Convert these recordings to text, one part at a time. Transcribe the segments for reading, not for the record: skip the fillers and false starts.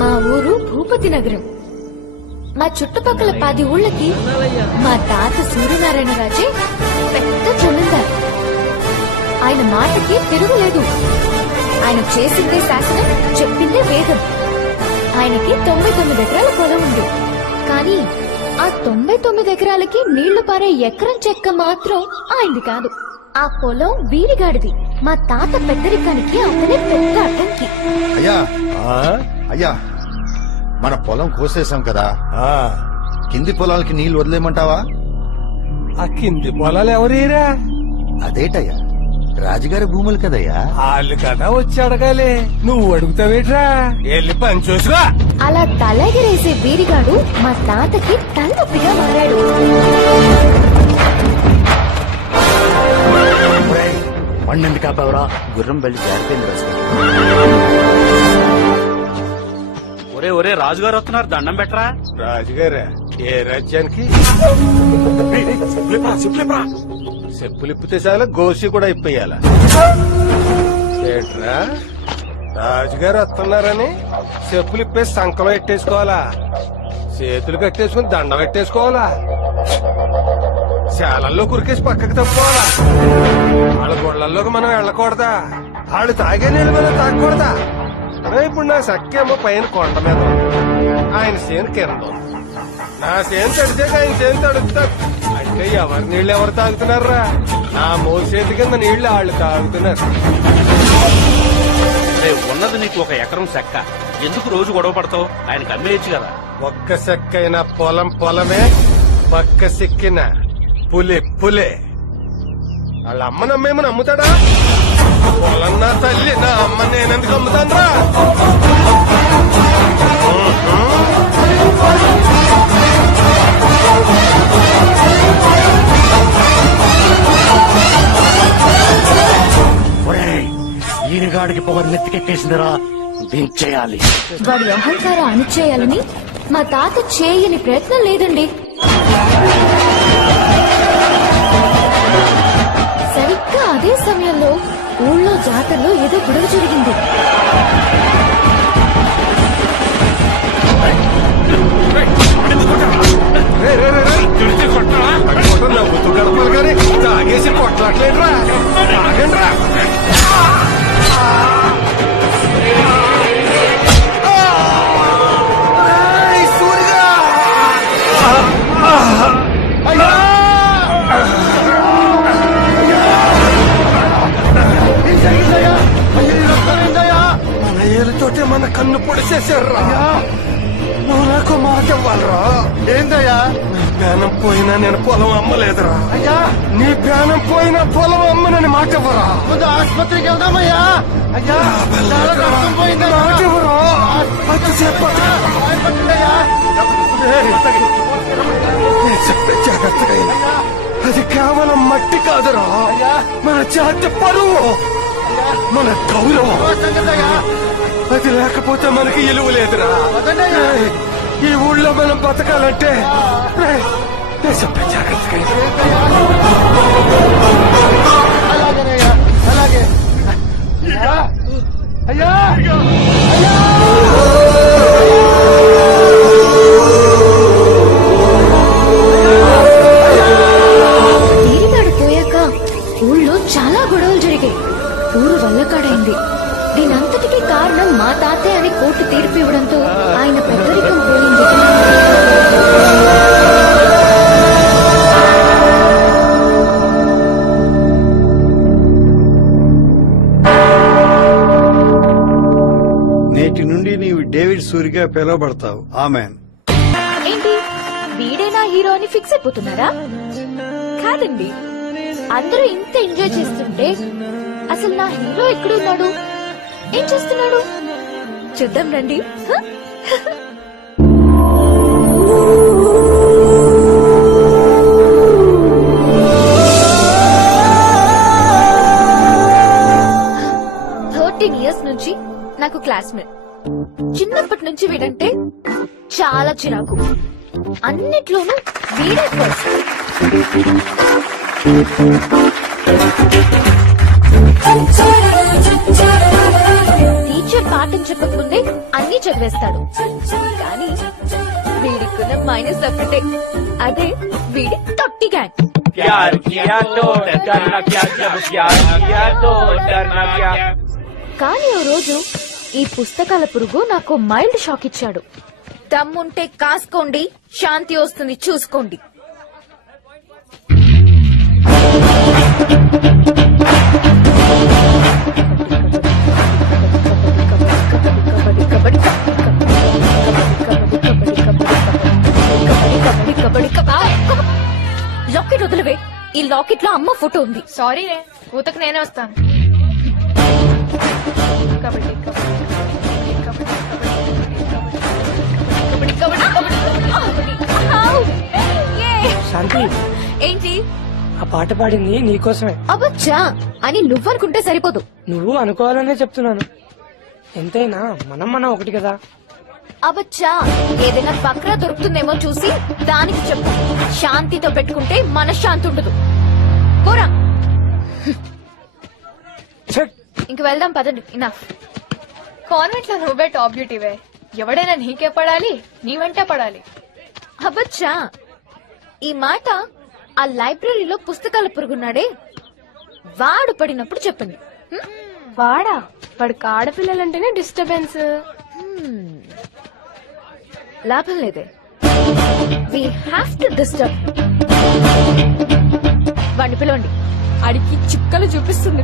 మా ఊరు భూపతి నగరం. మా చుట్టుపక్కల 10 ఊళ్ళకి మా తాత సూర్యనారాయణ రాజే పెద్ద జమీందారు. ఆయన మాటకి తిరుగులేదు. ఆయన చేసిందే శాసనం, చెప్పిందే వేదం. ఆయనకి 99 ఎకరాల పొలం ఉంది. కానీ ఆ 99 ఎకరాలకి నీళ్లు పారే ఎకరం చెక్క మాత్రం ఆయనది కాదు. ఆ పొలం వీరిగాడిది. మా తాత పెద్దరికానికి అతనే పెద్ద అడ్డంకి. అయ్యా, మన పొలం కోసేసాం కదా, కింది పొలాలకి నీళ్లు వదిలేమంటావా? ఆ కింది పొలాలు ఎవరీరా? అదేటయ్యా, రాజుగారి భూములు కదయ్యా. వాళ్ళు కదా వచ్చి అడగాలి, నువ్వు అడుగుతావేట్రా? వెళ్ళి పని చూసిరా. అలా తలగిరేసే వీరిగాడు మా తాతకి తలనొప్పిగా మారాడు. పండింది కాపావరా, గుర్రం బెల్లి జారిపోయింది. ఒరే ఒరే, రాజుగారు వస్తున్నారు, దండం పెట్టరా. రాజుగారా? ఏ రాజ్యానికి? చెప్పులిప్పితే చాలా గోసి కూడా ఇప్పేయాల ఏంట్రా? రాజుగారు వస్తున్నారని చెప్పులిప్పేసి సంకలం ఎట్టేసుకోవాలా? చేతులు కట్టేసుకుని దండం పెట్టేసుకోవాలా? శాలల్లో కురికేసి పక్కకి తప్పుకోవాలా? వాళ్ళ గొళ్ళల్లోకి మనం వెళ్ళకూడదా? వాళ్ళు తాగే నీళ్ళు మనం తాగకూడదా? ఇప్పుడు నా సఖ్యేమో పైన కొండ మీద ఆయన చేను కింద. నా చేను తడిచాక ఆయన చేను తడుస్తారు. అంటే ఎవరి నీళ్ళు ఎవరు తాగుతున్నారా? నా మోసేతి కింద నీళ్లు వాళ్ళు తాగుతున్నారు. ఉన్నది నీకు 1 ఎకరం చెక్క, ఎందుకు రోజు గొడవ పడతావు? ఆయనకు అమ్మేయచ్చు కదా. ఒక్క చెక్కైన పొలం పొలమే, పక్క సిక్కిన పులి పులే. వాళ్ళ అమ్మ నమ్మేమని అమ్ముతాడా? పొలం నా తల్లి, నా అమ్మ నేనెందుకు అమ్ముతానరా? ఈయనగాడికి పొగరు నెత్తికెక్కేసిందిరా, దించేయాలి. వాడి అహంకారం అణిచేయాలని మా తాత చేయని ప్రయత్నం లేదండి. సరిగ్గా అదే సమయంలో ఊళ్ళో జాతరలో ఏదో గొడవ జరిగింది. తాగేసి కొట్లాట్లేదురా? తాగండ్రా. తోటే మన కన్ను పొడిచేశారా? నువ్వు నాకు మాట ఇవ్వాలరా? ఏందయ్యా? ప్రాణం పోయినా నేను పొలం అమ్మలేదురా. అయ్యా, నీ ప్రాణం పోయినా పొలం అమ్మనని మాట ఇవ్వరా? ముందు ఆసుపత్రికి వెళ్దామయ్యా. అయ్యా, చాలా రక్తం పోయిందా? మాట ఇవ్వరా? అది చెప్పయ్యా. చెప్పే జాగ్రత్తగా. అది కేవలం మట్టి కాదురా, మన జాతి పరువు, మన గౌరవం. అది లేకపోతే మనకి ఇలువ లేదురా. ఈ ఊళ్ళో మనం బతకాలంటే నేను చెప్పే జాగ్రత్తగా. అలాగేనయ్యా, అలాగే. అయ్యా, అయ్యా, వీరిగాడు పోయాక ఊళ్ళో చాలా గొడవలు జరిగాయి. ఊరు వల్లకాడైంది. దీనంతటికీ కారణం మా తాతే అని కోర్టు తీర్పు ఇవ్వడంతో ఆయన పెద్దరికం పోయింది. నేటి నుండి నీవు డేవిడ్ సూరిగా పిలువబడతావు. ఆమెన్. ఏంటి, వీడేనా హీరో అని ఫిక్స్ అయిపోతున్నారా? కాదండి, అందరూ ఇంత ఎంజాయ్ చేస్తుంటే అసలు నా హీరో ఎక్కడున్నాడు, ఏం చేస్తున్నాడు చూద్దాం రండి. ఇయర్స్ నుంచి నాకు క్లాస్మేట్. చిన్నప్పటి నుంచి వీడంటే చాలా చిరాకు. అన్నిట్లోనూ వీడే ఫస్ట్. టీచర్ పాఠం చెప్పకముందే అన్ని చదివేస్తాడు. కానీ వీడికున్న మైనస్ ఒక్కటే, అదే వీడి తొట్టి గ్యాంగ్. కానీ ఓ రోజు ఈ పుస్తకాల పురుగు నాకు మైల్డ్ షాక్ ఇచ్చాడు. దమ్ముంటే కాసుకోండి, శాంతి వస్తుంది చూసుకోండి. లాకెట్ వదిలివే. ఈ లాకెట్ లో అమ్మ ఫోటో ఉంది. సారీ రే, ఊతకు నేనే వస్తాను. కబడ్డీ శాంతి, ఏంటి ఆ పాట పాడింది నీకోసమే. అబ్బచ్చా అని నువ్వనుకుంటే సరిపోదు. నువ్వు అనుకోవాలనే చెప్తున్నాను. ఎంతైనా మనం ఒకటి కదా. అబ్బచ్చా ఏదైనా బక్రా దొరుకుతుందేమో చూసి దానికి చెప్పు. శాంతితో పెట్టుకుంటే మనశ్శాంతి ఉండదు. పోరా, ఇంక వెళ్దాం పదండి. ఇనఫ్. కాన్వెంట్ లో నువ్వే టాప్ బ్యూటీవే. ఎవడైనా నీకే పడాలి, నీ వెంటే పడాలి. అబ్బచ్చా ఈ మాట ఆ లైబ్రరీలో పుస్తకాల పురుగున్నాడే వాడు పడినప్పుడు చెప్పింది. వాడా? వాడికి ఆడపిల్లలంటేనే డిస్టర్బెన్స్. లాభం లేదే. We have to disturb. వాడిని పిలవండి. అడికి చుక్కలు చూపిస్తుంది.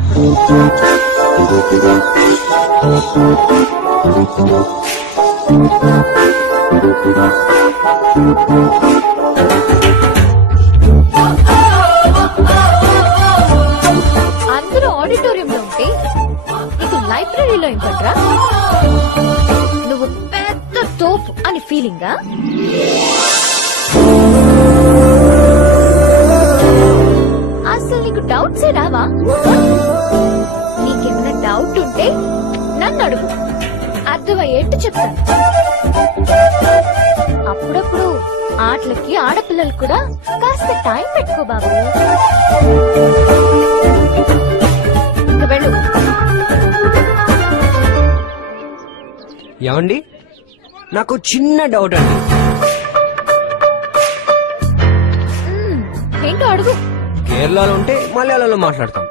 అందరూ ఆడిటోరియంలో ఉంటే నీకు లైబ్రరీలో ఇంపట్రా? నువ్వు పెద్ద తోపు అని ఫీలింగా? అసలు నీకు డౌట్సే రావా? నీకేమైనా డౌట్ ఉంటే నన్ను అడుగు, అర్థమయ్యేట్టు చెప్తాను. అప్పుడప్పుడు ఆటలకి ఆడపిల్లలు కూడా కాస్త టైం పెట్టుకో బాబు. ఇంకా వెళ్ళు. ఏమండి, నాకు చిన్న డౌట్ అండి. ఏంటో అడుగు. కేరళలో ఉంటే మలయాళంలో మాట్లాడతాం,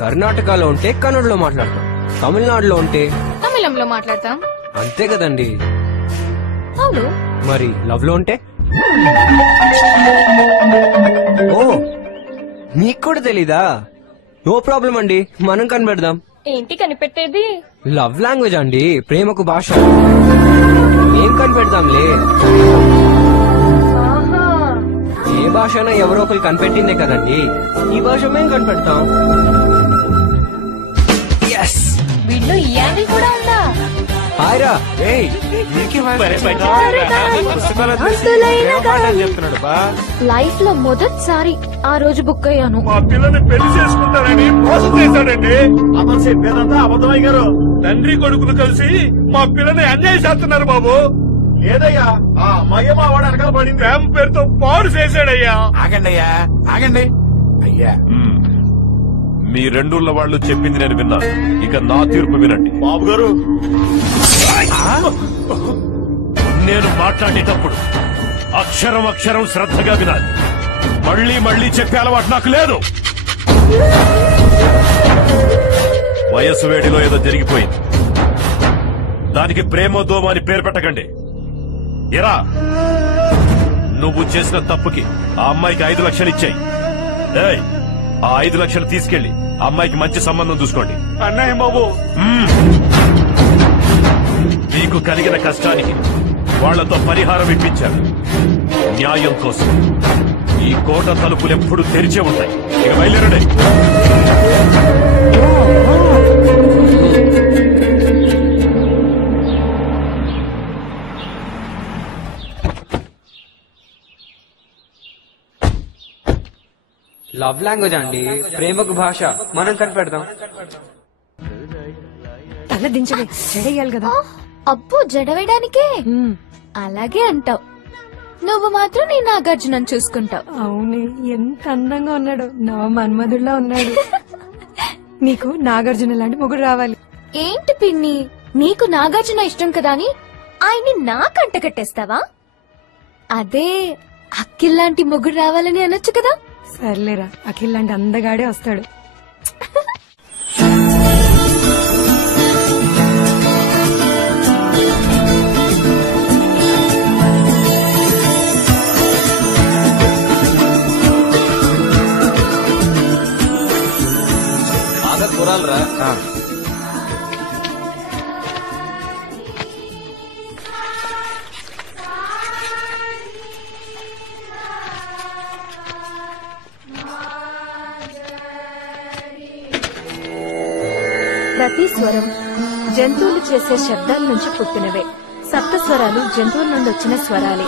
కర్ణాటకలో ఉంటే కన్నడలో మాట్లాడతాం, తమిళనాడులో ఉంటే తమిళంలో మాట్లాడతాం. అంతే కదండి. అవును. మరి లవ్ లో ఉంటే? ఓ, మీకు కూడా తెలీదా? నో ప్రాబ్లం అండి, మనం కనిపెడదాం. ఏంటి కనిపెట్టేది? లవ్ లాంగ్వేజ్ అండి, ప్రేమకు భాష. ఏం కనిపెడదాంలే. ఏ భాషనో ఎవరో ఒకరు కనిపెట్టిందే కదండి, ఈ భాష మేం కనిపెడతాం. వీళ్ళు ఈ యాంగిల్ కూడా ఉందా? హాయ్రా. లైఫ్ లో మొదటిసారి ఆ రోజు బుక్ అయ్యాను. మా పిల్లని పెళ్లి చేసుకుంటారని మోసం చేశాడండి. అతను చెప్పేదంతా అబద్ధమయ్య గారు. తండ్రి కొడుకులు కలిసి మా పిల్లని అన్యాయం చేస్తున్నారు బాబు. లేదయ్యా, ఆ అమ్మాయి మా వాడు వెనకాల పడింది. ప్రేమ పేరుతో పాడు చేశాడయ్యా. ఆగండి అయ్యా, ఆగండి అయ్యా. మీ రెండుళ్ళ వాళ్ళు చెప్పింది నేను విన్నా. ఇక నా తీర్పు వినండి. బాబు గారు, నేను మాట్లాడేటప్పుడు అక్షరం అక్షరం శ్రద్ధగా వినాలి. మళ్ళీ మళ్ళీ చెప్పే అలవాటు నాకు లేదు. వయస్సు వేడిలో ఏదో జరిగిపోయింది, దానికి ప్రేమో దోమో అని పేరు పెట్టకండి. ఎరా, నువ్వు చేసిన తప్పుకి ఆ అమ్మాయికి 5 లక్షలు ఇచ్చాయి. ఆ 5 లక్షలు తీసుకెళ్లి ఆ అమ్మాయికి మంచి సంబంధం చూసుకోండి. అన్నయ్య బాబు, మీకు కలిగిన కష్టానికి వాళ్లతో పరిహారం ఇప్పించారు. న్యాయం కోసం ఈ కోట తలుపులు ఎప్పుడు తెరిచే ఉంటాయి. ఇక బయలుదేరండి. లవ్ లాంగ్వేజ్ అండి, ప్రేమకు భాష, మనం కనిపెడదాం. తల దించవే, చెడేయాలి కదా. అబ్బో, జడవేయడానికే? అలాగే అంటావు. నువ్వు మాత్రం నీ నాగార్జున చూసుకుంటావు. అవునే, ఎంత అందంగా ఉన్నాడు. నా మన్మధుడిలా ఉన్నాడు. నీకు నాగార్జున లాంటి మొగుడు రావాలి. ఏంటి పిన్ని, నీకు నాగార్జున ఇష్టం కదా అని ఆయన్ని నాకంట కట్టేస్తావా? అదే అఖిల్ లాంటి మొగుడు రావాలని అనొచ్చు కదా. సర్లేరా, అఖిల్ లాంటి అందగాడే వస్తాడు. ప్రతి స్వరం జంతువులు చేసే శబ్దాల నుంచి పుట్టినవే. సప్త స్వరాలు జంతువుల నుండి వచ్చిన స్వరాలే.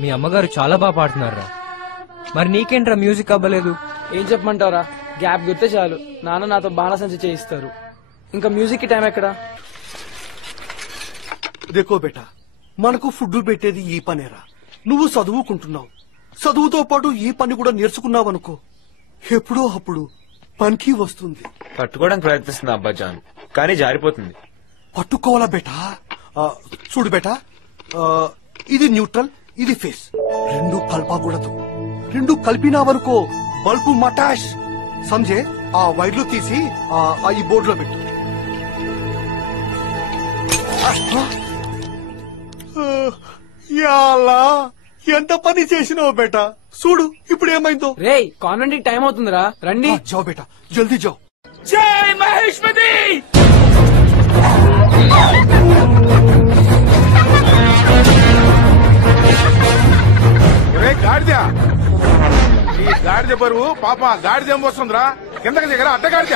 మీ అమ్మగారు చాలా బాగా పాడుతున్నారా? మరి నీకేంట్రా మ్యూజిక్ అవ్వలేదు? ఏం చెప్పమంటారా, గ్యాప్ గుర్తే చాలు నాన్న నాతో బాణసంచ చేయిస్తారు. ఇంకా మ్యూజిక్ కి టైం ఎక్కడా? దేకో బేటా, మనకు ఫుడ్ పెట్టేది ఈ పనేరా. నువ్వు చదువుకుంటున్నావు, చదువుతో పాటు ఈ పని కూడా నేర్చుకున్నావనుకో, ఎప్పుడో అప్పుడు పనికి వస్తుంది. పట్టుకోవడానికి ప్రయత్నిస్తుంది అబ్బాజాన్, కానీ జారిపోతుంది. పట్టుకోవాలా బేటా? చూడు బేటా, ఇది న్యూట్రల్, ఇది ఫేస్, రెండు కలపకూడదు. రెండు కలిపినావనుకో బల్బు మటాష్. సంజే, ఆ వైర్లు తీసి ఈ బోర్డులో పెట్టు. యాలా, ఎంత పని చేసినావు బేటా. చూడు ఇప్పుడు ఏమైందో. రే, కాన్వెంట్ కి టైం అవుతుందిరా, రండి. జాओ బేటా, జల్దీ జాओ. జై మహేష్మతి. గాడిద, ఈ గాడిద బరువు పాప గాడిద ఏం వస్తుందిరా, కిందకి దగ్గర అడ్డ గాడిద.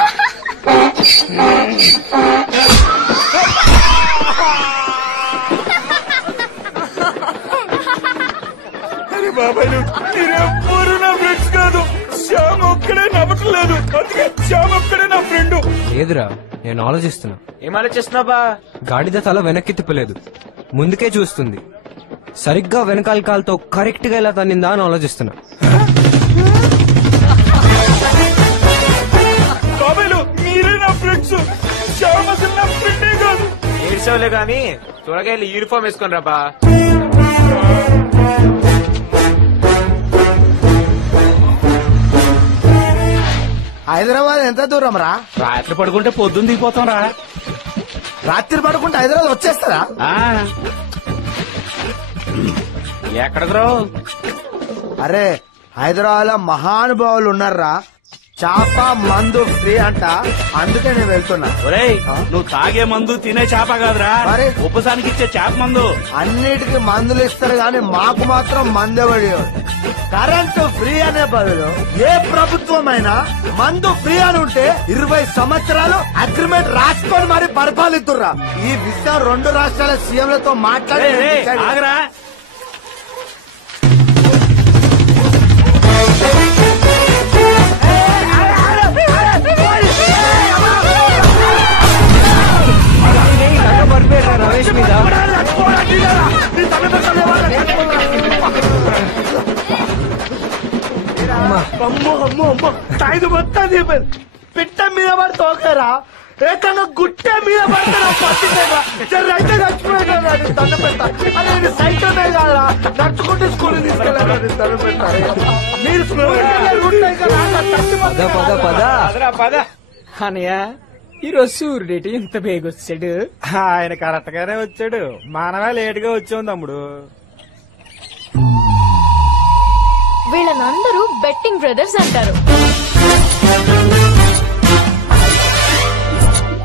అరే బాబాయ్, మీరెవ్వరు నా ఫ్రెండ్స్ కాదు. శ్యామ్ ఒక్కడే నవ్వట్లేదు, అందుకే శ్యామ్ ఒక్కడే నా ఫ్రెండ్. లేదురా, నేను ఆలోచిస్తున్నా. ఏం ఆలోచిస్తున్నావా? గాడిద తల వెనక్కి తిప్పలేదు, ముందుకే చూస్తుంది. సరిగ్గా వెనకాల కాలుతో కరెక్ట్ గా ఎలా తన్నిందా అని ఆలోచిస్తున్నా. బాబాయ్లు మీరే నా ఫ్రెండ్స్, శ్యామ్ అసలు నా ఫ్రెండే కాదు. ఏడ్చావులే గాని త్వరగా వెళ్ళి యూనిఫామ్ వేసుకొని రాబా. హైదరాబాద్ ఎంత దూరం రా? రాత్రి పడుకుంటే పొద్దున్న దిగిపోతాం రా. రాత్రి పడుకుంటే హైదరాబాద్ వచ్చేస్తారా? ఎక్కడికి రావు? అరే, హైదరాబాద్ లో మహానుభావులు ఉన్నారా, చేప మందు ఫ్రీ అంట, అందుకే నేను వెళ్తున్నా. ఒరేయ్, నువ్వు తాగే మందు తినే చేప కాదురా, మరి ఉపసానికి ఇచ్చే చేప మందు. అన్నిటికీ మందులు ఇస్తారు గాని మాకు మాత్రం మందేవాడి. కరెంటు ఫ్రీ అనే బదులు ఏ ప్రభుత్వం అయినా మందు ఫ్రీ అని ఉంటే 20 సంవత్సరాలు అగ్రిమెంట్ రాసుకొని మరి పరిపాలిస్తుర్రా. ఈ విషయం 2 రాష్ట్రాల సీఎంలతో మాట్లాడి ఆగరా. రమేష్ మీద అమ్మో అమ్మో అమ్మో, ఐదు మొత్తం పిట్ట మీద పడి తోకరా, ఏకంగా గుట్ట మీద పడతారా, అయితే చచ్చిపోయినా దండ పెట్టా. అదే సైకిల్ కాదా, నడుచుకుంటే స్కూల్ తీసుకెళ్ళాలి దండ పెట్టారు. మీరు పద అనయ్య, ఈరోజు సూర్యుడేటి ఇంత బేగొచ్చాడు. ఆయన కరెక్ట్ గానే వచ్చాడు, మనమే లేట్ గా వచ్చాం తమ్ముడు. వీళ్ళనందరూ బెట్టింగ్ బ్రదర్స్ అంటారు.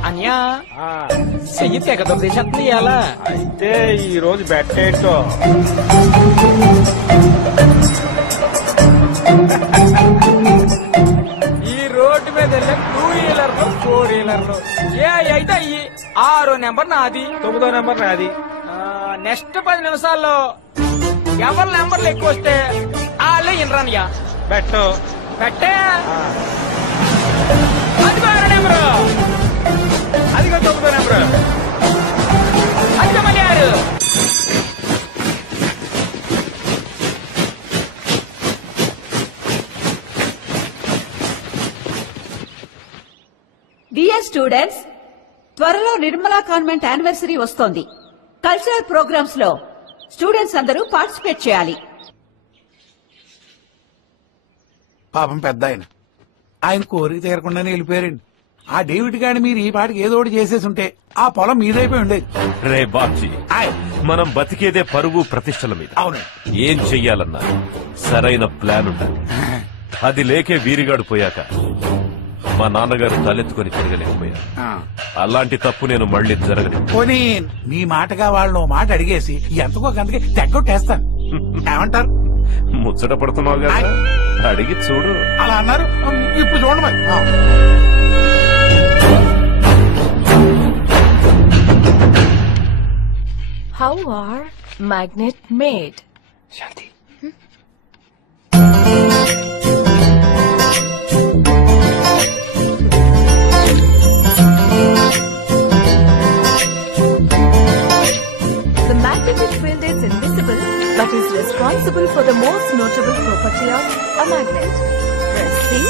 అన్యా చెయ్యి తెగ దొబ్బేసేస్తుంది ఇవాళ. అయితే ఈ రోజు బెట్టేటో. ఈ రోడ్డు మీద వెళ్ళే 2 వీలర్లు 4 వీలర్లు అయితే అయ్యి 6 నెంబర్ నాది, 9వ నెంబర్ నాది. నెక్స్ట్ 10 నిమిషాల్లో ఎవరి నెంబర్లు ఎక్కువ వస్తే వాళ్ళే ఇన్రానియా బెట్టు పెట్టే. అది 6 నెంబరు, అదిగో 9వ నెంబర్, అది మళ్ళీ 6. డియర్ స్టూడెంట్స్, త్వరలో నిర్మలా కాన్వెంట్ యానివర్సరీ వస్తోంది. కల్చరల్ ప్రోగ్రామ్స్ లో స్టూడెంట్స్ అందరూ పార్టిసిపేట్ చేయాలి. పాపం పెద్ద ఆయన కోరిక తీరకుండానే వెళ్ళిపోయారండి. ఆ డేవిడ్ గాని మీరు ఈ పాటికి ఏదో ఒకటి చేసేసి ఉంటే ఆ పొలం మీదైపోయి ఉండేది. రే బాబ్జీ, మనం బతికేదే పరువు ప్రతిష్టల మీద. అవును. ఏం చెయ్యాలన్నా సరైన ప్లాన్ ఉండాలి. అది లేకే వీరిగాడు పోయాక మా నాన్నగారు తలెత్తుకుని తిరగలేకపోయారు. అలాంటి తప్పు నేను మళ్ళీ జరగలేదు. పోనీ మీ మాటగా వాళ్ళని మాట అడిగేసి ఎంతకో గంతకి తెగ్గొట్టేస్తాను. ఏమంటారు? ముచ్చట పడుతున్నావు కదా, అడిగి చూడు. అలా అన్నారు, ఇప్పుడు చూడండి మరి. How are magnet made? Shanti. The magnetic field is invisible but is responsible for the most notable property of a magnet. Pressing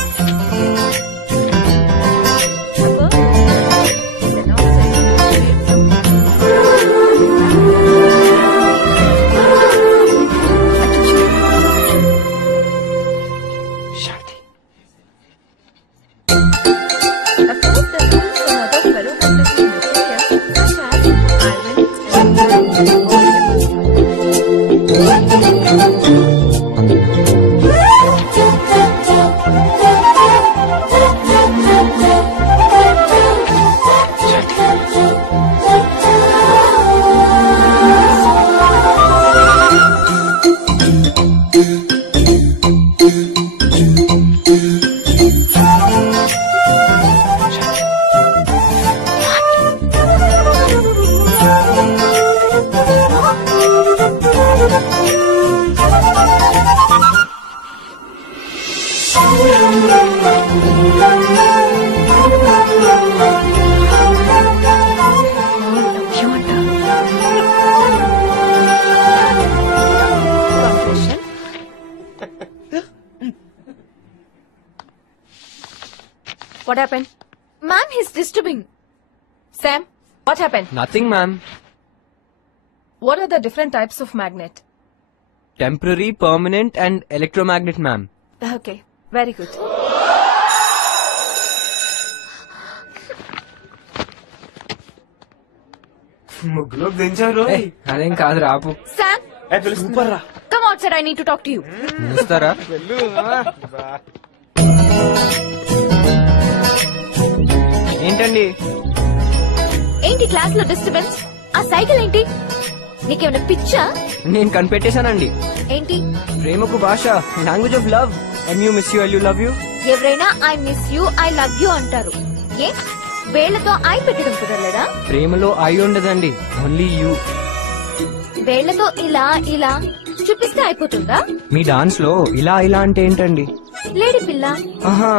What happened? Ma'am, he's disturbing. Sam, what happened? Nothing, ma'am. What are the different types of magnet? Temporary, permanent and electromagnet, ma'am. Okay, very good. ముగ్గులోకి దించారు. అదేం కాదు Rao. Sam, super రా. come outside. I need to talk to you. చూస్తారా? ఏంటండి? ఏంటి class లో disturbance? ఆ cycle ఏంటి? నీకేమైనా పిచ్చా? నేను కనిపెట్టేశానండి. ఏంటి? ప్రేమకు భాష, language of love. MU miss you, LU love you. ఎవరైనా I miss you, I love you అంటారు. ఏ వేళ్లతో ఐ పెట్టడం కుదరలేదా? ప్రేమలో ఐ ఉండదండి, ఓన్లీ యూ. వేళ్లతో ఇలా ఇలా చూపిస్తే అయిపోతుందా? మీ డాన్స్ లో ఇలా ఇలా అంటే ఏంటండి? లేడీ పిల్ల. ఆహా,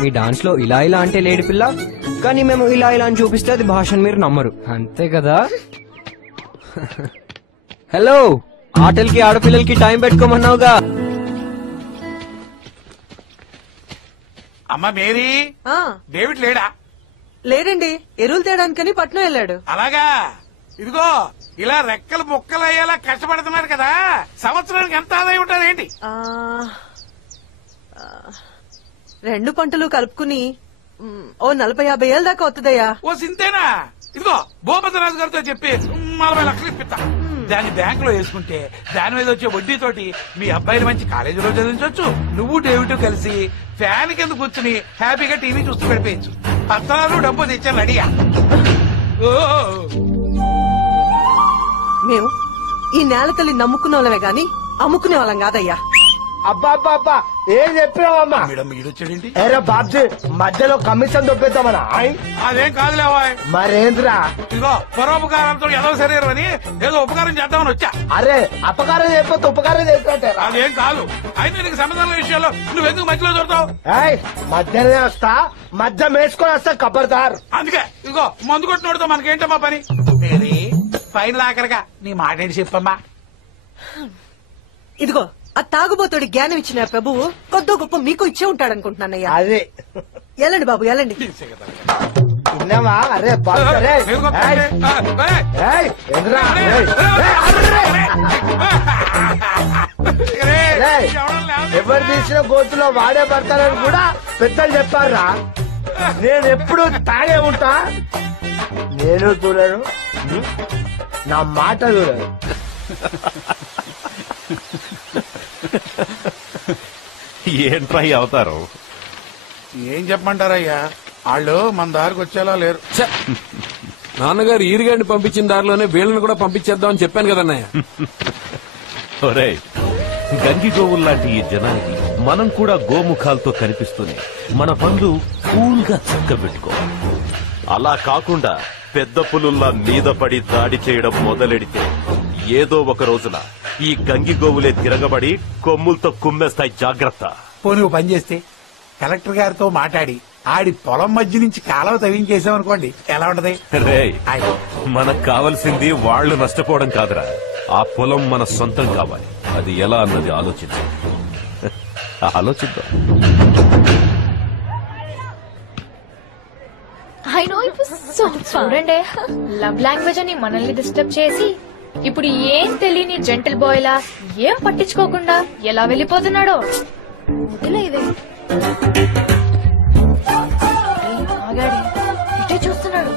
మీ డాన్స్ లో ఇలా ఇలా అంటే లేడీ పిల్ల, కానీ మేము ఇలా ఇలా అని చూపిస్తే అది భాషను మీరు నమ్మరు, అంతే కదా? హలో, ఆటలకి ఆడపిల్లలకి టైం పెట్టుకోమన్నావుగా. అమ్మ మేరీ, డేవిడ్ లేడా? లేడండి, ఎరువులు తేడానికని పట్నం వెళ్ళాడు. అలాగా. ఇదిగో ఇలా రెక్కలు ముక్కలు అయ్యేలా కష్టపడుతున్నాడు కదా, సంవత్సరానికి ఎంత ఆదాయం ఉంటుంది ఏంటి? 2 పంటలు కలుపుకుని ఓ 40-50 ఏళ్ళ దాకా వస్తుందయ్యా. ఓ సింతేనా? ఇదిగో భూపతిరాజు గారితో చెప్పి 40 లక్షలు ఇప్పిస్తా. దాన్ని బ్యాంక్ లో వేసుకుంటే దాని మీద వచ్చే వడ్డీతోటి మీ అబ్బాయిని మంచి కాలేజీలో చదివించవచ్చు. నువ్వు డేవిడ్ కలిసి ఫ్యాన్ కింద కూర్చుని హ్యాపీగా టీవీ చూస్తూ గడిపేయచ్చు. పత్రాలు డబ్బు తెచ్చాను అడిగా. మేము ఈ నేల తల్లి నమ్ముకునే వాళ్ళమే గాని అమ్ముకునే వాళ్ళం కాదయ్యా. అబ్బా అబ్బా అబ్బా, ఏం చెప్పినావమ్మా? ఈడొచ్చాడేంటి? ఏరా బాబ్జీ, మధ్యలో కమిషన్ దొబ్బేద్దామనా? అదేం కాదులేవా. మరేంద్రా? ఇదిగో పరోపకారంతో ఏదో శరీరం అని ఏదో ఉపకారం చేద్దామని వచ్చా. అరే, అపకారం చేయకపోతే ఉపకారం చేసినట్టే. అదేం కాదు. అయితే నీకు సంబంధాల విషయాల్లో నువ్వెందుకు మధ్యలో దొరుకుతావు? మధ్యనే వస్తా, మధ్య మేసుకొని వస్తా ఖబర్దార్. అందుకే ఇదిగో మందు కొట్టినోడితో మనకేంటమ్మా పని? ఫైనల్ ఆఖరిగా నీ మాట ఏంటి చెప్పమ్మా? ఇదిగో ఆ తాగుబోతుడి జ్ఞానం ఇచ్చిన ప్రభువు కొద్దో గొప్ప మీకు ఇచ్చే ఉంటాడనుకుంటున్నానయ్యా. అదే వెళ్ళండి బాబు, వెళ్ళండి. అన్నవా అరే ఎవరు తీసిన గోతులో వాడే పడతారని కూడా పెద్దలు చెప్పారా. నేను ఎప్పుడు తాగే ఉంటా. నేను చూడను, నా మాట చూడను. ఏంట్రా అవతారం? ఏం చెప్పమంటారయ్యా, వాళ్ళు మన దారికి వచ్చేలా లేరు. నాన్నగారు ఈరిగాడిని పంపించిన దారిలోనే వీళ్ళని కూడా పంపించేద్దామని చెప్పాను కదన్నయ్య. ఒరేయ్, గంగి గోవుల్లాంటి ఈ జనానికి మనం కూడా గోముఖాలతో కనిపిస్తూనే మన పనులు కూల్ గా చక్కబెట్టుకోవాలి. అలా కాకుండా పెద్ద పులుల్లా మీద పడి దాడి చేయడం మొదలెడితే ఏదో ఒక రోజున ఈ గంగి గోవులే తిరగబడి కొమ్ములతో కుమ్మేస్తాయి. జాగ్రత్త. పోనీ పని చేస్తే కలెక్టర్ గారితో మాట్లాడి ఆడి పొలం మధ్య నుంచి కాలువ తవ్వించేసామనుకోండి, ఎలా ఉంటది? రేయ్, మనకు కావాల్సింది వాళ్లు నష్టపోవడం కాదురా, ఆ పొలం మన సొంతం కావాలి. అది ఎలా అన్నది ఆలోచిద్దాం. చూడండి, లవ్ లాంగ్వేజ్ అని మనల్ని డిస్టర్బ్ చేసి ఇప్పుడు ఏం తెలియని జెంటల్ బాయ్ లా ఏం పట్టించుకోకుండా ఎలా వెళ్ళిపోతున్నాడో. వదిలేదే, ఆగాడి ఇటే చూస్తున్నాడు.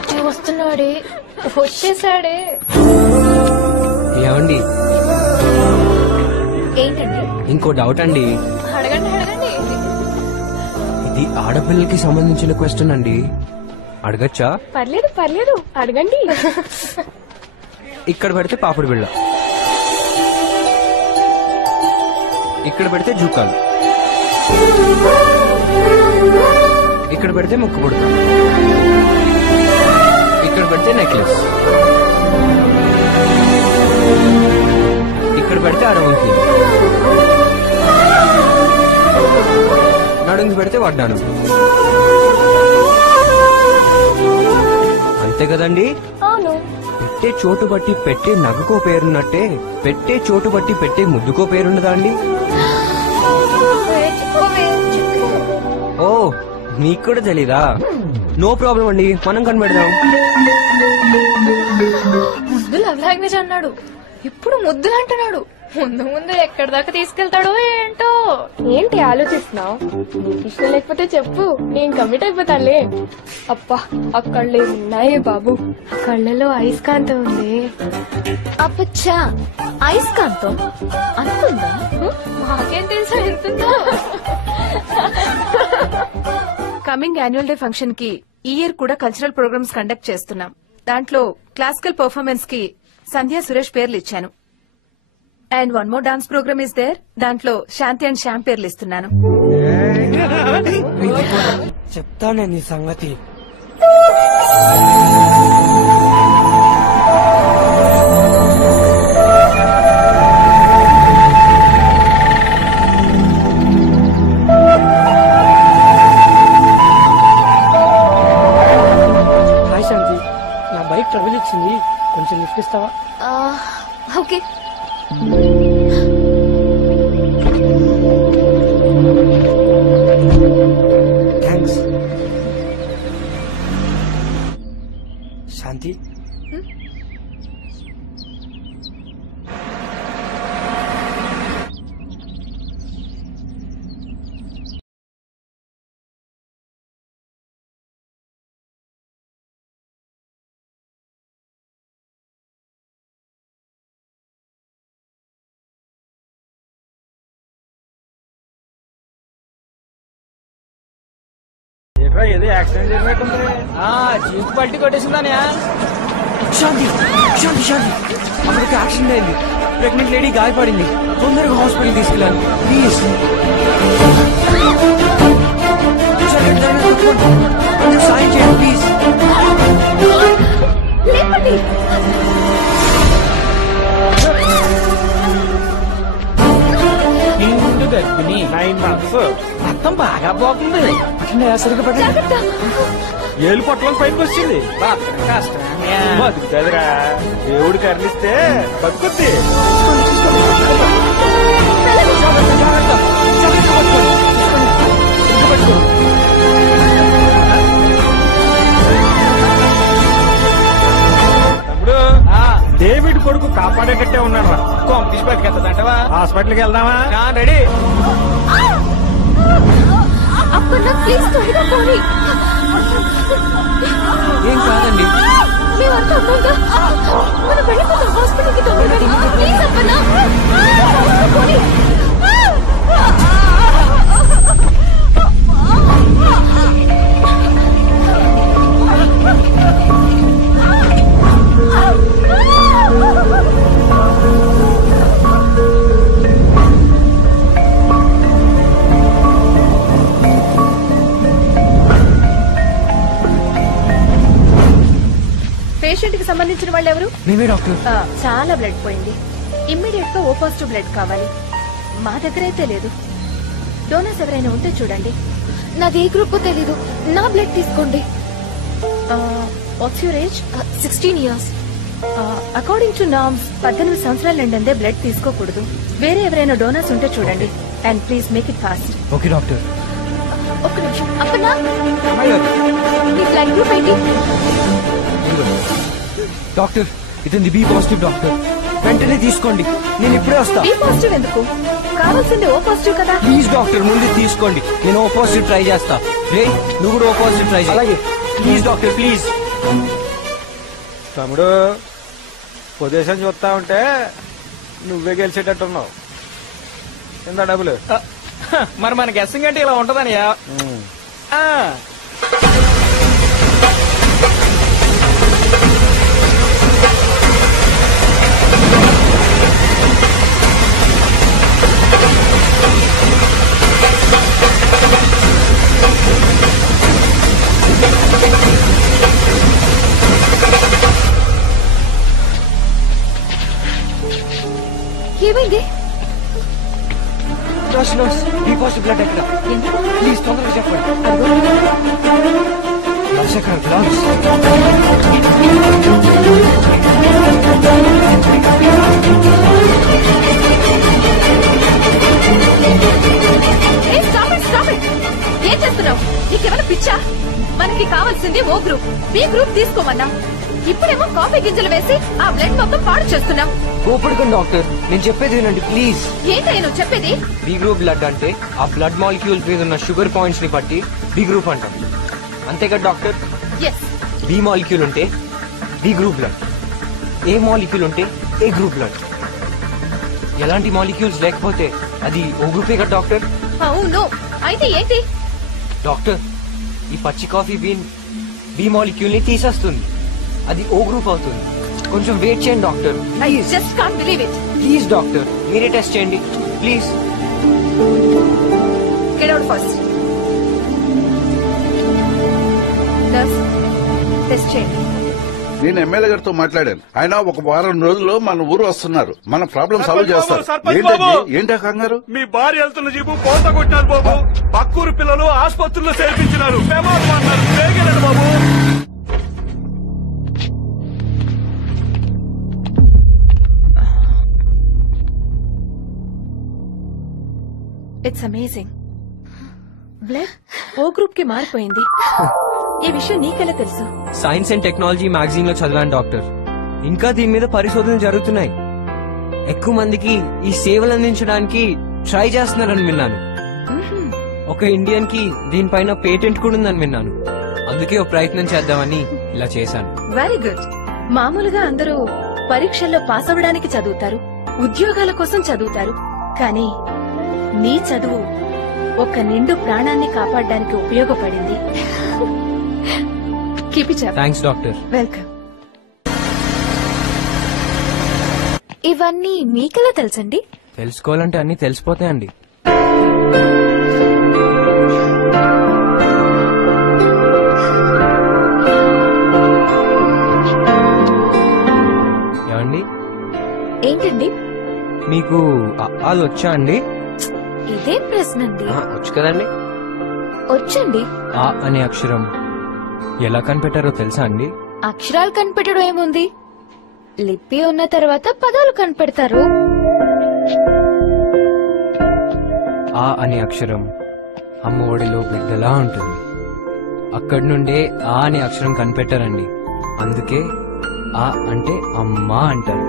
ఇటే వస్తున్నాడే, వచ్చేసాడే. ఏమండి, ఏంటండి? ఇంకో డౌట్ అండి. అడగండి అడగండి. ఇది ఆడపిల్లలకి సంబంధించిన క్వశ్చన్ అండి, అడగచ్చా? పర్లేదు పర్లేదు, అడగండి. ఇక్కడ పెడితే పాపిడి బిళ్ళ, ఇక్కడ పెడితే జూకాలు, ఇక్కడ పెడితే ముక్కు పుడక, ఇక్కడ పెడితే నెక్లెస్, ఇక్కడ పెడితే అరవంకి, నడుంగి పెడితే వడ్డాను. అంతే కదండి? అవును. పెట్టే చోటు బట్టి పెట్టే నగకో పేరున్నట్టే పెట్టే చోటు బట్టి పెట్టే ముద్దుకో పేరున్నదా అండి? ఓ, నీకు కూడా తెలీదా? నో ప్రాబ్లం అండి, మనం కనిపెడదాం. ముద్దు లవ్ లాంగ్వేజ్ అన్నాడు, ఇప్పుడు ముద్దులు అంటున్నాడు. ముందు ముందు ఎక్కడి దాకా తీసుకెళ్తాడో ఏంటో. ఏంటి ఆలోచిస్తున్నావు? నీకు ఇష్టం లేకపోతే చెప్పు, నేను కమిట్ అయిపోతానులే. అబ్బా, ఆ కళ్ళు ఉన్నాయి బాబు, ఆ కళ్ళలో అయస్కాంతం ఉంది. అబ్బచ్చా, అయస్కాంతం అంతుందా? మాకేం తెలుసా ఎంతుందో. కమింగ్ యాన్యువల్ డే ఫంక్షన్ కి ఈ ఇయర్ కూడా కల్చరల్ ప్రోగ్రామ్స్ కండక్ట్ చేస్తున్నాం. దాంట్లో క్లాసికల్ పర్ఫార్మెన్స్ కి సంధ్య సురేష్ పేర్లు ఇచ్చాను. And one more dance program is there, దాంట్లో శాంతి అండ్ శ్యామ్ పేర్లు ఇస్తున్నాను. చెప్తానే నీ సంగతి. హాయ్ శాంతి, నా బైక్ ట్రబుల్ ఇచ్చింది, కొంచెం లిఫ్ట్ ఇస్తావా? ఓకే. థ్యాంక్స్. శాంతి, ఏదో యాక్సిడెంట్ జరిగినట్టుంది. జీప్ పల్టీ కొట్టేసిందానే. శాంతి శాంతి శాంతి, అక్కడికి యాక్సిడెంట్ అయింది. ప్రెగ్నెంట్ లేడీ గాయపడింది, తొందరగా హాస్పిటల్ తీసుకెళ్ళాలి ప్లీజ్. సాయం చేయండి ప్లీజ్. గర్భిణి 9 months. రక్తం బాగా పోతుంది. సరిగ్గా పట్టు. ఏలు పొట్టలో పైకి వచ్చింది. కష్టం బతుకుతుందిరా, దేవుడు కర్ణిస్తే బతుకుద్ది. తమ్ముడు, డేవిడ్ కొడుకు కాపాడేటట్టే ఉన్నాడు రా. కాంపిటీషన్ బతికెత్తదంటవా? హాస్పిటల్కి వెళ్దామా? రెడీ. అప్పన్నా ప్లీజ్ త్వరగా పోనీ. ఏం కాదండి. మేమంతా ఉన్నాగా, మనం వెళ్ళిపోతాం హాస్పిటల్కి తొందరగా. ప్లీజ్ అప్పన్నా పోనీ. పేషెంట్ కి సంబంధించిన వాళ్ళు ఎవరు? మేమే డాక్టర్. చాలా బ్లడ్ పోయింది. ఇమ్మీడియట్ గా ఓ పాజిటివ్ బ్లడ్ కావాలి. మా దగ్గర అయితే లేదు. డోనర్స్ ఎవరైనా ఉంటే చూడండి. నాది ఏ గ్రూప్ తెలీదు. నా బ్లడ్ తీసుకోండి. What's your age? 16 years. According to norms 18 సంవత్సరాల నిండే బ్లడ్ తీసుకోకూడదు. వేరే ఎవరైనా డోనర్స్ ఉంటే చూడండి. And please make it fast. Okay doctor. ఒక్క నిమిషం. అప్పన్నా, నీ బ్లడ్ గ్రూప్ ఏంటి? డాక్టర్, ఇతని బి పాజిటివ్ డాక్టర్. వెంటనే తీసుకోండి. నేను ఇప్పుడే వస్తా. బి పాజిటివ్ ఎందుకు? కావాల్సింది ఓ పాజిటివ్ కదా. ప్లీజ్ డాక్టర్, ముందు తీసుకోండి. నేను ఓ పాజిటివ్ ట్రై చేస్తా. రే, నువ్వు కూడా ఓ పాజిటివ్ ట్రై చేయి. అలాగే. Please doctor, please. తమ్ముడు, పొజిషన్ చూస్తా ఉంటే నువ్వే గెలిచేటట్టున్నావు. ఎంత డబ్బులు? మరి మన గెస్సింగ్ అంటే ఇలా ఉంటదనియా. ఏమైంది? బి పాజిటివ్ బ్లడ్ ఎక్కడ? ప్లీజ్ తొందరగా చెప్పండి. గ్లాస్. ఏం చేస్తున్నావు? నీకేమైనా పిచ్చా? మనకి కావాల్సింది ఓ గ్రూప్. బి గ్రూప్ తీసుకోమన్నా. ఇప్పుడేమో కాఫీ గింజలు వేసి ఆ బ్లడ్ మొత్తం పాడు చేస్తున్నాం. కోపడుకోండి డాక్టర్, నేను చెప్పేది వినండి ప్లీజ్. ఏంటయ్య నువ్వు చెప్పేది? బి గ్రూప్ బ్లడ్ అంటే ఆ బ్లడ్ మాలిక్యూల్స్ మీద ఉన్న షుగర్ పాయింట్స్ ని బట్టి బి గ్రూప్ అంటాం. అంతే కదా డాక్టర్? ఎస్. బి మాలిక్యూల్ ఉంటే B group blood, A molecule ఉంటే ఏ గ్రూప్ బ్లడ్. ఎలాంటి మాలిక్యూల్స్ లేకపోతే అది ఓ గ్రూపే కదా డాక్టర్? అవును. అయితే ఏంటి డాక్టర్? ఈ పచ్చి కాఫీ బీన్ బి మాలిక్యూల్ ని తీసేస్తుంది. అది ఓ గ్రూప్ అవుతుంది. కొంచెం వెయిట్ చేయండి doctor. I just can't believe it. Please doctor, మీరే టెస్ట్ చేయండి please. Get out first. Test చేయండి. నేను ఎమ్మెల్యే గారితో మాట్లాడాను. ఆయన ఒక వారం రోజుల్లో మన ఊరు వస్తున్నారు. మన ప్రాబ్లం సాల్వ్ చేస్తారు. ఏంటా కంగారు? మీ భార్య వెళ్తున్న జీపు పోత కొట్టినారు బాబు. పక్కూరు పిల్లలు ఆసుపత్రుల్లో చేర్పించినారు. బాబు it's amazing. Blood O group కి మారిపోయింది. ఈ విషయం నీకెలా తెలుసు? సైన్స్ అండ్ టెక్నాలజీ మ్యాగజైన్ లో చదివాను డాక్టర్. ఇంకా దీని మీద పరిశోధనలు జరుగుతున్నాయి. ఎక్కువ మందికి ఈ సేవలు అందించడానికి ట్రై చేస్తున్నారని విన్నాను. ఒక ఇండియన్ కి దీనిపైన పేటెంట్ కూడా ఉందని విన్నాను. అందుకే ఒక ప్రయత్నం చేద్దామని ఇలా చేశాను. Very good. మామూలుగా అందరూ పరీక్షల్లో పాస్ అవ్వడానికి చదువుతారు, ఉద్యోగాల కోసం చదువుతారు. కానీ నీ చదువు ఒక నిండు ప్రాణాన్ని కాపాడడానికి ఉపయోగపడింది. Keep it up. Thanks doctor. Welcome. ఇవన్నీ మీకెలా తెలుసండి? తెలుసుకోవాలంటే అన్ని తెలిసిపోతాయండి. ఏమండి? ఏంటండి? మీకు అది వచ్చా అండి? ఇదేం ప్రశ్న అండి? వచ్చు కదండి. వచ్చండి. ఆ అనే అక్షరం ఎలా కనిపెట్టారో తెలుసా అండి? అక్షరాలు కనిపెట్టడం ఏముంది, లిపి ఉన్న తర్వాత పదాలు కనిపెడతారు. ఆ అనే అక్షరం అమ్మ ఒడిలో బిడ్డలా ఉంటుంది. అక్కడి నుండే ఆ అనే అక్షరం కనిపెట్టారండి. అందుకే ఆ అంటే అమ్మ అంటారు.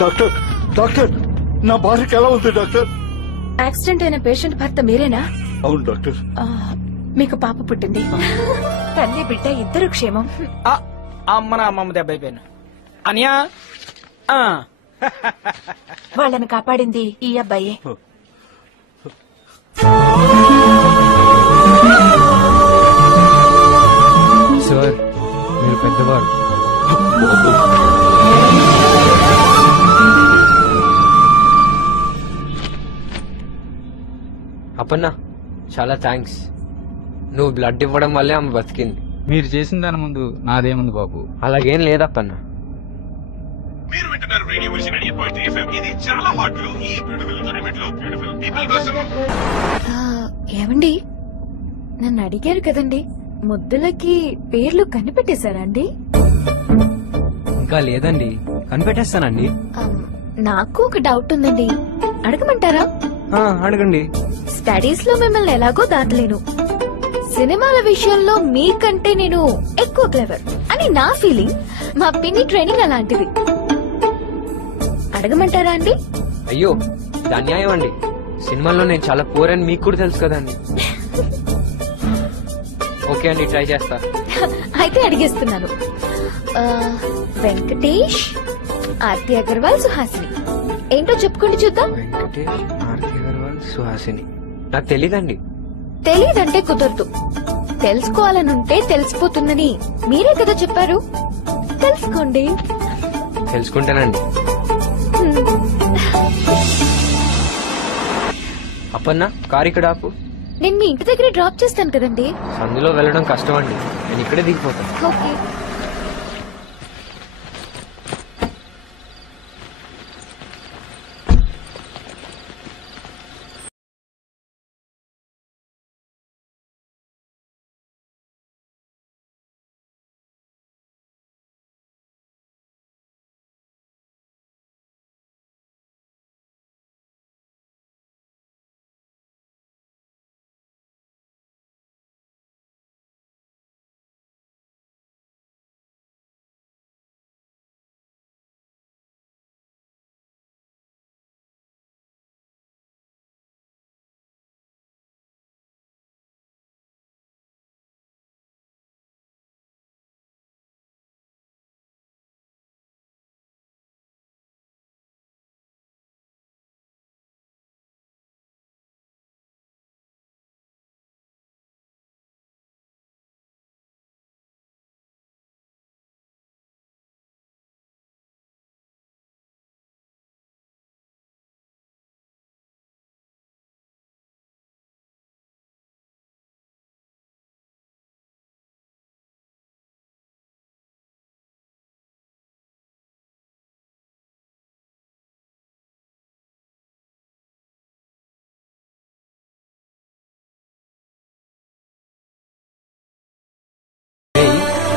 డాక్టర్ డాక్టర్ నా భార్యకి ఎలా ఉంది డాక్టర్? యాక్సిడెంట్ అయిన పేషెంట్ భర్త మీరేనా? అవును డాక్టర్. మీకు పాప పుట్టింది. తల్లి బిడ్డ ఇద్దరు క్షేమం. అమ్మ అమ్మమ్మ దెబ్బ అయిపోయాను. అనియా వాళ్ళని కాపాడింది ఈ అబ్బాయి. సార్, మీరు పెద్దవారు. అప్పన్నా, చాలా థ్యాంక్స్. నువ్వు బ్లడ్ ఇవ్వడం వల్లే ఆమె బతికింది. మీరు చేసిన దాని ముందు నాదేముంది బాబు? అలాగేం లేదప్పన్నా. ఏమండి, నన్ను అడిగారు కదండి, ముద్దులకి పేర్లు కనిపెట్టేశారా అండి? ఇంకా లేదండి, కనిపెట్టేస్తానండి. నాకు ఒక డౌట్ ఉందండి, అడగమంటారా? అడగండి. స్టడీస్ లో మిమ్మల్ని ఎలాగో దాటలేను, సినిమాల విషయంలో మీకంటే నేను ఎక్కువ క్లెవర్ అని నా ఫీలింగ్. మా పిన్ని ట్రైనింగ్ అలాంటిది. అడగమంటారా అండి? అయ్యో, ఇది అన్యాయం అండి. సినిమాల్లో నేను చాలా పూర్ అని మీకు కూడా తెలుసు కదండి. ఓకే అండి, ట్రై చేస్తా. అయితే అడిగేస్తున్నాను. వెంకటేష్, ఆర్తి అగర్వాల్, సుహాసిని. ఏంటో చెప్పుకోండి చూద్దాం. వెంకటేష్, ఆర్తి అగర్వాల్, సుహాసిని. నాకు తెలీదండి. తెలీదంటే కుదరదు. తెలుసుకోవాలనుంటే తెలిసిపోతుందని మీరే కదా చెప్పారు. తెలుసుకోండి. తెలుసుకుంటానండి. అప్పన్నా, కారు ఇక్కడ ఆపు. నేను మీ ఇంటి దగ్గర డ్రాప్ చేస్తాను కదండి. సందులో వెళ్ళడం కష్టం అండి, నేను ఇక్కడే దిగిపోతాను. ఓకే.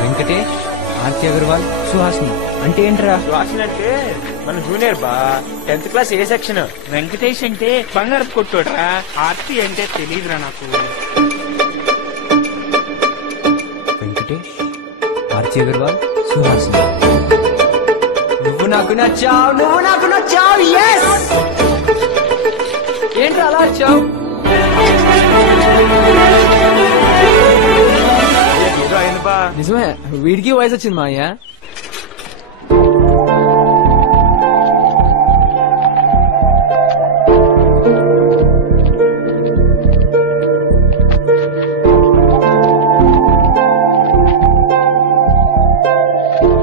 వెంకటేష్, ఆర్తి అగర్వాల్, సుహాసిని అంటే ఏంట్రా? సుహాసిని అంటే మన జూనియర్ బా, 10th క్లాస్ ఏ సెక్షన్. వెంకటేష్ అంటే బంగారు కొట్టురా. ఆర్తి అంటే తెలీదురా నాకు. వెంకటేష్, ఆర్తి అగర్వాల్, సుహాసిని. నువ్వు నాకు నచ్చావు, నువ్వు నాకు నచ్చావు. ఏంట్రా అలా వచ్చావు? నిజమే, వీడికి వయసు వచ్చింది మా అయ్య.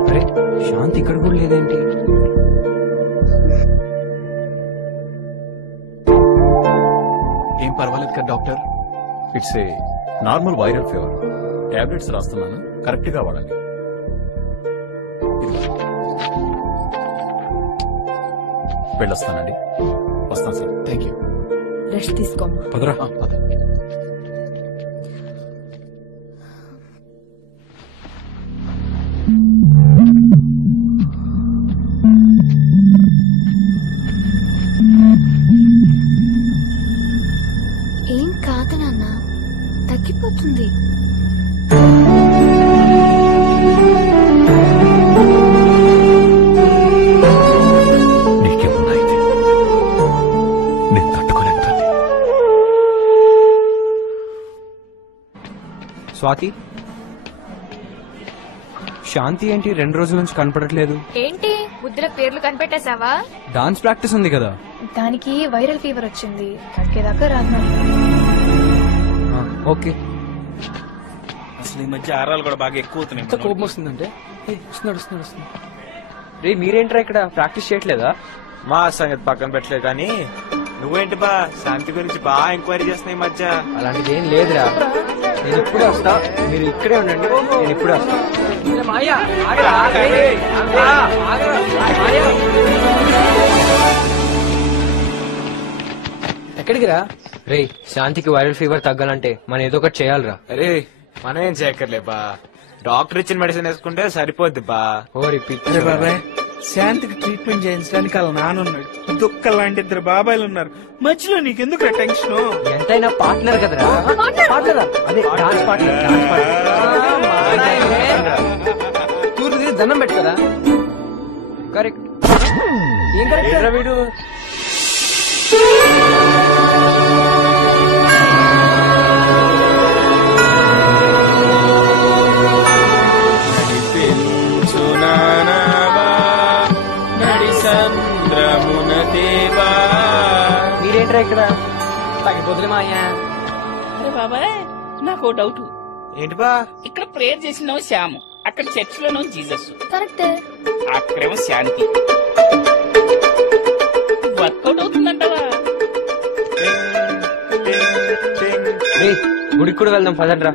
అరే, శాంతి ఇక్కడ కూడా లేదేంటి? ఏం పర్వాలేదు కదా doctor? It's a normal viral fever. Tablets రాస్తున్నాను, కరెక్ట్ గా వాడండి. వెళ్ళొస్తానండి. వస్తాను సార్. Thank you. రెస్ట్ తీసుకోమ్మా. పదరా. పద. ఏం కాదు నాన్న, తగ్గిపోతుంది. నేను తట్టుకోలేను తల్లి. స్వాతి, శాంతి ఏంటి 2 రోజుల నుంచి కనపడట్లేదు? ఏంటి ముద్దుల పేర్లు కనిపెట్టేశావా? డాన్స్ ప్రాక్టీస్ ఉంది కదా. దానికి వైరల్ ఫీవర్ వచ్చింది, తగ్గేదాకా రాను. ఓకే. అసలు ఈ మధ్య ఆరాలు కూడా బాగా ఎక్కువ అవుతున్నాయి. కోపం వస్తుందంటే వస్తున్నాడు. రే మీరేంట్రా ఇక్కడ ప్రాక్టీస్ చేయట్లేదా? మా సంగతి పక్కన పెట్టలేదు కానీ నువ్వేంటి బా శాంతి గురించి బాగా ఎంక్వైరీ చేస్తున్నాయి ఈ మధ్య. అలాంటిది ఏం లేదురా, నేను ఇప్పుడే వస్తా, మీరు ఇక్కడే ఉండండి, నేను ఇప్పుడే వస్తా. ఎక్కడికి రా? రే శాంతికి వైరల్ ఫీవర్ తగ్గాలంటే మనం ఏదో ఒకటి చేయాలిరా. అరే మనం ఏం చేయక్కర్లే బా, డాక్టర్ ఇచ్చిన మెడిసిన్ వేసుకుంటే సరిపోద్ది బా. అరే బాబాయ్, శాంతికి ట్రీట్మెంట్ చేయించడానికి వాళ్ళ నాన్నున్నాడు, దుక్క లాంటి 2 బాబాయిలు ఉన్నారు, మధ్యలో నీకెందుకు టెన్షన్? ఎంతైనా పార్ట్నర్ కదరా. అదే డాన్స్ పార్ట్నర్. తూర్పు తీసి దండం పెట్టుకోరా. కరెక్ట్. ఏం కరెక్ట్ వీడు? మీరేంట్రా ఇక్కడ? తగ్గిపోతుంది మా అయ్యా. అరే బాబాయ్, నాకు డౌట్. ఏంటి బా? ఇక్కడ ప్రేయర్ చేసినావు శ్యాము, అక్కడ చర్చ్ లోనో జీసస్, కరెక్టే. అక్కడేమో శాంతి. వర్కౌట్ అవుతుందంటవా? రే గుడికి కూడా వెళ్దాం పదండ్రా.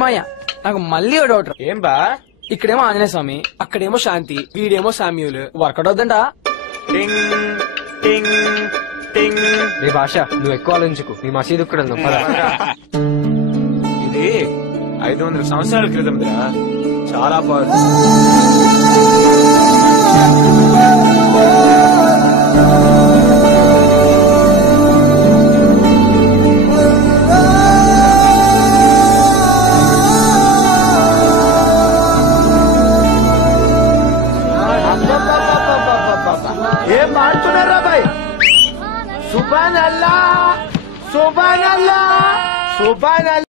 మాయా, నాకు మళ్ళీ ఒక డౌట్. ఏం బా? ఇక్కడేమో ఆంజనేయ స్వామి, అక్కడేమో శాంతి, వీడేమో సామ్యూలు. వర్కౌట్ అవుతుందా? రే భాష, నువ్వు ఎక్కువ ఆలోచించుకు, నీ మసీదు కూడా వెళ్దాం పద. ఇది 500 సంవత్సరాల క్రితం చాలా పవర్. ఏం మాడుతున్నారా భాయ్? సుబాన్ అల్లా, సుబాన్ అల్లా, సుబాన్ అల్లా.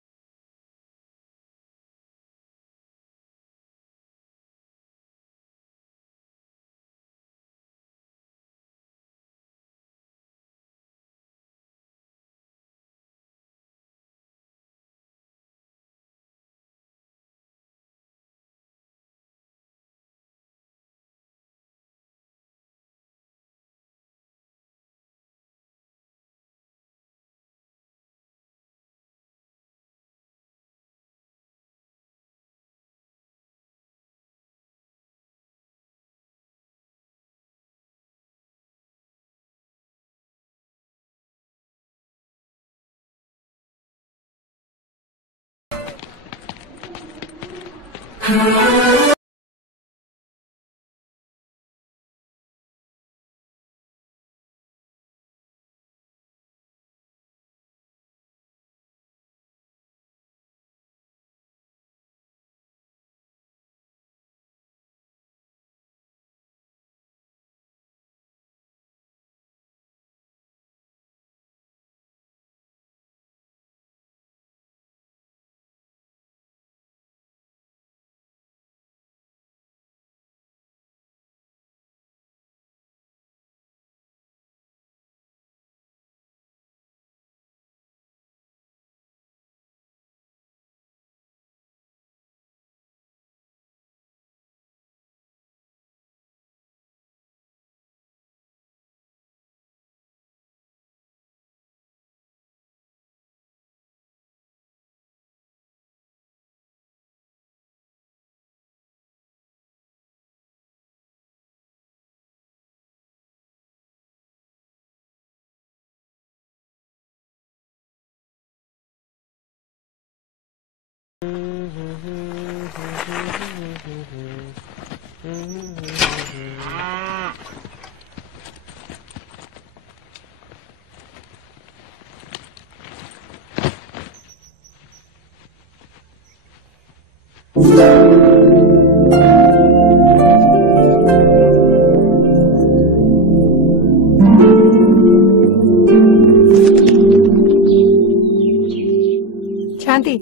శాంతి,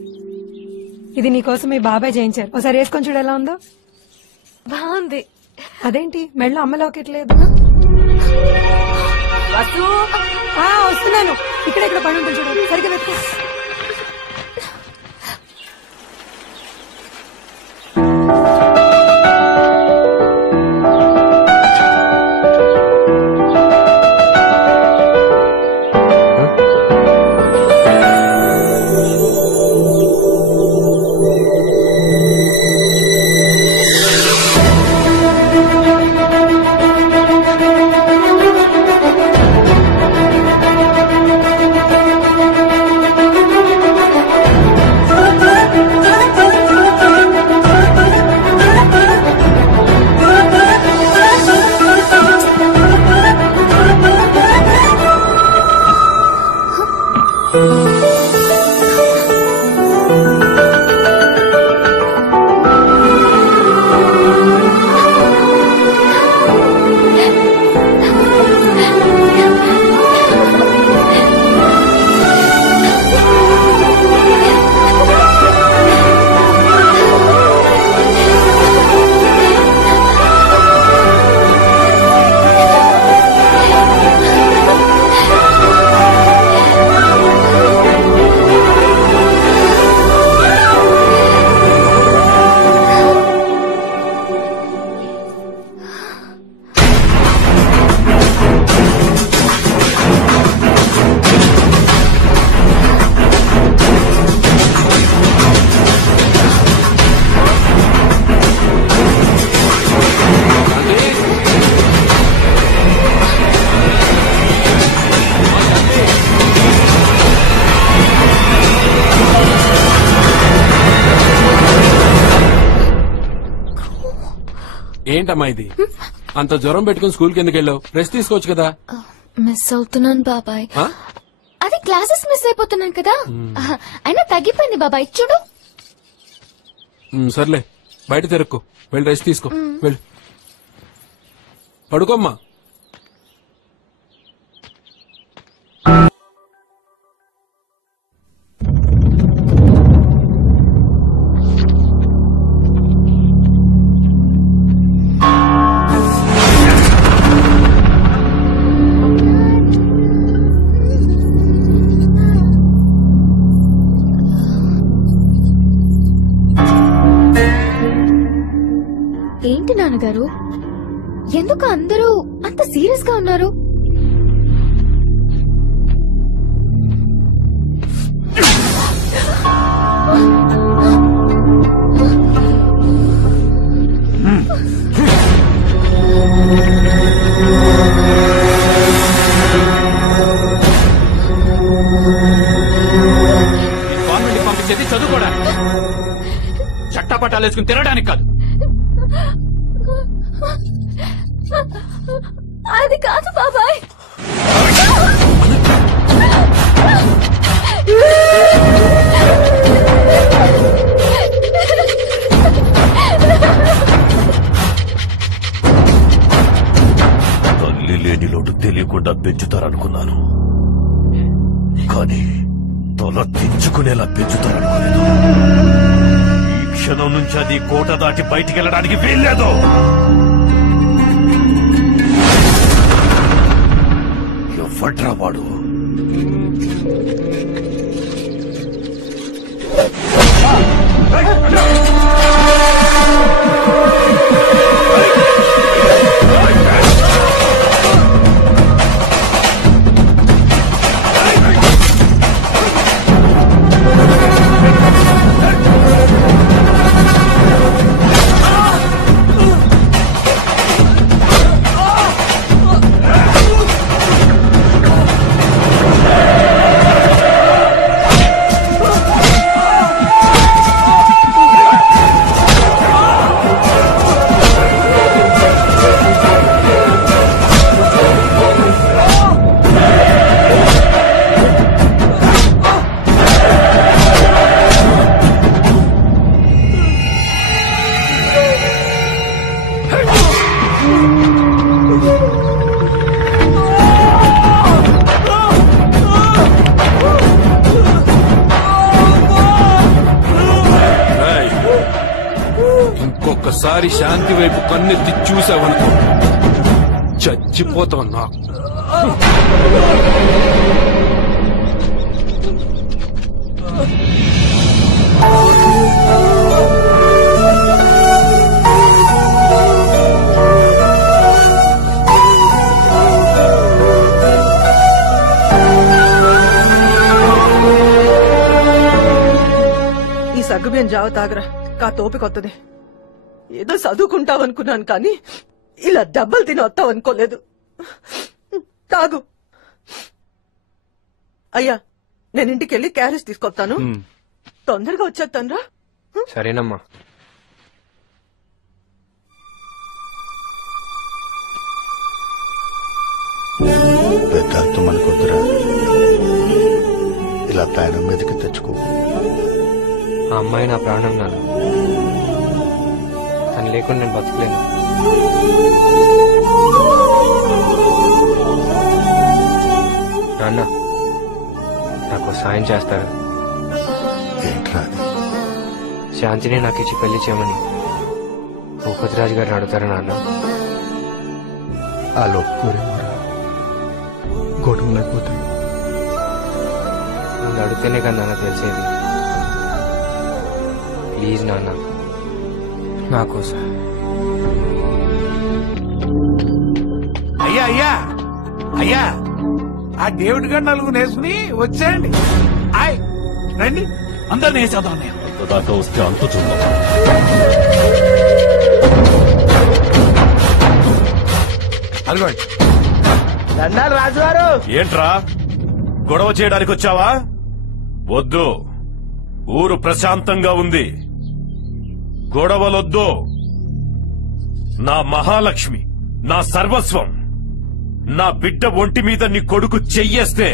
ఇది నీకోసం మీ బాబాయ్ చేయించారు, ఒకసారి వేసుకొని చూడు ఎలా ఉందో. బాగుంది. అదేంటి మెళ్ళ అమ్మ లాకెట్ లేదు? వస్తున్నాను, ఇక్కడ పడి ఉంటుంది చూడు, సరిగ్గా పెట్టుకో. ఏంటమ్మా ఇది? అంత జ్వరం పెట్టుకుని స్కూల్కి ఎందుకు వెళ్ళావు? రెస్ట్ తీసుకోవచ్చు కదా. మిస్ అవుతున్నాను బాబాయ్, అది క్లాసెస్ మిస్ అయిపోతున్నాను కదా. అయినా తగ్గిపోయింది బాబాయ్, చూడు. సర్లే, బయట తిరక్కు, వెళ్ళి రెస్ట్ తీసుకో, వెళ్ళు పడుకోమ్మా. ఏంటి నాన్నగారు, ఎందుకు అందరూ అంత సీరియస్ గా ఉన్నారు? గవర్నమెంట్ పంపించేది చదువుకోవడానికి, చట్టాపట్టాలు వేసుకుని తిరగడానికి కాదు. అది కాదు బాబాయ్. తల్లి లేని లోటు తెలియకుండా పెంచుతారనుకున్నాను, కానీ తల తెచ్చుకునేలా పెంచుతారనుకోలేదు. ఈ క్షణం నుంచి అది కోట దాటి బయటికి వెళ్ళడానికి వీల్లేదు. ఎవడ్రా వాడు? ఒక్కసారి శాంతి వైపు కన్నెత్తి చూసావనుకో చచ్చిపోతావు నాకు. ఈ సగ్గుబియ్యం జావ తాగరా, కా తోపికొత్తది. ఏదో చదువుకుంటావనుకున్నాను కానీ ఇలా దెబ్బలు తిని వస్తావనుకోలేదు. తాగు. అయ్యా, నేను ఇంటికెళ్ళి క్యారేజ్ తీసుకొస్తాను. తొందరగా వచ్చేస్తాను రా. సరేనమ్మా. పెద్దలతో మనకొద్దురా, ఇలా ప్రాణం మీదకి తెచ్చుకో. ఆ అమ్మాయి నా ప్రాణం నాన్న, తను లేకుండా నేను బతకలేను. నాన్న, నాకు సాయం చేస్తారా? శాంతిని నాకు ఇచ్చి పెళ్లి చేయమని భూపతిరాజు గారిని అడుగుతారా నాన్న? ఆ లోపుకోరేమోరా, గొడవలైపోతాయి. నన్ను అడిగితేనే కదా నాన్న తెలిసేది. ప్లీజ్ నాన్న, నా కోసం. అయ్యా అయ్యా అయ్యా, ఆ డేవిడ్ గారు నలుగురు నేసుకుని వచ్చేయండి. ఆయ్ రండి, అందరు నేసేద్దాం. దాకా వస్తే అంతు చూద్దాం. అదిగోండి. దండాలు రాజుగారు. ఏంట్రా గొడవ చేయడానికి వచ్చావా? వద్దు, ఊరు ప్రశాంతంగా ఉంది, గొడవలొద్దు. నా మహాలక్ష్మి, నా సర్వస్వం, నా బిడ్డ ఒంటి మీద నీ కొడుకు చెయ్యేస్తే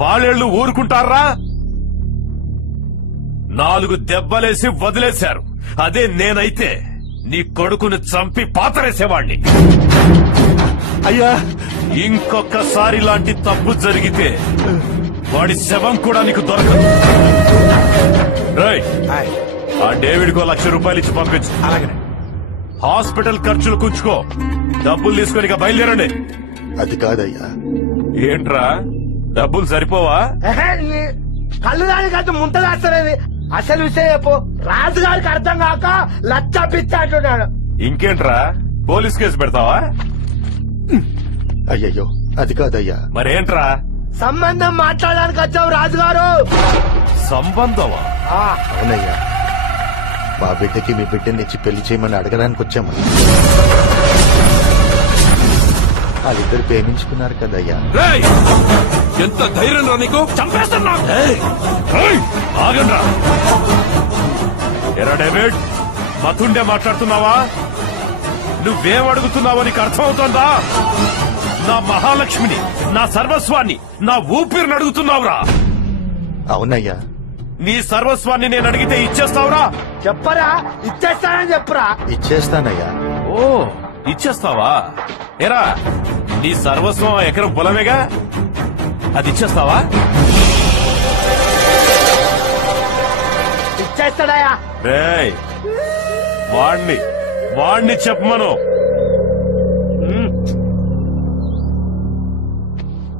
పాలేళ్లు ఊరుకుంటారా? 4 దెబ్బలేసి వదిలేశారు. అదే నేనైతే నీ కొడుకుని చంపి పాతరేసేవాణ్ణి. అయ్యా, ఇంకొకసారి లాంటి తప్పు జరిగితే వాడి శవం కూడా నీకు దొరకదు. ఆ డేవిడ్ కో 1,00,000 రూపాయలు ఇచ్చి పంపించు. అలాగే హాస్పిటల్ ఖర్చులు కూర్చుకో. డబ్బులు తీసుకొని ఇక బయలుదేరండి. అది కాదయ్యా. ఏంట్రా డబ్బులు సరిపోవా? కళ్ళు దానికంటే ముంత దాస్తలేదు. అసలు విషయం చెప్పు. రాజుగారికి అర్థం కాక లచ్చ పిచ్చ అంటున్నాడు. ఇంకేంట్రా పోలీస్ కేసు పెడతావా? అయ్యయ్యో, అది కాదయ్యా. మరేంట్రా? సంబంధం మాట్లాడడానికి వచ్చావు రాజుగారు. సంబంధమా? అవునయ్యా, మా బిడ్డకి మీ బిడ్డనిచ్చి పెళ్లి చేయమని అడగడానికి వచ్చాము. వాళ్ళిద్దరు ప్రేమించుకున్నారు కదయ్యా. ఎంత ధైర్యం రా నీకు? చంపేస్తున్నా. ఆగండ్రా. ఎరా డేవిడ్, మతుండే మాట్లాడుతున్నావా? నువ్వేం అడుగుతున్నావో నీకు అర్థమవుతోందా? నా మహాలక్ష్మిని, నా సర్వస్వాన్ని, నా ఊపిరిని అడుగుతున్నావురా? అవునయ్యా. నీ సర్వస్వాన్ని నేను అడిగితే ఇచ్చేస్తావురా? చెప్పరా, ఇచ్చేస్తానని చెప్పురా. ఇచ్చేస్తానయ్యా. ఓ, ఇచ్చేస్తావా? ఎరా, నీ సర్వస్వం ఎకరం పొలమేగా, అది ఇచ్చేస్తావా? ఇచ్చేస్తాడయ్యా. రేయ్, వాణ్ణి చెప్పమను.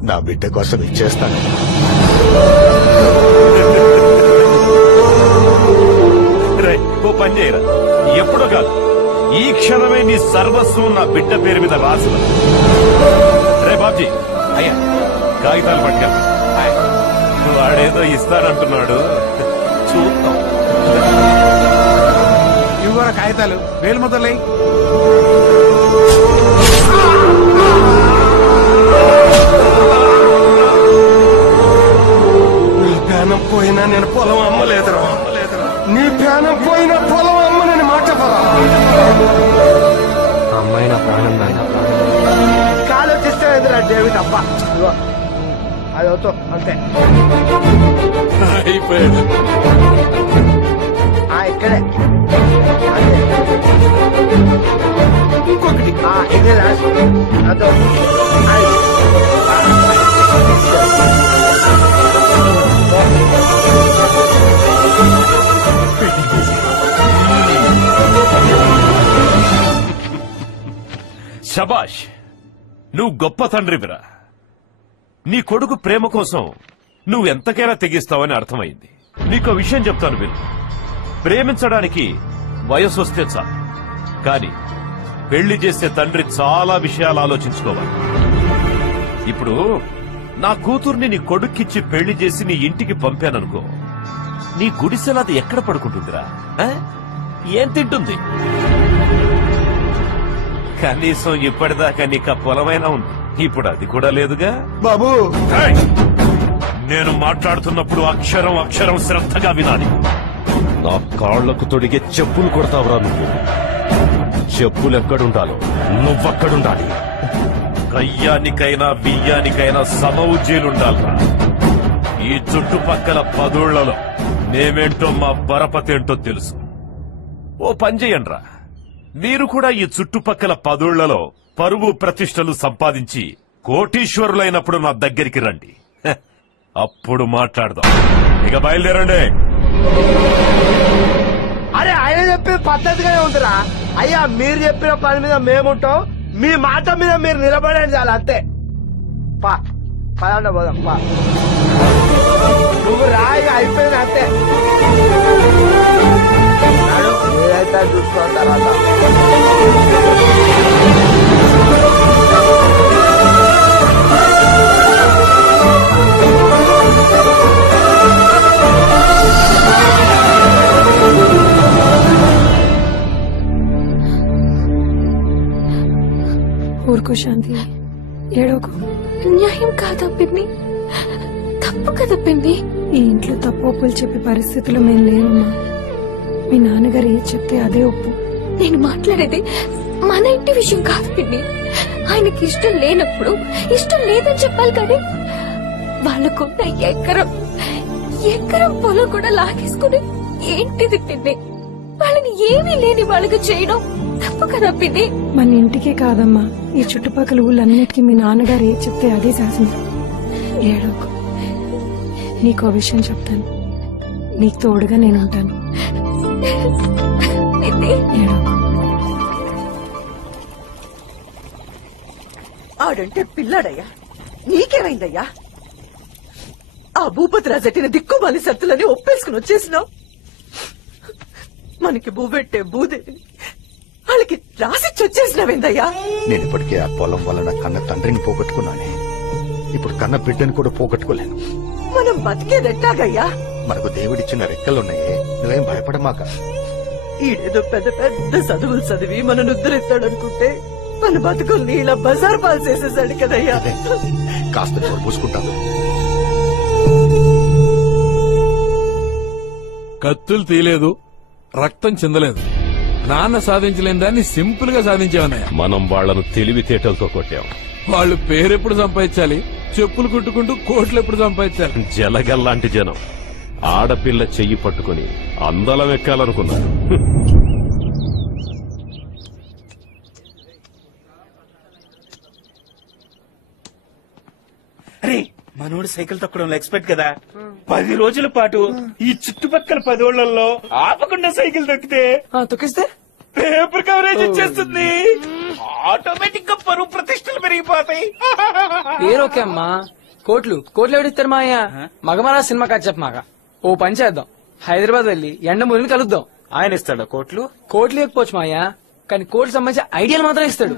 నా బిడ్డ కోసం ఇచ్చేస్తాను. రే, ఓ పని చేయరా, ఎప్పుడో కాదు, ఈ క్షణమే నీ సర్వస్వం నా బిడ్డ పేరు మీద రాసు. రే బాబ్జీ, అయ్యా కాగితాలు పట్టుకెళ్ళ. వాడేదో ఇస్తానంటున్నాడు, చూద్దాం. ఇవి కూడా కాగితాలు, వేలు మొదలై. నీ ప్రాణం పోయినా నేను పొలం అమ్మలేదురా. నీ ప్రాణం పోయినా పొలం అమ్మనని మాట అమ్మాయి నా ప్రాణం నాయన. ఆలోచిస్తే ఎదురా డేవిడ్ అబ్బా. అది అవుతో అంతే. అయిపోయాడు. ఇక్కడే ఇంకొకటి. ఇదే లాస్ట్. అదో శబాష్, నువ్వు గొప్ప తండ్రివిరా. నీ కొడుకు ప్రేమ కోసం నువ్వు ఎంతకైనా తెగిస్తావని అర్థమైంది. నీకో విషయం చెప్తాను విను. ప్రేమించడానికి వయసు వస్తే చాలు, కానీ పెళ్లి చేసే తండ్రి చాలా విషయాలు ఆలోచించుకోవాలి. ఇప్పుడు నా కూతుర్ని నీ కొడుక్కిచ్చి పెళ్లి చేసి నీ ఇంటికి పంపాననుకో, నీ గుడిసెలాది ఎక్కడ పడుకుంటుందిరా? ఏం తింటుంది? కనీసం ఇప్పటిదాకా నీకు పొలమైనా ఉంది. ఇప్పుడు అది కూడా లేదుగా బాబు. నేను మాట్లాడుతున్నప్పుడు అక్షరం అక్షరం శ్రద్ధగా వినాలి. నా కాళ్లకు తొడిగే చెప్పులు కొడతావురా నువ్వు. చెప్పులు ఎక్కడుండాలో నువ్వక్కడుండాలి. కయ్యానికైనా బియ్యానికైనా సమౌజ్జీలుండాలరా. ఈ చుట్టుపక్కల 10 ఊళ్ళలో నేమేంటో మా బరపతేంటో తెలుసు. ఓ పని చెయ్యండ్రా, మీరు కూడా ఈ చుట్టుపక్కల 10 ఊళ్ళలో పరువు ప్రతిష్టలు సంపాదించి కోటీశ్వరులైనప్పుడు నా దగ్గరికి రండి. అప్పుడు మాట్లాడదాం. ఇక బయలుదేరండి. అరే ఆయన చెప్పిన పద్ధతిగానే ఉందిరా. అయ్యా మీరు చెప్పిన పని మీద మేముంటాం, మీ మాట మీద మీరు నిలబడండి చాలు, అంతే. పదండి పోదాం. నువ్వు రాయి అయిపోయింది అంతే. ఏదైతే చూసుకున్న తర్వాత ఊరుకో శాంతి, ఏడోకు. న్యాయం కాదా పిన్ని? తప్పు కదా పిన్ని. ఈ ఇంట్లో తప్పు ఒప్పులు చెప్పే పరిస్థితులు మేము లేవమ్మా. మీ నాన్నగారు ఏది చెప్తే అదే ఒప్పు. నేను మాట్లాడేది మన ఇంటి విషయం కాదు పిన్ని. ఆయనకి ఇష్టం లేనప్పుడు ఇష్టం లేదని చెప్పాలి కానీ వాళ్ళకున్న ఎకరం పొలం కూడా లాగేసుకుని ఏంటిది పిన్ని? వాళ్ళని ఏమీ లేని వాళ్ళకి చేయడం తప్పు కదా పిన్ని. మన ఇంటికే కాదమ్మా, ఈ చుట్టుపక్కల ఊళ్ళన్నిటికీ మీ నాన్నగారు ఏది చెప్తే అదే శాసనం. ఏడోకు. నీకో విషయం చెప్తాను, నీకు తోడుగా నేనుంటాను. ఏడోకు. ఆడంటే పిల్లాడయ్యా, నీకేమైందయ్యా? ఆ భూపతి రాజెట్టిన దిక్కుమాలి సత్తులని ఒప్పేసుకుని వచ్చేసినావు. మనకి భూపెట్టే భూదేవి వాళ్ళకి రాసిచ్చి వచ్చేసినావేందయ్యా? నేను ఇప్పటికే ఆ పొలం వల్ల నా కన్న తండ్రిని పోగొట్టుకున్నానే. ఇప్పుడు కన్న బిడ్డను కూడా పోగొట్టుకోలేను. మనం బతికేదెట్టాగయ్యా? మనకు దేవుడిచ్చిన రెక్కలున్నాయే, నువ్వేం భయపడమాక. ఈడేదో పెద్ద పెద్ద చదువులు చదివి మన ఉద్ధరిస్తాడనుకుంటే మన బతుకుల్ని ఇలా బజార్ పాలు చేసేసాడు కదయ్యా. కాస్త నోరు పూసుకుంటాను. కత్తులు తీయలేదు, రక్తం చిందలేదు. నాన్న సాధించలేని దాన్ని సింపుల్ గా సాధించామన్నయ్య. మనం వాళ్లను తెలివితేటలతో కొట్టాం. వాళ్ళు పేరెప్పుడు సంపాదించాలి, చెప్పులు కుట్టుకుంటూ కోట్లు ఎప్పుడు సంపాదించాలి. జలగల్లాంటి జనం ఆడపిల్ల చెయ్యి పట్టుకుని అందలం ఎక్కాలనుకున్నారు. అరే మనోడు సైకిల్ తొక్కడంలో ఎక్స్పర్ట్ కదా. 10 రోజుల పాటు ఈ చుట్టుపక్కల 10 ఊళ్ళల్లో ఆపకుండా సైకిల్ తొక్కితే తొక్కిస్తే పేపర్ కవరేజ్ ఇచ్చేస్తుంది. ఆటోమేటిక్ గా పరువు ప్రతిష్టలు పెరిగిపోతాయి. పేరు ఓకే అమ్మా, కోట్లు ఎవడిస్తారు మా అయ్య? మగమరా సినిమా కాదు చెప్పమాక. ఓ పని చేద్దాం, హైదరాబాద్ వెళ్లి ఎండమూరిని కలుద్దాం. ఆయన ఇస్తాడా కోట్లు? కోట్లు ఇవ్వకపోవచ్చు మా అయ్య, కానీ కోట్లు సంబంధించిన ఐడియాలు మాత్రం ఇస్తాడు.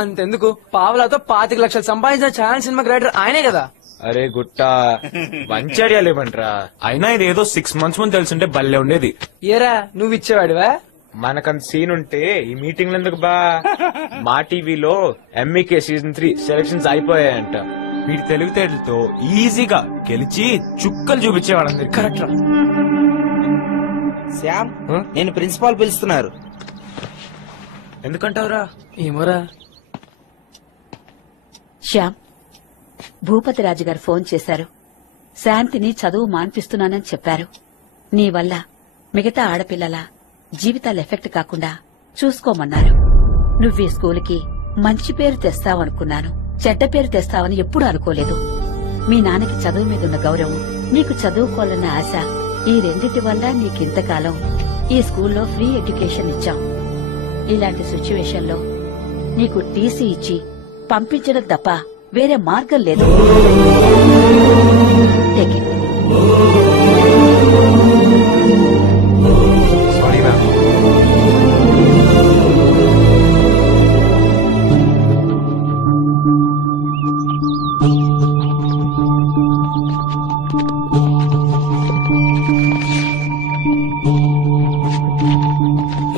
అంతెందుకు, పావలాతో 25 లక్షలు సంపాదించిన ఛానల్ సినిమా క్రియేటర్ ఆయనే కదా. అరే గుట్ట మంచి ఐడియా లేవంట్రా. అయినా ఇదేదో 6 months ముందు తెలుసుంటే భలే ఉండేది. ఏరా నువ్వు ఇచ్చేవాడివా? మనకంత సీన్ ఉంటే ఈ మీటింగ్ ఎందుకు బా? మా టీవీలో ఎంఈకే సీజన్ 3 సెలక్షన్స్ అయిపోయాయంట. వీడి తెలివితేటలతో ఈజీగా గెలిచి చుక్కలు చూపించేవాడు. కరెక్ట్ రా. శ్యామ్, నేను ప్రిన్సిపాల్ పిలుస్తున్నారు. ఎందుకంటావురా? ఏమోరా. శ్యామ్, భూపతి రాజు గారు ఫోన్ చేశారు. శాంతిని చదువు మాన్పిస్తున్నానని చెప్పారు. నీ వల్ల మిగతా ఆడపిల్లల జీవితాలు ఎఫెక్ట్ కాకుండా చూసుకోమన్నారు. నువ్వీ స్కూలుకి మంచి పేరు తెస్తావనుకున్నాను, చెడ్డ పేరు తెస్తావని ఎప్పుడూ అనుకోలేదు. మీ నాన్నకి చదువు మీదున్న గౌరవం, నీకు చదువుకోవాలన్న ఆశ, ఈ రెండిటి వల్ల నీకింతకాలం ఈ స్కూల్లో ఫ్రీ ఎడ్యుకేషన్ ఇచ్చాం. ఇలాంటి సిచ్యువేషన్లో నీకు టీసీ ఇచ్చి పంపించడం తప్ప వేరే మార్గం లేదు. Take it. Sorry ma'am.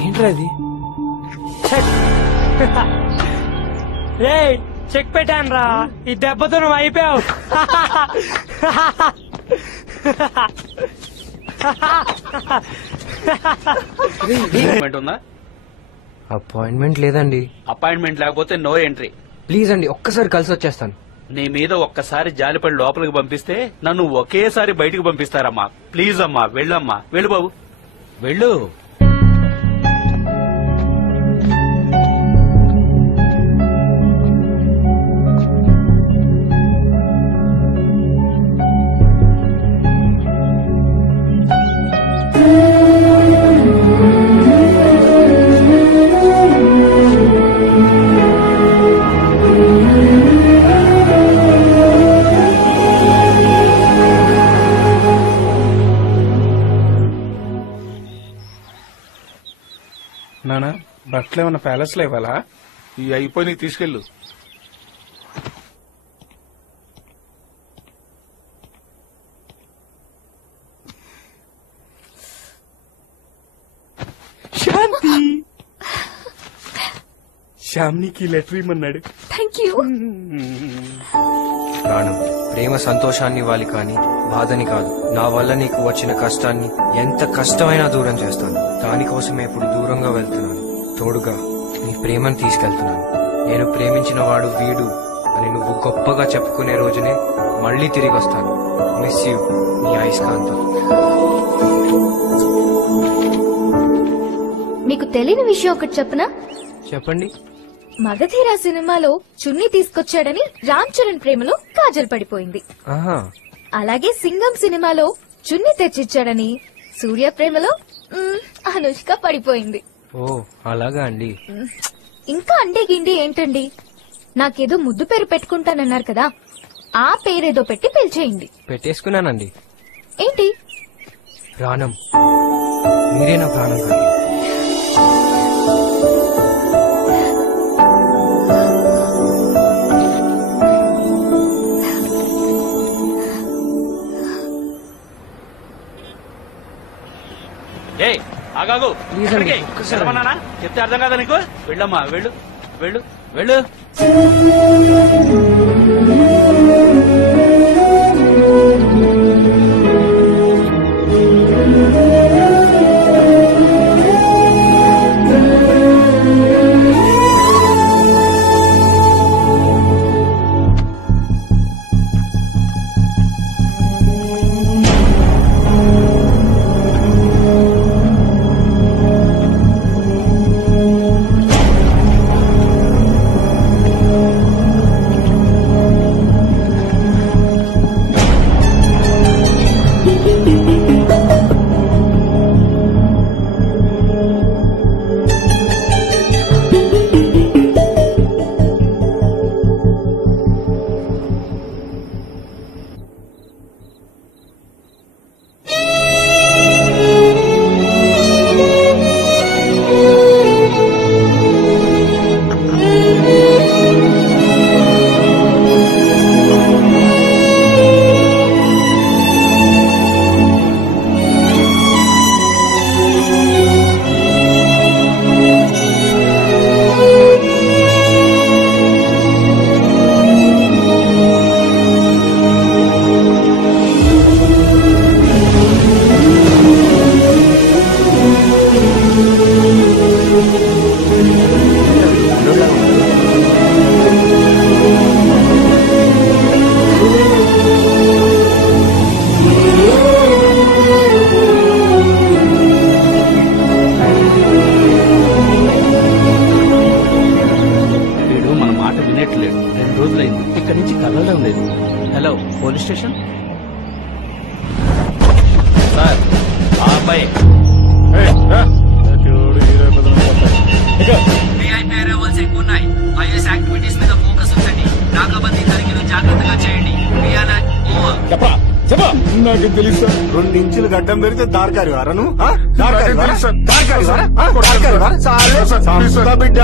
ఏంట్రా ఇది? చెక్ పెట్టాను రా, ఈ దెబ్బతో నువ్వు అయిపోయావు. ఉందా? అపాయింట్మెంట్ లేదండి. అపాయింట్మెంట్ లేకపోతే నో ఎంట్రీ. ప్లీజ్ అండి, ఒక్కసారి కలిసి వచ్చేస్తాను. నీ మీద ఒక్కసారి జాలిపడి లోపలికి పంపిస్తే నన్ను ఒకేసారి బయటికి పంపిస్తారమ్మా. ప్లీజ్ అమ్మా, వెళ్ళమ్మా, వెళ్ళు బాబు, వెళ్ళు. నానా బట్టలు ఏమన్నా ప్యాలెస్ లో ఇవ్వాలా? ఈ అయిపోయి నీకు తీసుకెళ్ళు. శాంతి, శ్యామ్నికి లెటర్ ఇమ్మన్నాడు. Thank you. ప్రాణం ప్రేమ సంతోషాన్ని ఇవ్వాలి కానీ బాధని కాదు. నా వల్ల నీకు వచ్చిన కష్టాన్ని ఎంత కష్టమైనా దూరం చేస్తాను. దానికోసమే ఇప్పుడు దూరంగా వెళ్తున్నాను. తోడుగా నీ ప్రేమను తీసుకెళ్తున్నాను. నేను ప్రేమించిన వాడు వీడు అని నువ్వు గొప్పగా చెప్పుకునే రోజునే మళ్ళీ తిరిగి వస్తాను. మిస్ యూ, నీ అయస్కాంతం. మీకు తెలియని విషయం ఒకటి చెప్పనా? చెప్పండి. మగధీర సినిమాలో చున్నీ తీసుకొచ్చాడని రామ్ చరణ్ ప్రేమలో కాజల్ పడిపోయింది. ఆహా. అలాగే సింగం సినిమాలో చున్నీ తెచ్చిచ్చాడని సూర్య ప్రేమలో అనుష్క పడిపోయింది. ఓ అలాగా అండి. ఇంకా అండే గిండి ఏంటండి? నాకేదో ముద్దు పేరు పెట్టుకుంటానన్నారు కదా, ఆ పేరేదో పెట్టి పిలిచేయండి. పెట్టేసుకున్నానండి. ఏంటి? ప్రాణం. మీరే నా ప్రాణం కాదు. ఏ ఆగాగు, ప్లీజ్ అండి, చదవన్నానా? చెప్తే అర్థం కాదా నీకు? వెళ్ళమ్మా, వెళ్ళు, వెళ్ళు, వెళ్ళు. Hello, police station sir. ఆ అబ్బాయి విఐపీ అరైవల్స్ ఎక్కువ ఉన్నాయి. ఐఎస్ యాక్టివిటీస్ మీద ఫోకస్ ఉంచండి. నాకాబందీ తనిఖీలు జాగ్రత్తగా చేయండి. నాకు తెలుసు 2 ఇంచులు గడ్డం పెరిగితే దార్కారి వారను బిడ్డ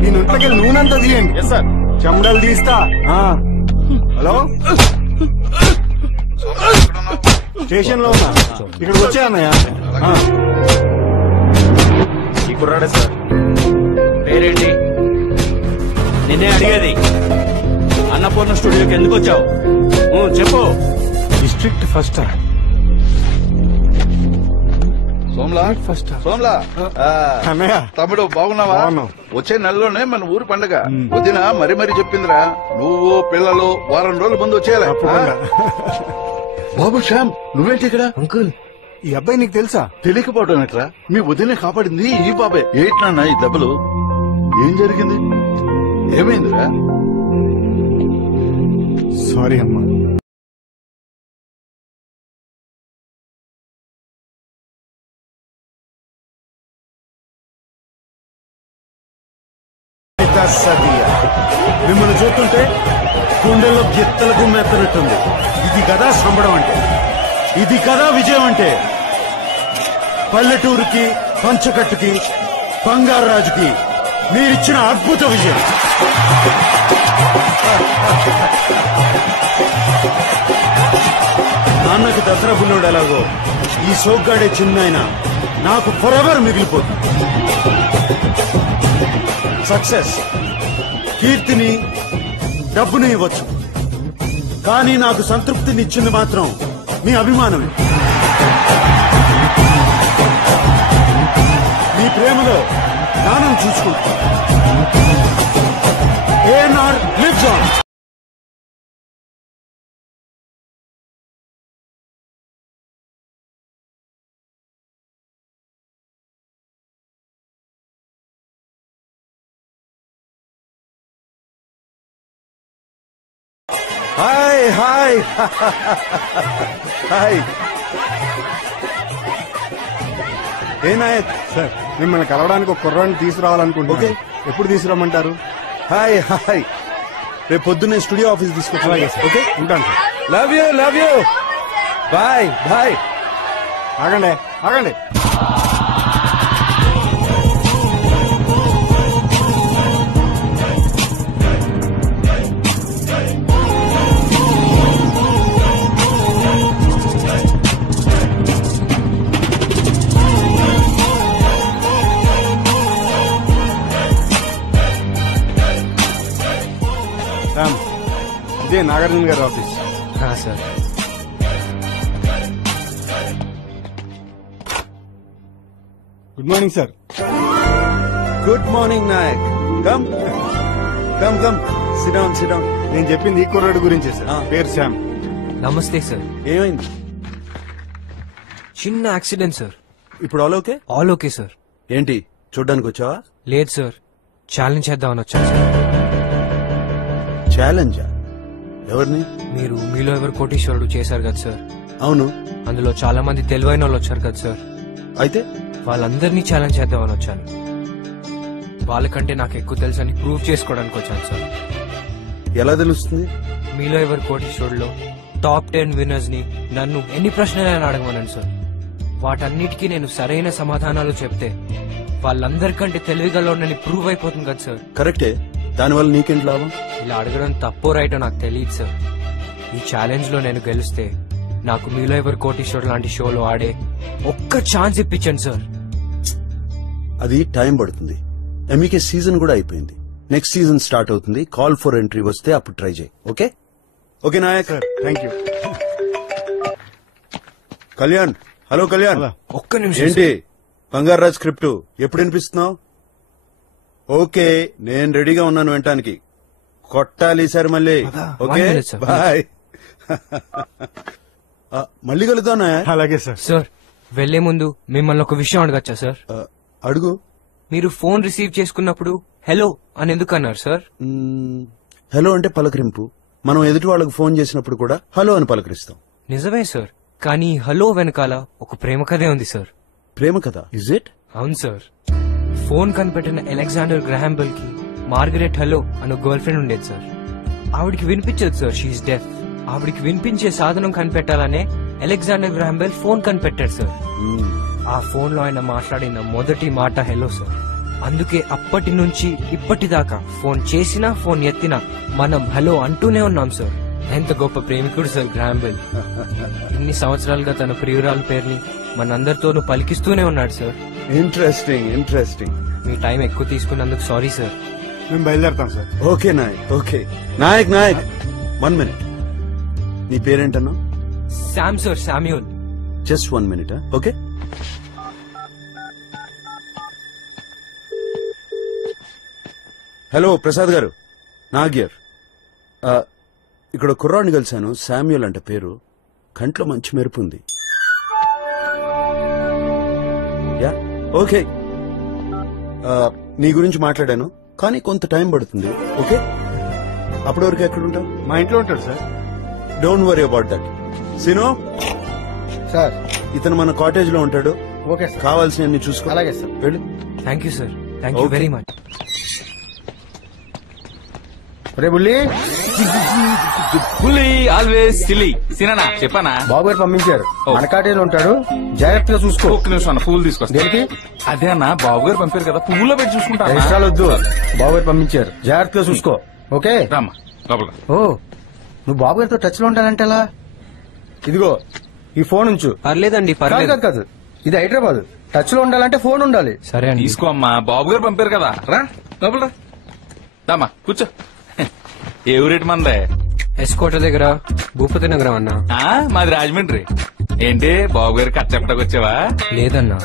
నేను ఇంట్లోకి నూనెంతా తీయండి సార్. చెమడలు తీస్తా. హలో స్టేషన్ లో ఉన్నా, ఇక్కడికి వచ్చా అన్నయ్య. ఈ కుర్రాడే సార్. పేరేంటి? నిన్నే అడిగేది. అన్నపూర్ణ స్టూడియోకి ఎందుకు వచ్చావు? చెప్పు. డిస్ట్రిక్ట్ ఫస్ట్ సోమ్లా అన్నయ్య. తమ్ముడు బాగున్నావా? వచ్చే నెలలోనే మన ఊరు పండగ. వదిన మరీ చెప్పిందిరా, నువ్వు పిల్లలు వారం రోజుల ముందు వచ్చేయాలి. బాబు శ్యామ్, నువ్వేంటి ఇక్కడ? అంకుల్, ఈ అబ్బాయి నీకు తెలుసా? తెలియకపోవడం ఎట్రా? మీ వదిన కాపాడింది ఈ బాబాయ్. ఏంటన్నా ఈ దెబ్బలు? ఏం జరిగింది? ఏమైందిరా? సారీ అమ్మా. మిమ్మల్ని చూస్తుంటే గుండెల్లో గిత్తలకు మెత్తనట్టుంది. ఇది కదా సంబడం అంటే, ఇది కదా విజయం అంటే. పల్లెటూరుకి, పంచకట్టుకి, బంగారు రాజుకి మీరిచ్చిన అద్భుత విజయం. నాన్నకి దసరా బుల్లోడు ఎలాగో ఈ సోగ్గాడే చిన్నాయన నాకు ఫరెవర్ మిగిలిపోతుంది. సక్సెస్ కీర్తిని, డబ్బుని ఇవ్వచ్చు, కానీ నాకు సంతృప్తిని ఇచ్చింది మాత్రం మీ అభిమానమే. మీ ప్రేమలో నాన్నను చూసుకుంటా. ANR lives on. Hi hi hi. A Naik sir, మిమ్మల్ని కలవడానికి ఒక కుర్రాన్ని తీసుకురావాలనుకుంటున్నా. ఎప్పుడు తీసుకురామంటారు? Hi hi. రేపు పొద్దున్నే స్టూడియో ఆఫీస్ తీసుకొచ్చి. ఓకే, ఉంటాను sir. Love you, love you. Bye bye. ఆగండి ఆగండి. ఇదే నాగార్జున గారి office. Sir. Good morning sir. Good morning Naik. Come come come, sit down sit down. నేను చెప్పింది ఈ కుర్రాడు గురించే సార్. పేరు శ్యామ్. నమస్తే సార్. ఏమైంది? చిన్న యాక్సిడెంట్ సార్. ఇప్పుడు all okay? All okay sir. ఏంటి చూడ్డానికి వచ్చావా? లేదు సార్, ఛాలెంజ్ చేద్దామని వచ్చాను సార్. ఛాలెంజా? ఎవరిని? మీరు మీలో ఎవరు కోటీశ్వరుడు చేశారు కదా సార్. అవును. అందులో చాలా మంది తెలివైన వాళ్ళు వచ్చారు కదా సార్. అయితే వాళ్ళందరినీ ఛాలెంజ్ చేద్దామని వచ్చాను. వాళ్ళకంటే నాకు ఎక్కువ తెలుసని ప్రూవ్ చేసుకోవడానికి వచ్చాను సార్. ఎలా తెలుస్తుంది? మీలో ఎవరు కోటీశ్వరుడులో టాప్ 10 విన్నర్స్ ని నన్ను ఎన్ని ప్రశ్నలైనా అడగమనండి సార్. వాటన్నిటికీ నేను సరైన సమాధానాలు చెప్తే వాళ్ళందరికంటే తెలివిగలనని ప్రూవ్ అయిపోతుంది కదా సార్. కరెక్టే. దానివల్ల నీకేంటి లాభం? ఇలా అడగడం తప్పో రైటో నాకు తెలియదు సార్. ఈ ఛాలెంజ్ లో నేను గెలిస్తే నాకు మీలో ఎవరు కోటీశ్వరుడు లాంటి షోలో ఆడే ఒక్క ఛాన్స్ ఇప్పించండి సార్. అది టైం పడుతుంది. ఎంఈకే సీజన్ కూడా అయిపోయింది. నెక్స్ట్ సీజన్ స్టార్ట్ అవుతుంది. కాల్ ఫర్ ఎంట్రీ వస్తే అప్పుడు ట్రై చేయి. Okay okay Naik. Thank you. Kalyan. Hello Kalyan. ఒక్క నిమిషం. ఏంటి బంగారాజ్ స్క్రిప్ట్ ఎప్పుడు వినిపిస్తున్నావు? ఓకే, నేను రెడీగా ఉన్నాను వినటానికి. కొట్టాలి సార్ మళ్ళీ. Okay bye. మళ్ళీ కలుద్దాం. అలాగే సార్. సార్, వెళ్లే ముందు మిమ్మల్ని ఒక విషయం అడగచ్చా సార్? అడుగు. మీరు ఫోన్ రిసీవ్ చేసుకున్నప్పుడు హలో అని ఎందుకు అన్నారు సార్? హలో అంటే పలకరింపు. మనం ఎదుటి వాళ్ళకు ఫోన్ చేసినప్పుడు కూడా హలో అని పలకరిస్తాం. నిజమే సార్, కానీ హలో వెనకాల ఒక ప్రేమ కథే ఉంది సార్. ప్రేమ కథ? Is it? అవును సార్. ఫోన్ కనిపెట్టిన అలెగ్జాండర్ గ్రహాం బెల్ కి మార్గరెట్ హలో అనే గర్ల్ ఫ్రెండ్ ఉండేది సార్. ఆవిడికి వినిపించదు సార్, షీఈస్ డెఫ్. ఆవిడికి వినిపించే సాధనం కనిపెట్టాలనే అలెగ్జాండర్ గ్రహాం బెల్ ఫోన్ కనిపెట్టాడు సార్. ఆ ఫోన్ లో ఆయన మాట్లాడిన మొదటి మాట హలో సార్. అందుకే అప్పటి నుంచి ఇప్పటిదాకా ఫోన్ చేసినా ఫోన్ ఎత్తినా మనం హలో అంటూనే ఉన్నాం సార్. ఎంత గొప్ప ప్రేమికుడు సార్ గ్రహాం బెల్. ఇన్ని సంవత్సరాలుగా తన ప్రియురాల పేరుని మనందరితోనూ పలికిస్తూనే ఉన్నాడు సార్. ఇంట్రెస్టింగ్. మీ టైం ఎక్కువ తీసుకున్నందుకు సారీ సార్. మేము బయలుదేరుతాం సార్. Okay Nayak 1 minute. నీ పేరేంటన్నా? Sam sir, Samuel. Just 1 minute. Okay. Hello Prasad garu, నాగ్యర్. ఇక్కడ కుర్రాడిని కలిశాను, శామ్యూల్ అంటే పేరు. కంట్లో మంచి మెరుపు ఉంది. Yeah okay. నీ గురించి మాట్లాడాను, కానీ కొంత టైం పడుతుంది. ఓకే, అప్పటి వరకు ఎక్కడ ఉంటావు? మా ఇంట్లో ఉంటాడు sir. Don't worry about that. సినో సార్, ఇతను మన కాటేజ్ లో ఉంటాడు. ఓకే, కావాల్సినవన్నీ చూసుకో. అలాగే సార్, వెళ్ళు. Thank you sir, thank you very much. బుల్లి ఆల్వేస్ సిల్లీ. సినా చెప్పానా? బాబు గారు పంపించారు. మన కాటేజీలో ఉంటాడు, జాగ్రత్తగా చూసుకో. ఒక్క నిమిషం అన్న, పువ్వులు తీసుకొస్తా. దేనికి? అదే అన్న, బాబు గారు పంపారు కదా, పువ్వులో పెట్టి చూసుకుంటా. వద్దు, బాబు గారు పంపించారు, జాగ్రత్తగా చూసుకో. ఓకే రామ్మా లోపల. ఓ, నువ్వు బాబు గారితో టచ్ లో ఉంటానంటే ఎలా? ఇదిగో ఈ ఫోన్ ఉంచు. పర్లేదండి, పర్లేదు. కాదు, ఇది హైదరాబాద్. టచ్ లో ఉండాలంటే ఫోన్ ఉండాలి. సరే అండి. తీసుకో అమ్మా, బాబు గారు పంపారు కదా. రా లోపల రామ్మా, కూర్చో. ఏ ఊరేటి మందే? ఎస్కోట దగ్గర భూపతి నగరం అన్నా. మాది రాజమండ్రి. ఏంటి బాబు గారికి కథ చెప్పడానికి వచ్చావా? లేదన్నా.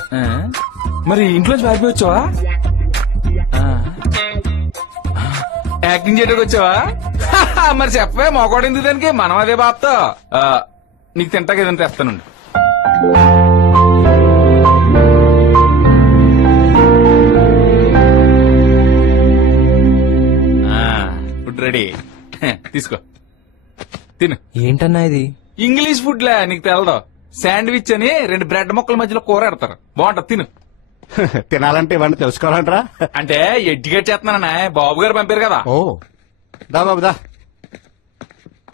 మరి ఇంట్లోంచి పారిపోయి వచ్చావా? యాక్టింగ్ చేయడానికి వచ్చావా? మరి చెప్పవే, మొగోడు ఎందుకు దానికి? మనం అదే బాబుతో. నీకు తింటాక ఏదంటే తెస్తానండి. ఫుడ్ రెడీ, తీసుకో తిను. ఏంటన్నా ఇది? ఇంగ్లీష్ ఫుడ్ లా, నీకు తెలదు. శాండ్విచ్ అని 2 బ్రెడ్ ముక్కల మధ్యలో కూర పెడతారు, బాగుంటది, తిను. తినాలంటే ఇవన్నీ తెలుసుకోవాలంటారా? అంటే ఎడ్యుకేట్ చేస్తున్నానా, బాబు గారు పంపారు కదా. ఓ దా బాబు దా.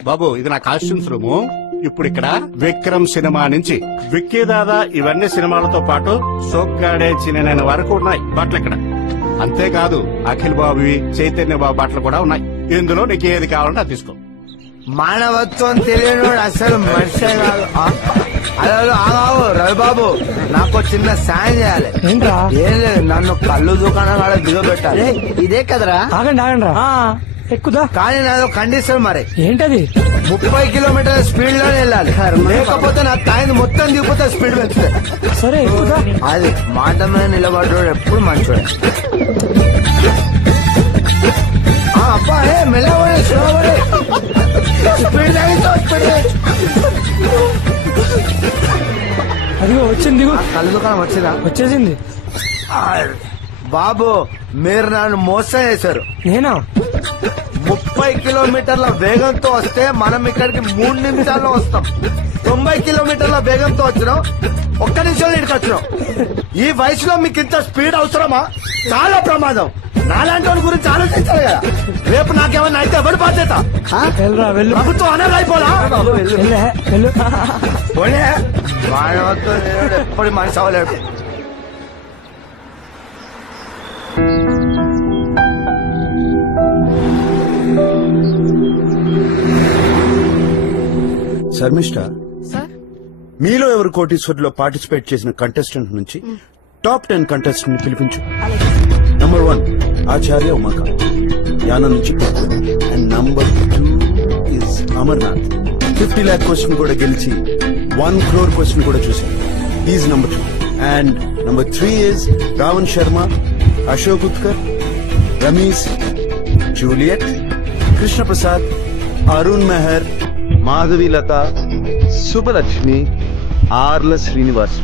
బాబు, ఇది నా కాస్ట్యూమ్స్ రూము. ఇప్పుడు ఇక్కడ విక్రమ్ సినిమా నుంచి విక్కీ దాదా ఇవన్నీ సినిమాలతో పాటు సోగ్గాడే చిన్న వరకు ఉన్నాయి బట్టలు ఇక్కడ. అంతేకాదు అఖిల్ బాబువి, చైతన్య బాబు బట్టలు కూడా ఉన్నాయి. ఇందులో నీకు ఏది కావాలంటే అది తీసుకో. మానవత్వం తెలియని అసలు మనిషే కాదు. అలా ఆగావు రవిబాబు, నాకు చిన్న సాయం చేయాలి. ఏం లేదు, నన్ను కళ్ళు దుకాణం కాడ దిగబెట్టాలి. ఇదే కదరా? ఆగండి ఎక్కుదా. కానీ నాదో కండిషన్. మరి ఏంటది? 30 కిలోమీటర్ల స్పీడ్ లోనే వెళ్ళాలి, లేకపోతే నా కాయను మొత్తం దిగిపోతే స్పీడ్ పెంచుతుంది. సరే ఎక్కుదా. అది మాట మీద నిలబడ్డాడు ఎప్పుడు మంచోడు. అబ్బా మెల్లబడే స్లోబడే స్పీడ్ అది వచ్చింది. కళ్ళు దుకాణం వచ్చిందా? వచ్చేసింది. బాబు, మీరు నన్ను మోసం చేశారు. నేనా? 30 కిలోమీటర్ల వేగంతో వస్తే మనం ఇక్కడికి 3 నిమిషాల్లో వస్తాం. 90 కిలోమీటర్ల వేగంతో వచ్చినాం, 1 నిమిషంలో ఇక్కడికి వచ్చినాం. ఈ వయసులో మీకు ఇంత స్పీడ్ అవసరమా? చాలా ప్రమాదం. నాలాంటి వాళ్ళ గురించి ఆలోచించాలి కదా. రేపు నాకేమన్నా అయితే ఎవరు బాధ్యత? ప్రభుత్వం అనర్లు అయిపోలా? మానవత్వం ఎప్పటి మనిషి అవ్వలేడు. శర్మిష్ట, మీలో ఎవరు కోటీశ్వరులో పార్టిసిపేట్ చేసిన కంటెస్టెంట్ నుంచి టాప్ 10 కంటెస్టెంట్ పిలిపించు. నంబర్ 1 ఆచార్య ఉమాకా, యానం నుంచి. And number 2 is Amarnath. 50 lakh question కూడా గెలిచి 1 crore క్వశ్చన్ కూడా చూశారు. Is number 2. And number 3 is Ravan Sharma, Ashok Utkar, Ramesh, Juliet, Krishna Prasad, Arun Mehar, Madhavi Latha, Subbalakshmi, Arla Srinivas.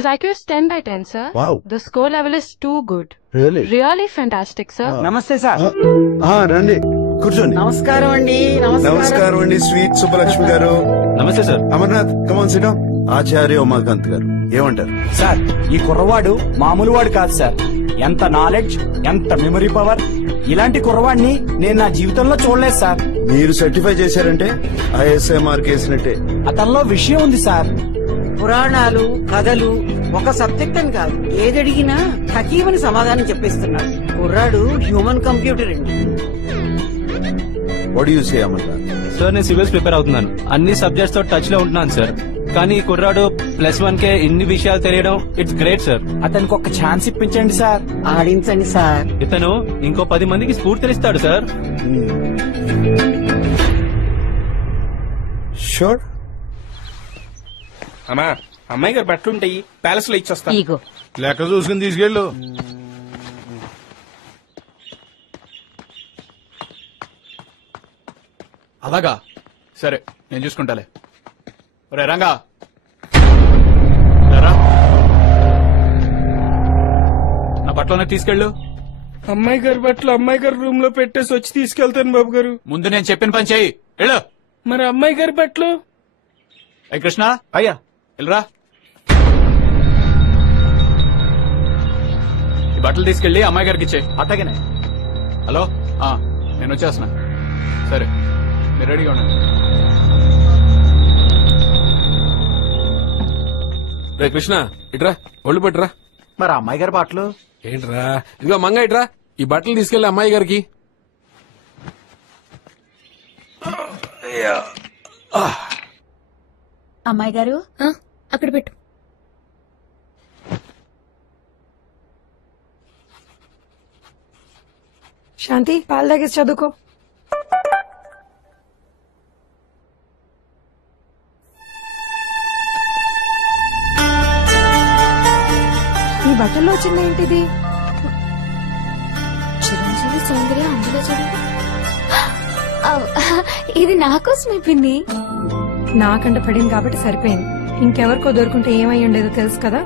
His IQ is 10 by 10, sir. Wow. The score level is too good. Really? Really fantastic, sir. నమస్తే sir. రండి కూర్చోండి. నమస్కారం అండి. నమస్కారం అండి స్వీట్ సుబ్బలక్ష్మి గారు. నమస్తే sir. Amarnath come on sit down. Acharya Umakanth garu ఏమంటారు? సార్ ఈ కుర్రవాడు మామూలు వాడు కాదు సార్. ఎంత నాలెడ్జ్, ఎంత మెమరీ పవర్. ఇలాంటి కుర్రవాడిని నేను నా జీవితంలో చూడలేదు సార్. మీరు సర్టిఫై చేశారంటే ఐఎస్ఐఆర్ కేసినట్టే. అతనిలో విషయం ఉంది సార్. పురాణాలు కథలు ఒక సబ్జెక్ట్ అని కాదు, ఏదడిగినా హకీమని సమాధానం చెప్పేస్తున్నాడు. కుర్రాడు హ్యూమన్ కంప్యూటర్ అండి. What you say Amarnath? Sir నేను సివిల్స్ ప్రిపేర్ అవుతున్నాను. అన్ని సబ్జెక్ట్స్ తో టచ్ లో ఉంటున్నాను సార్. కానీ ఈ కుర్రాడు +1 కే ఇన్ని విషయాలు తెలియడం ఇట్స్ గ్రేట్ సార్. అతనికి ఒక ఛాన్స్ ఇప్పించండి సార్. ఆడించండి సార్. ఇతను ఇంకో 10 మందికి స్ఫూర్తినిస్తాడు సార్. షూర్. అమ్మా అమ్మాయి గారు బట్టలు ఉంటాయి, ప్యాలెస్ లో ఇచ్చొస్తా. ఇగో లెక్క చూసుకుని తీసుకెళ్ళు. అలాగా సరే నేను చూసుకుంటాలే. ఒరే రంగా లేరా, నా బట్టలోనే తీసుకెళ్ళు. అమ్మాయి గారి బట్టలు అమ్మాయి గారి రూమ్ లో పెట్టేసి వచ్చి తీసుకెళ్తాను బాబు గారు. ముందు నేను చెప్పిన పని చెయ్యి. వెళ్ళు. మరి అమ్మాయి గారి బట్టలు? అయ్య కృష్ణ అయ్యా వెళ్ళరా. ఈ బట్టలు తీసుకెళ్లి అమ్మాయి గారికి ఇచ్చే. అట్టగనే. హలో నేను వచ్చేస్తున్నా. సరే మీరు రెడీగా ఉండండి. రే కృష్ణ ఇట్రా, ఒళ్ళు పట్టురా. మరి అమ్మాయి గారి బట్టలు ఏంట్రా? ఇదిగో మంగ ఇట్రా, ఈ బట్టలు తీసుకెళ్లి అమ్మాయి గారికి. అమ్మాయి గారు అక్కడ పెట్టు. శాంతి పాలు తాగేసి చదువుకో. ఈ బట్టల్లో వచ్చింది ఏంటిది? చిరంజీవి సౌందర్య అందులో చదివి. ఇది నాకోసమే పిన్ని. నాకంట పడింది కాబట్టి సరిపోయింది. ఇంకెవరికో దొరుకుంటే ఏమై ఉండేదో తెలుసు కదా.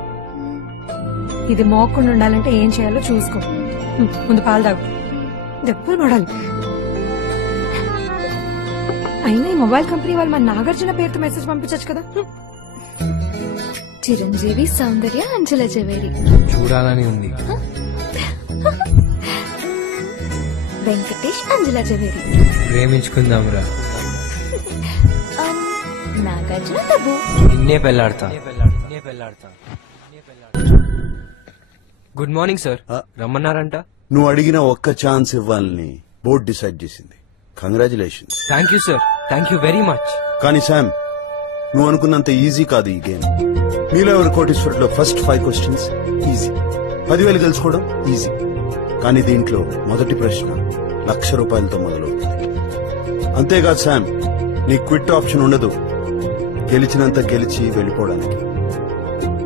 ఇది మోకుండా ఉండాలంటే ఏం చేయాలో చూసుకో. ముందు పాలు తాగు. దెబ్బలు పడాలి. అయినా ఈ మొబైల్ కంపెనీ వాళ్ళు మన నాగార్జున పేరుతో మెసేజ్ పంపించచ్చు కదా. చిరంజీవి సౌందర్య అంజల జవేరి చూడాలని ఉంది. వెంకటేష్ అంజల జవేరి ప్రేమించుకుందాంరా. నాగార్జున డబ్బు. నిన్నే పెళ్లాడతా. Good morning sir. రమ్మన్నారంట. నువ్వు అడిగిన ఒక్క ఛాన్స్ ఇవ్వాలని బోర్డు డిసైడ్ చేసింది. Congratulations. Thank you sir. Thank you very much. కానీ శామ్, నువ్వు అనుకున్నంత ఈజీ కాదు ఈ గేమ్. మీలో ఎవరు కోటీశ్వరులో ఫస్ట్ 5 క్వశ్చన్స్ ఈజీ. 10,000 గెలుచుకోవడం ఈజీ. కానీ దీంట్లో మొదటి ప్రశ్న ₹1,00,000 మొదలవుతుంది. అంతేకాదు శామ్, నీ క్విట్ ఆప్షన్ ఉండదు. గెలిచినంత గెలిచి వెళ్ళిపోవడానికి.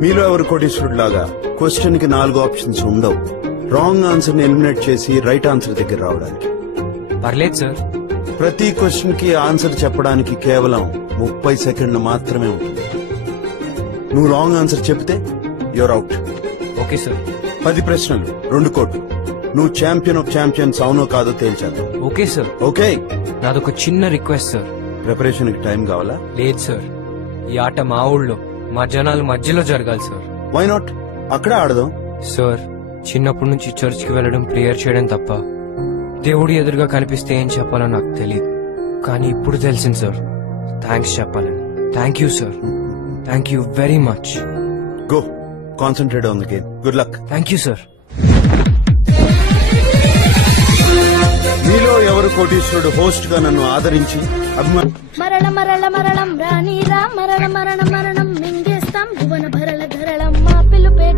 మీలో ఎవరు కోటీశ్వరుడిలాగా క్వశ్చన్ కి 4 ఆప్షన్స్ ఉండవు. రాంగ్ ఆన్సర్ ని ఎలిమినేట్ చేసి రైట్ ఆన్సర్ దగ్గర రావడానికి. పర్లేదు సార్. ప్రతి క్వశ్చన్ కి ఆన్సర్ చెప్పడానికి కేవలం 30 సెకండ్లు మాత్రమే ఉంటుంది. నువ్వు రాంగ్ ఆన్సర్ చెప్తే యూర్ అవుట్. Okay sir. 10 ప్రశ్నలు 2 కోట్లు. నువ్వు ఛాంపియన్ ఆఫ్ ఛాంపియన్స్ అవునో కాదో తేల్చేద్దాం. Okay sir. ఓకే. నాదొక చిన్న రిక్వెస్ట్ సార్. ప్రిపరేషన్ కి టైం కావాలా? లేదు సార్. ఈ ఆట మా ఊళ్ళో మా జనాల మధ్యలో జరగాలి సార్. Why not? అక్కడే ఆడదాం. సార్ చిన్నప్పటి నుంచి చర్చ్ కి వెళ్ళడం, ప్రేయర్ చేయడం తప్ప దేవుడి ఎదురుగా కనిపిస్తే ఏం చెప్పాలో నాకు తెలియదు. కానీ ఇప్పుడు తెలిసింది సార్. థ్యాంక్స్ చెప్పాలని. Thank you sir. Thank you very much. Go concentrate on the game. Good luck. Thank you sir. మీలో ఎవరు కోటీశ్వరుడు హోస్ట్ గా నన్ను ఆదరించి అభిమానం మరణ మరణ మరణం రాణిరా మరణ మరణ మరణం మింగేస్తాం భువన భరళ ధరళం మా పిలుపే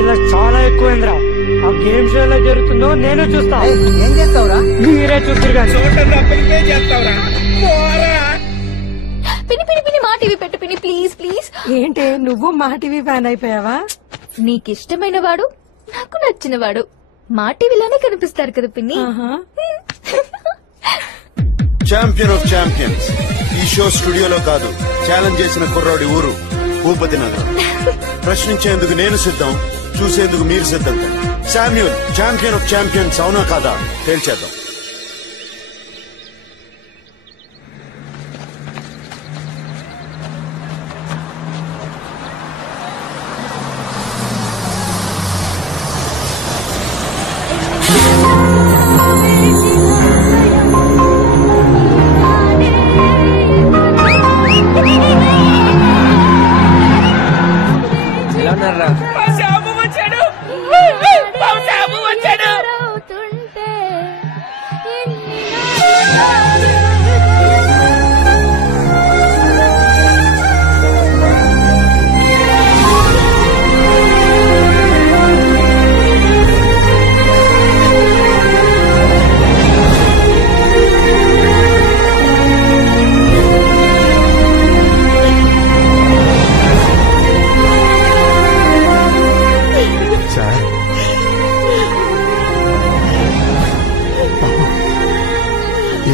ఇలా చాలా ఎక్కువైందిరా. ఆ గేమ్ షో ఎలా జరుగుతుందో నేను చూస్తా. ఏం చేస్తావురా? మీరే చూద్దరు పిని పిని పిని మా టీవీ పెట్టు పిని ప్లీజ్ ప్లీజ్. ఏంటే నువ్వు మా టీవీ ఫ్యాన్ అయిపోయావా? నీకిష్టమైన వాడు నాకు నచ్చిన వాడు మా టీవీలోనే కనిపిస్తారు కదా పిన్ని. ఛాంపియన్ ఆఫ్ ఛాంపియన్స్ ఈ షో స్టూడియోలో కాదు, ఛాలెంజ్ చేసిన కుర్రాడి ఊరు భూపతి నగరం. ప్రశ్నించేందుకు నేను సిద్ధం, చూసేందుకు మీరు సిద్ధం. శామ్యూల్ ఛాంపియన్ ఆఫ్ ఛాంపియన్స్ అవునా కాదా తేల్చేద్దాం. ఎలా ఉన్నారా?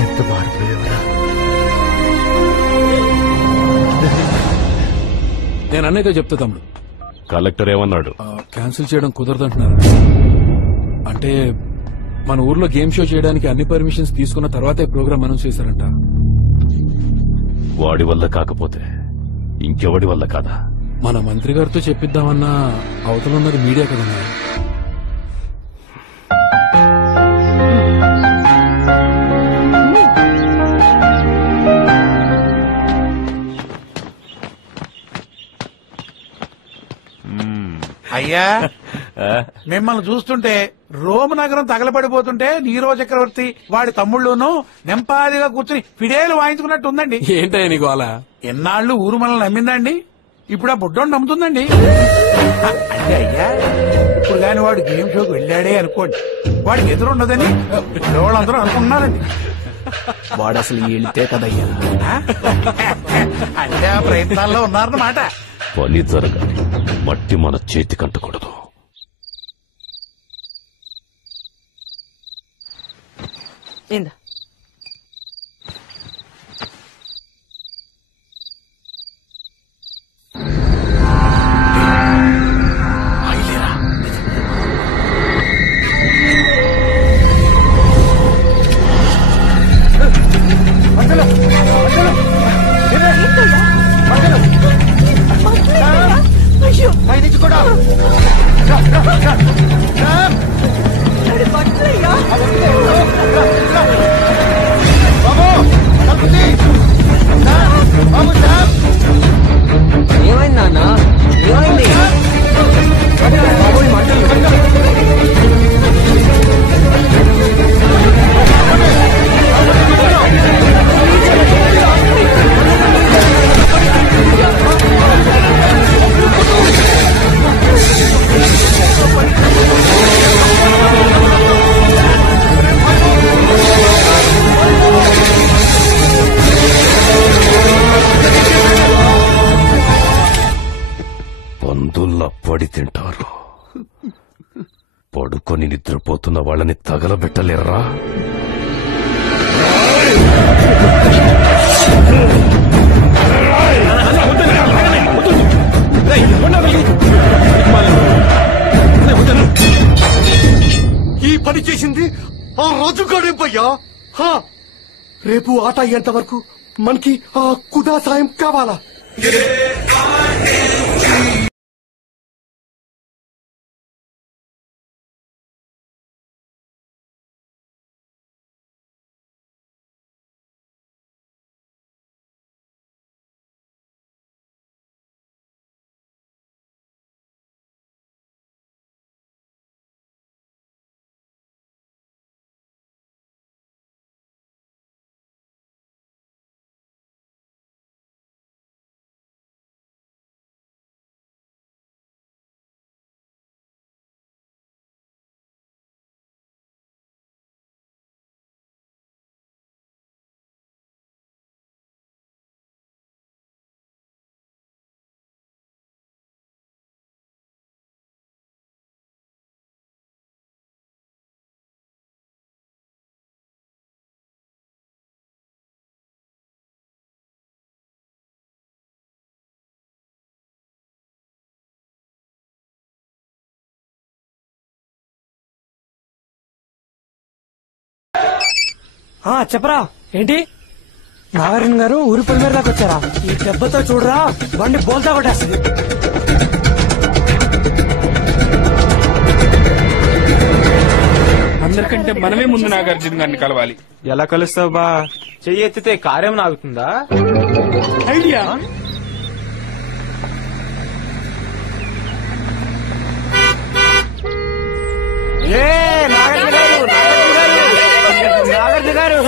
ఎంత మారిపోయావురా. నేను అన్నయ్యతో చెప్తా తమ్ముడు. కలెక్టర్ ఏమన్నాడు? క్యాన్సిల్ చేయడం కుదరదంటున్నారు. అంటే మన ఊర్లో గేమ్ షో చేయడానికి అన్ని పర్మిషన్స్ తీసుకున్న తర్వాతే ప్రోగ్రామ్ అనౌన్స్ చేశారంట. వాడి వల్ల కాకపోతే ఇంకెవడి వల్ల కాదా? మన మంత్రి గారితో చెప్పిద్దామన్నా అవతల ఉన్నది మీడియా కదన్నా. అయ్యా మిమ్మల్ని చూస్తుంటే రోమ్ నగరం తగలబడిపోతుంటే నీరో చక్రవర్తి వాడి తమ్ముళ్ళును నెంపాదిగా కూర్చుని ఫిడేలు వాయించుకున్నట్టు ఉందండి. ఏంటయ్య నీకు అలా? ఎన్నాళ్ళు ఊరు మనల్ని నమ్మిందండి, ఇప్పుడు ఆ బుడ్డోని నమ్ముతుందండి. అంటే అయ్యా ఇప్పుడు గాని వాడు గేమ్ షోకి వెళ్ళాడే అనుకోండి, వాడికి ఎదురుండదని వాళ్ళందరూ అనుకుంటున్నారండి. వాడు అసలు వెళ్తే కదయ్యా. అంటే ఆ ప్రయత్నాల్లో ఉన్నారన్నమాట. పని జరగాలి, మట్టి మన చేతికంటకూడదు. ఏమైంది నాన్న? ఏమైంది? పందుల్లా పడి తింటారు, పడుకొని నిద్రపోతున్న వాళ్ళని తగలబెట్టలేరా? ఈ పని చేసింది ఆ రాజుగాడేంపయ్యా. రేపు ఆట అయ్యేంత వరకు మనకి ఆ కుదా సాయం కావాలా? చెప్పరా ఏంటి నాగార్జున గారు ఊరి పొలి మీద దాకా వచ్చారా? ఈ దెబ్బతో చూడరా బండి బోల్తా కొట్టేస్తుంది. అందరికంటే మనమే ముందు నాగార్జున గారిని కలవాలి. ఎలా కలుస్తావు బా? చెయ్యి ఎత్తితే కార్యం ఆగుతుందా? ఐడియా. నాగార్జున గారు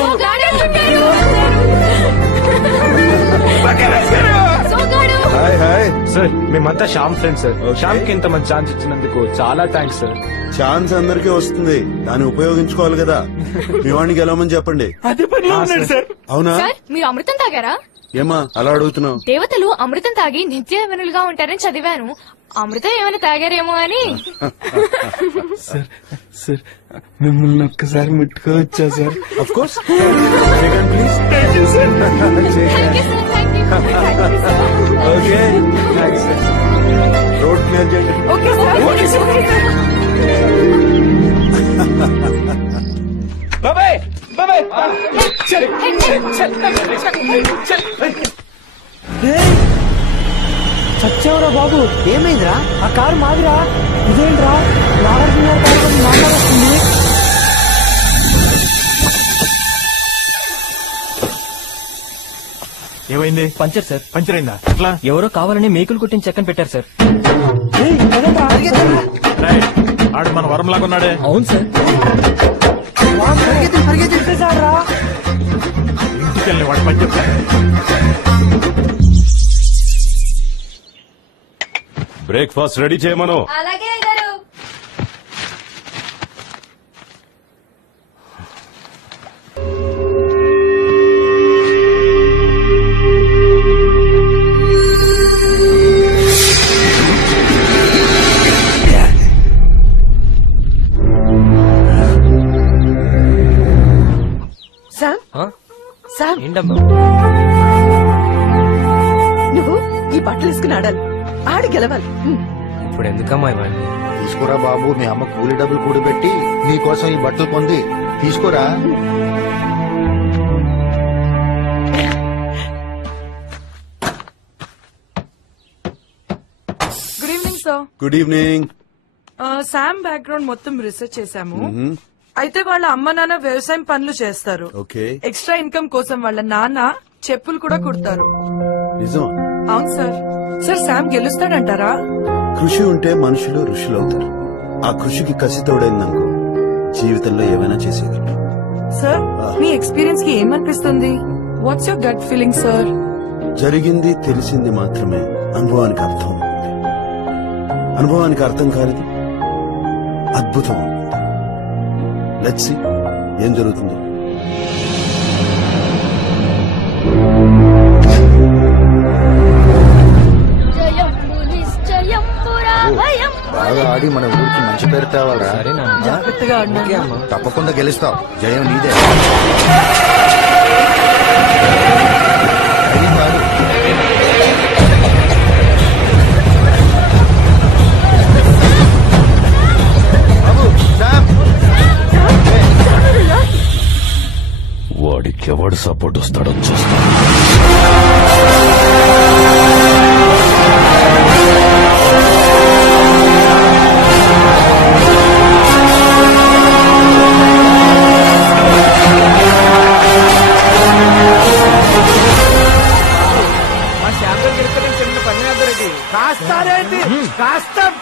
సార్ మేమంతా శ్యామ్ ఫ్రెండ్స్ సార్. శ్యామ్ కి ఇంత మంచి ఛాన్స్ ఇచ్చినందుకు చాలా థ్యాంక్స్ సార్. ఛాన్స్ అందరికీ వస్తుంది, దాన్ని ఉపయోగించుకోవాలి కదా. మీ వాడిని గెలవమని చెప్పండి. అవునా? సార్ మీరు అమృతం తాగారా? ఏమా అలా అడుగుతున్నావు? దేవతలు అమృతం తాగి నిత్యవనులుగా ఉంటారని చదివాను. అమృతం ఏమైనా తాగారేమో అని. సార్ మిమ్మల్ని ఒక్కసారి ముట్టుకోవచ్చా sir? Of course. Okay road clear చేయండి. బాబాయ్ బాబాయ్ చచ్చావురా బాబు. ఏమైందిరా? ఆ కారు మాదిరా. ఇదేంట్రా నాగార్జున గారి కారు కొంచెం మాట్లాడొస్తుంది. ఏమైంది? Puncture sir. పంచర్ అయిందా? ఎట్లా? ఎవరో కావాలని మేకులు కొట్టిన చెక్కని పెట్టారు సార్. ఆడు మన వరంలాగా ఉన్నాడే. అవును సార్. ఇంటికెళ్ళి వాడు పని చెప్తాడు. బ్రేక్ఫాస్ట్ రెడీ చేయమను. అలాగే అయ్యగారు. సామ్ ఏంటమ్మా నువ్వు ఈ బట్టలు వేసుకుని ఆడాలి, ఆడి గెలవాలి. ఇప్పుడు ఎందుకమ్మా ఇవన్నీ? తీసుకోరా బాబు, మీ అమ్మ కూలి డబ్బులు కూడబెట్టి నీకోసం ఈ బట్టలు పొంది తీసుకోరా. Good evening sir. Good evening. Sam background మొత్తం రీసెర్చ్ చేశాము. అయితే వాళ్ళ అమ్మ నాన్న వ్యవసాయం పనులు చేస్తారు. ఓకే. ఎక్స్ట్రా ఇన్కమ్ కోసం వాళ్ళ నాన్న చెప్పులు కూడా కుడతారు. నిజం? అవును సార్. Sir Sam గెలుస్తాడంటారా? కృషి ఉంటే మనుషులు ఋషులు అవుతారు. ఆ కృషికి కసి తోడైందనుకో జీవితంలో ఏమైనా చేసేయగలరు. సార్ మీ ఎక్స్పీరియన్స్ కి ఏమనిపిస్తుంది? What's your gut feeling sir? జరిగింది తెలిసింది మాత్రమే అనుభవానికి అర్థం ఉంటుంది. అనుభవానికి అర్థం కానిది అద్భుతం ఉంటుంది. లెట్స్ సీ ఏం జరుగుతుందో. బాగా ఆడి మన ఊరికి మంచి పేరు తేవాలా? జాగ్రత్తగా ఆడినా. తప్పకుండా గెలుస్తావు. జయం నీదే. వాడికి ఎవడు సపోర్ట్ వస్తాడో చూస్తా. కాస్తారేంటి? కాస్తం.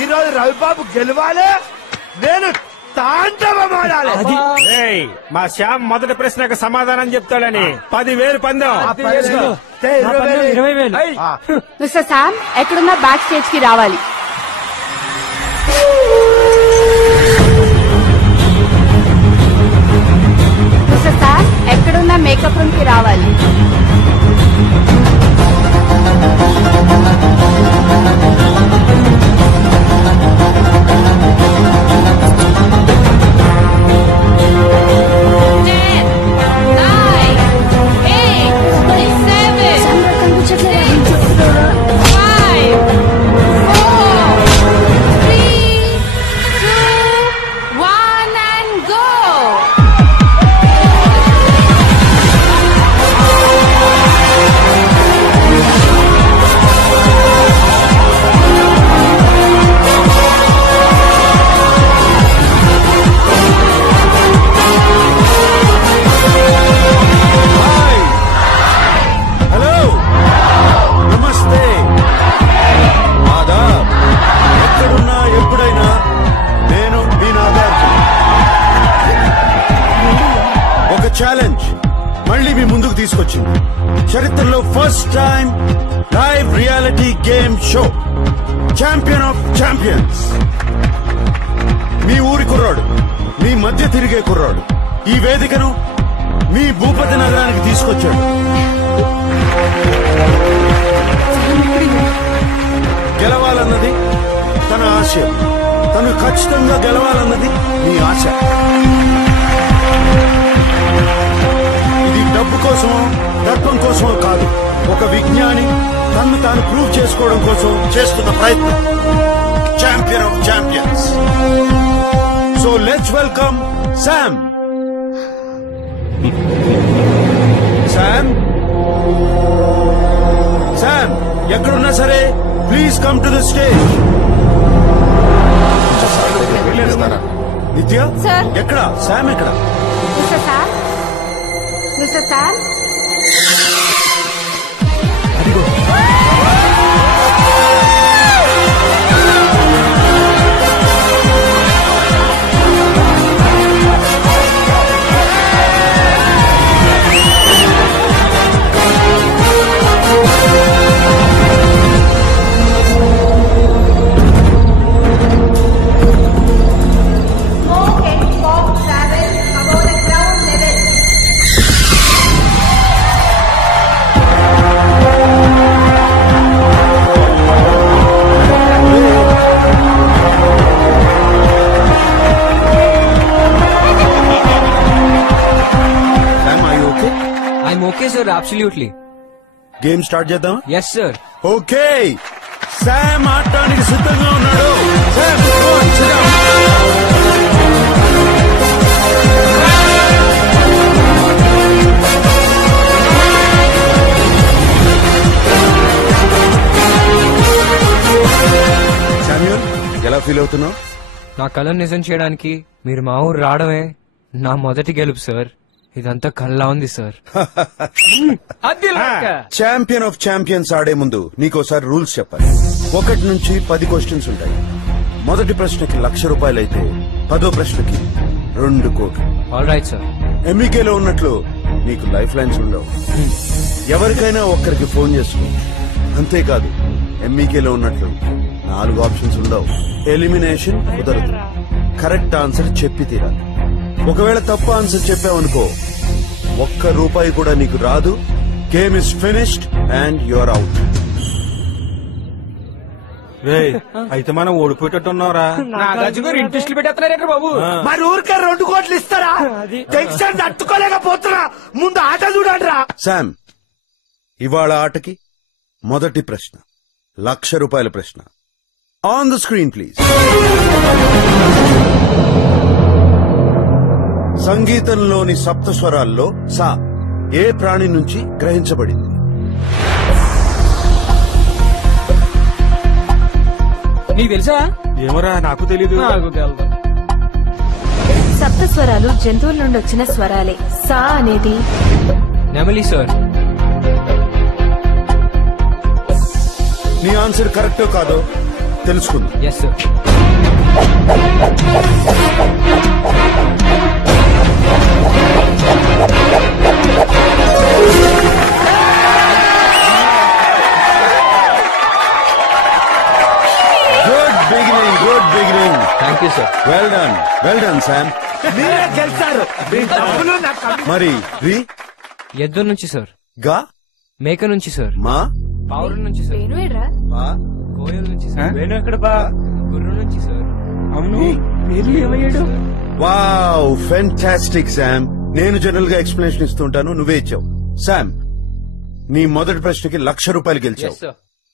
ఈ రోజు రవిబాబు గెలవాలి, నేను తాండవమాడాలి. మా శ్యామ్ మొదటి ప్రశ్నకు సమాధానం చెప్తాడని 10,000 పందెం. మిస్టర్ శామ్ ఎక్కడున్నా బ్యాక్ స్టేజ్ కి రావాలి. మిస్టర్ శామ్ ఎక్కడున్నా మేకప్ రూమ్ కి రావాలి. Five, 4, మీ ముందుకు తీసుకొచ్చింది చరిత్రలో first time live reality game show champion of champions. మీ ఊరి కుర్రాడు, మీ మధ్య తిరిగే కుర్రాడు ఈ వేదికను మీ భూపతి నగరానికి తీసుకొచ్చాడు. గెలవాలన్నది తన ఆశయం, తను ఖచ్చితంగా గెలవాలన్నది మీ ఆశ. ఇది డబ్బు కోసమో దర్పం కోసమో కాదు, ఒక విజ్ఞాని తన్ను తాను ప్రూవ్ చేసుకోవడం కోసం చేస్తున్న ప్రయత్నం. Champion of champions. So let's welcome Sam. Sam, Sam ఎక్కడున్నా సరే please come to the stage. Nitya ఎక్కడ? శామ్ ఎక్కడ? Mister Sam, okay sir, absolutely. Game start చేద్దాం. Yes sir. ఓకే, శామ్ ఆడటానికి సిద్ధంగా ఉన్నాడు. శామ్యూల్, ఎలా ఫీల్ అవుతున్నావు? నా కళను నిజం చేయడానికి మీరు మా ఊరు రావడమే నా మొదటి గెలుపు సార్. ఇదంతా కళ్ళ ఉంది సార్. ఛాంపియన్ ఆఫ్ ఛాంపియన్స్ ఆడే ముందు నీకోసారి రూల్స్ చెప్పాలి. 1 నుంచి 10 క్వశ్చన్స్ ఉంటాయి. మొదటి ప్రశ్నకి ₹1,00,000 అయితే 10వ ప్రశ్నకి 2 కోట్లు. All right sir. ఎంఈకేలో ఉన్నట్లు నీకు లైఫ్ లైన్స్ ఉండవు. ఎవరికైనా ఒక్కరికి ఫోన్ చేసుకో. అంతేకాదు, ఎంఈకేలో ఉన్నట్లు 4 ఆప్షన్స్ ఉండవు. ఎలిమినేషన్ కుదరదు. కరెక్ట్ ఆన్సర్ చెప్పి తీరాలి. ఒకవేళ తప్పు ఆన్సర్ చెప్పావనుకో ₹1 కూడా నీకు రాదు. Game is finished and your out. అయితే మనం ఓడిపోయేటట్టున్నారా? ఇంట్రెస్ట్లు పెట్టేస్తున్నారేంటి బాబు? మరి ఊరికే 2 కోట్లు ఇస్తారా? టెన్షన్ తట్టుకోలేకపోతున్నా. ముందు ఆట చూడండి రా. శామ్, ఇవాళ ఆటకి మొదటి ప్రశ్న ₹1,00,000 ప్రశ్న. On the screen please. సంగీతంలోని సప్త స్వరాల్లో సా ఏ ప్రాణి నుంచి గ్రహించబడింది? నీకు తెలుసా? ఏమరా, నాకు తెలీదు. సప్త స్వరాలు జంతువుల నుండి వచ్చిన స్వరాలే. సా అనేది నెమలి సార్. నీ ఆన్సర్ కరెక్టో కాదో తెలుసుకుందాం. Yes sir. Good beginning. Thank you sir. Well done Sam. మీరే గెలిచారు. మరి రి? ఎద్దు నుంచి సార్. గా? మేక నుంచి సార్. మా? పావురం నుంచి సార్. కోయల్ నుంచి సార్. వేణు ఎక్కడ బా? గుర్రం నుంచి సార్. అవును, పేర్లు ఏమయ్యాడు? Wow, fantastic Sam. నేను జనరల్ గా ఎక్స్ప్లెనేషన్ ఇస్తుంటాను, నువ్వే ఇచ్చావు. శామ్, నీ మొదటి ప్రశ్నకి ₹1,00,000 గెలిచావు.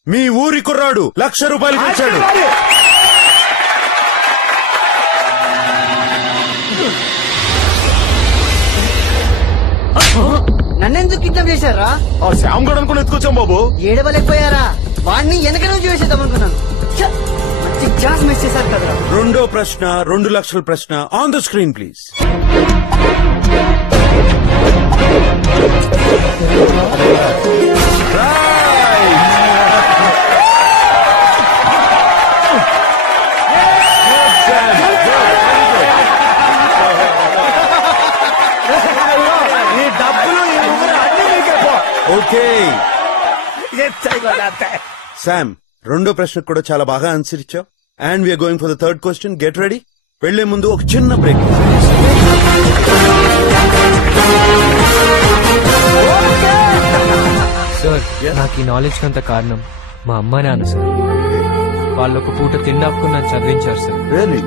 మీ ఊరి కుర్రాడు ₹1,00,000 గెలిచాడు. నన్నెందుకు కిడ్నాప్ చేశారా? శ్యామ్ గడ్ అనుకుని ఎత్తుకొచ్చాం బాబు. ఏడవలేకపోయారా? వాడిని వెనక నుంచి వేసేద్దాం అనుకున్నాను. మంచి ఛాన్స్ మిస్ చేశారు కదా. రెండో ప్రశ్న ₹2,00,000 ప్రశ్న. On the screen please. ఈ డబ్బులు ఈ ఉంగరం ఓకే శామ్, రెండో ప్రశ్నకు కూడా చాలా బాగా ఆన్సర్ ఇచ్చావు. And we are going for the third question. Get ready. వెళ్లే ముందు ఒక చిన్న బ్రేక్. సార్, నాకు ఈ నాలెడ్జ్ కంత కారణం మా అమ్మా నాన్న సార్. వాళ్ళు ఒక పూట తిండాపుకు నన్ను చదివించారు సార్. రియల్లీ?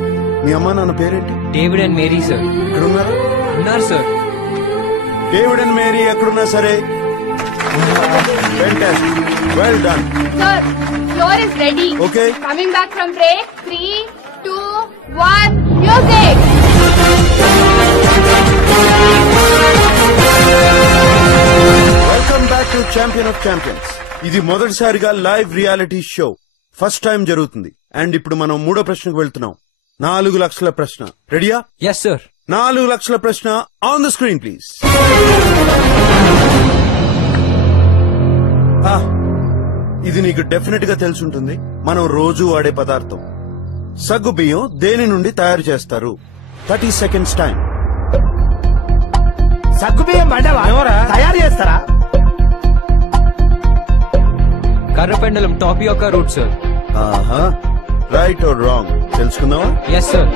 మీ అమ్మా నాన్న పేరేంటి? David and Mary sir. ఇక్కడ ఉన్నారా? ఉన్నారు సార్. డేవిడ్ అండ్ మేరీ ఎక్కడున్నా సరే. Well done. Sir, floor is ready. Okay. Coming back from break. 3, 2, 1, music. Welcome back to champion of champions. ఇది మొదటిసారిగా live reality show. First time జరుగుతుంది. And ఇప్పుడు మనం మూడో ప్రశ్నకు వెళ్తున్నాం. 4 లక్షల ప్రశ్న. రెడీయా? Yes sir. 4 లక్షల ప్రశ్న ఆన్ ద స్క్రీన్ ప్లీజ్. ఇది నీకు డెఫినెట్ గా తెలుసుంటుంది. మనం రోజు వాడే పదార్థం. సగ్గు బియ్యం దేని నుండి తయారు చేస్తారు? 30 seconds టైం. సగ్గు బియ్యం తయారు చేస్తారా? కర్రపెండలం టాపియోకా రూట్ సార్. ఆహా, రైట్ ఆర్ రాంగ్ తెలుసుకుందామా? Yes sir.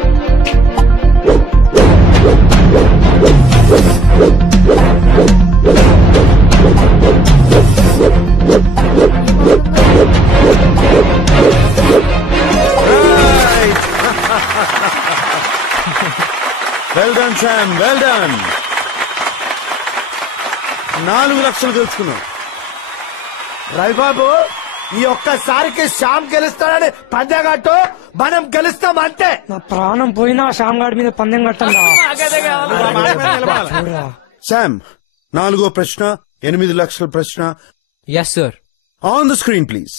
Well done Sam, well done. 4 లక్షలు తెలుసుకున్నాం. రవిబాబు, ఈ ఒక్కసారికి శ్యామ్ గెలుస్తాడని పందెం కట్టు, మనం గెలుస్తాం అంతే. నా ప్రాణం పోయినా శ్యామ్ గారి మీద పందెం కట్టండి. శామ్, 4వ ప్రశ్న 8 లక్షల ప్రశ్న. Yes sir. On the screen please.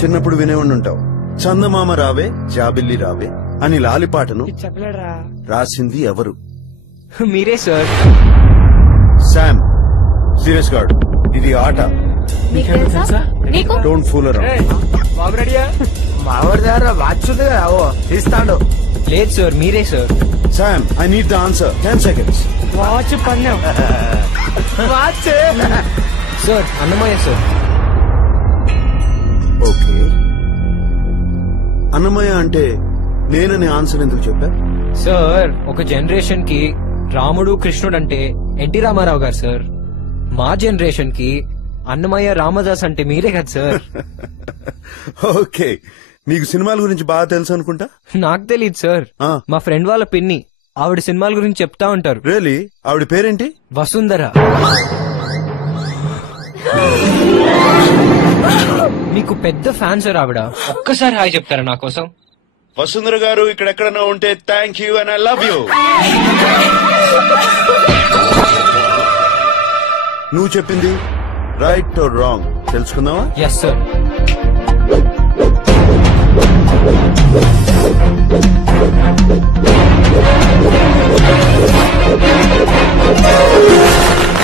చిన్నప్పుడు వినేవాడి ఉంటావు, చందమామ రావే జాబిల్లి రావే అని లాలిపాటను చెప్పలేరా? రాసింది ఎవరు? మీరే సార్. శామ్, సీరియస్ గార్డ్, ఇది ఆట. Don't fool around. బాబు రెడీయా? మావాడి దగ్గర వాచ్ ఉంది కదా, ఇస్తాడు. లేదు సార్, మీరే sir. Sam, I need the answer. 10 seconds. Watch పందెం. Watch sir, Annamayya sir. Okay, Annamayya అంటే నేనని ఆన్సర్ ఎందుకు చెప్పా? సార్, ఒక జనరేషన్ కి రాముడు కృష్ణుడు అంటే ఎన్టీ రామారావు గారు సార్. మా జనరేషన్ కి అన్నమయ్య రామదాస్ అంటే మీరే కదా సార్. ఓకే, నీకు సినిమాల గురించి బాగా తెలుసు అనుకుంటా. నాకు తెలియదు సార్. మా ఫ్రెండ్ వాళ్ళ పిన్ని, ఆవిడ సినిమాల గురించి చెప్తా ఉంటారు. రియలీ? ఆవిడ పేరేంటి? వసుంధర. మీకు పెద్ద ఫ్యాన్ సార్ ఆవిడ. ఒక్కసారి హాయ్ చెప్తారా నా కోసం? వసుంధర గారు ఇక్కడెక్కడన్నా ఉంటే thank you and I love you. నువ్వు చెప్పింది రైట్ ఆర్ రాంగ్ తెలుసుకుందామా? Yes sir.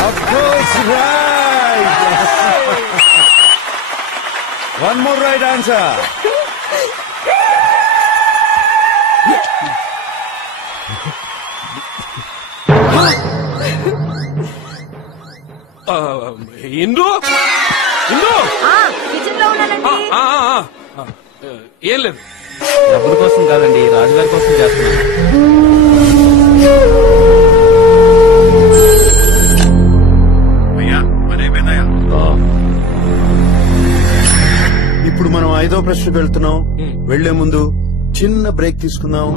Of course, right. One more right answer. Indu Indu kitchen లో ఉన్నానండి. ఏం లేదు, డబ్బుల కోసం కాదండి, రాజుగారి కోసం చేస్తున్నాను. ఇప్పుడు మనం 5వ ప్రశ్నకు వెళ్తున్నాం. వెళ్లే ముందు చిన్న బ్రేక్ తీసుకుందాం.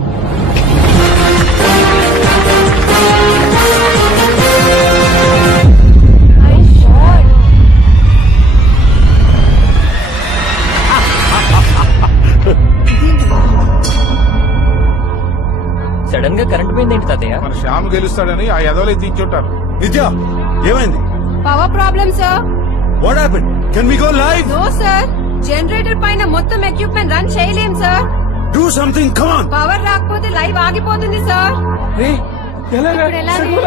సడన్ గా కరెంట్ పోయింది ఏంటి తాతయ్య? మన శ్యామ్ గెలుస్తాడని ఆ ఎదవలే తీర్చుంటారు. నిత్య, ఏమైంది? Power problem sir. What happened? Can we go live? No sir, generator పైన మొత్తం ఎక్విప్మెంట్ రన్ చేయలేం sir. Do something, come on. Power రాకపోతే లైవ్ ఆగిపోతుంది సార్.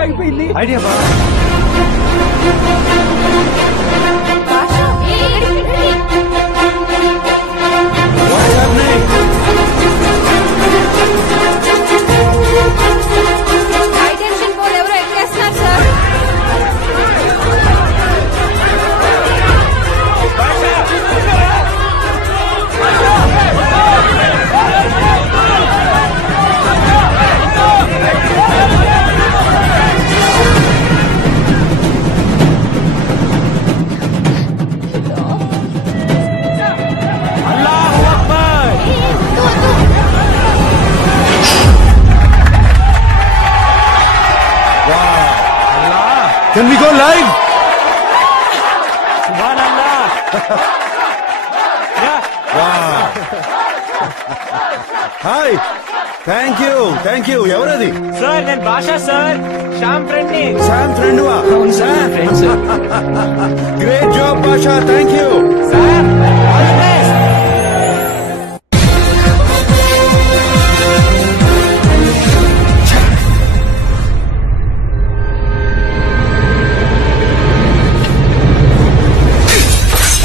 అయిపోయింది. ఐడియా బా. High tension Can we go live? Wow. Hi. Thank you. ఎవరది? Sir నేను Basha sir, Shyam friend ని. శ్యామ్ ఫ్రెండ్ వా? అవును sir, friend sir. Great job Bhasha, thank you. Sir all the best.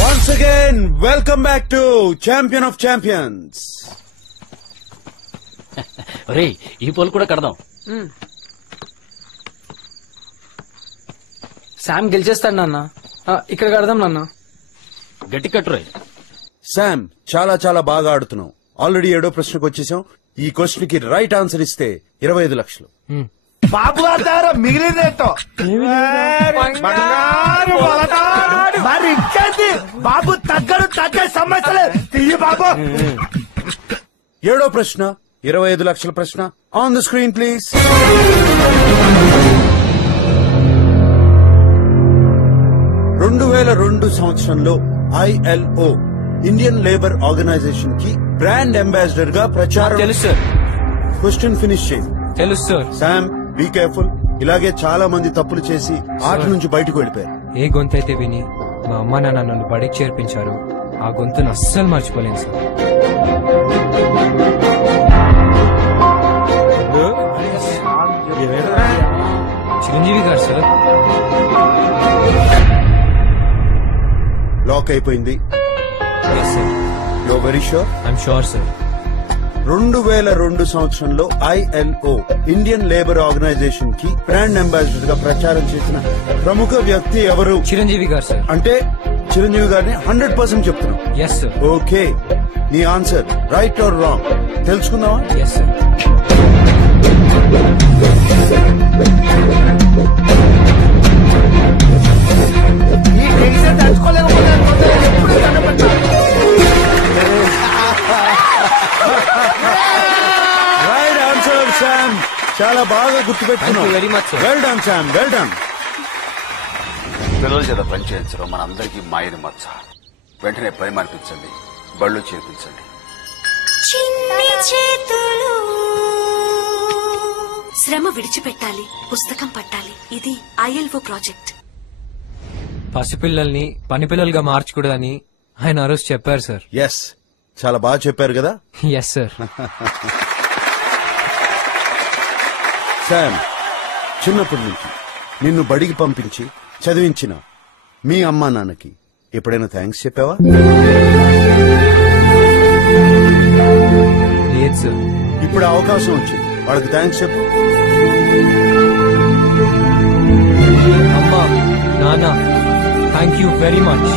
Once again, welcome back to Champion of Champions. రే ఈ poll కూడా కడదాం. Sam గెలిచేస్తాడు నాన్న. ఇక్కడ కడదాం నాన్న. గట్టి కట్టురే. శామ్ చాలా బాగా ఆడుతున్నావు. ఆల్రెడీ 7వ ప్రశ్నకు వచ్చేసాం. ఈ క్వశ్చన్ కి రైట్ ఆన్సర్ ఇస్తే 25 లక్షలు. బాబు గారు మిగిలినట్టు మరి ఇంకేంటి బాబు తగ్గే సమస్యలే తీయ బాబు. 7వ ప్రశ్న 25 లక్షల ప్రశ్న. On the screen please. 2002 సంవత్సరంలో ILO ఇండియన్ లేబర్ ఆర్గనైజేషన్ కి బ్రాండ్ అంబాసిడర్ గా ప్రచారం. తెలుసు సార్. క్వశ్చన్ ఫినిష్ చేయి. తెలుసు సార్. Sam be careful. ఇలాగే చాలా మంది తప్పులు చేసి ఆట నుంచి బయటకు వెళ్ళిపోయారు. ఏ గొంతు అయితే విని మా అమ్మ నాన్న నన్ను బడికి చేర్పించారు, ఆ గొంతును అస్సలు మర్చిపోలేను సార్. చిరంజీవి గారు సార్. లాక్ అయిపోయింది. You very sure? I'm sure sir. 2002 సంవత్సరంలో ILO ఇండియన్ లేబర్ ఆర్గనైజేషన్ కి బ్రాండ్ అంబాసిడర్ గా ప్రచారం చేసిన ప్రముఖ వ్యక్తి ఎవరు? చిరంజీవి గారు సార్. అంటే చిరంజీవి గారిని 100% చెప్తున్నావు? Yes sir. ఓకే, నీ ఆన్సర్ రైట్ ఆర్ రాంగ్ తెలుసుకుందామా? Yes sir. Right answer Sam. చాలా బాగా గుర్తుపెట్టుకున్నావు. Very much sir. Well done Sam, well done. పిల్లల చేత పనిచేయించడం మన అందరికీ మాయని మచ్చ. వెంటనే పని మార్పించండి, బళ్ళు చేర్పించండి. శ్రమ విడిచిపెట్టాలి, పుస్తకం పట్టాలి. ఇది ILO ప్రాజెక్ట్. పసిపిల్లల్ని పని పిల్లలుగా మార్చకూడదని ఆయన ఆ రోజు చెప్పారు సార్. ఎస్, చాలా బాగా చెప్పారు కదా. Yes sir. శామ్, చిన్నప్పటి నుంచి నిన్ను బడికి పంపించి చదివించిన మీ అమ్మా నాన్నకి ఎప్పుడైనా థ్యాంక్స్ చెప్పావా? లేదు సార్. ఇప్పుడు అవకాశం వచ్చింది, వాళ్ళకి థ్యాంక్స్ చెప్పు. అమ్మా నాన్న, thank you very much.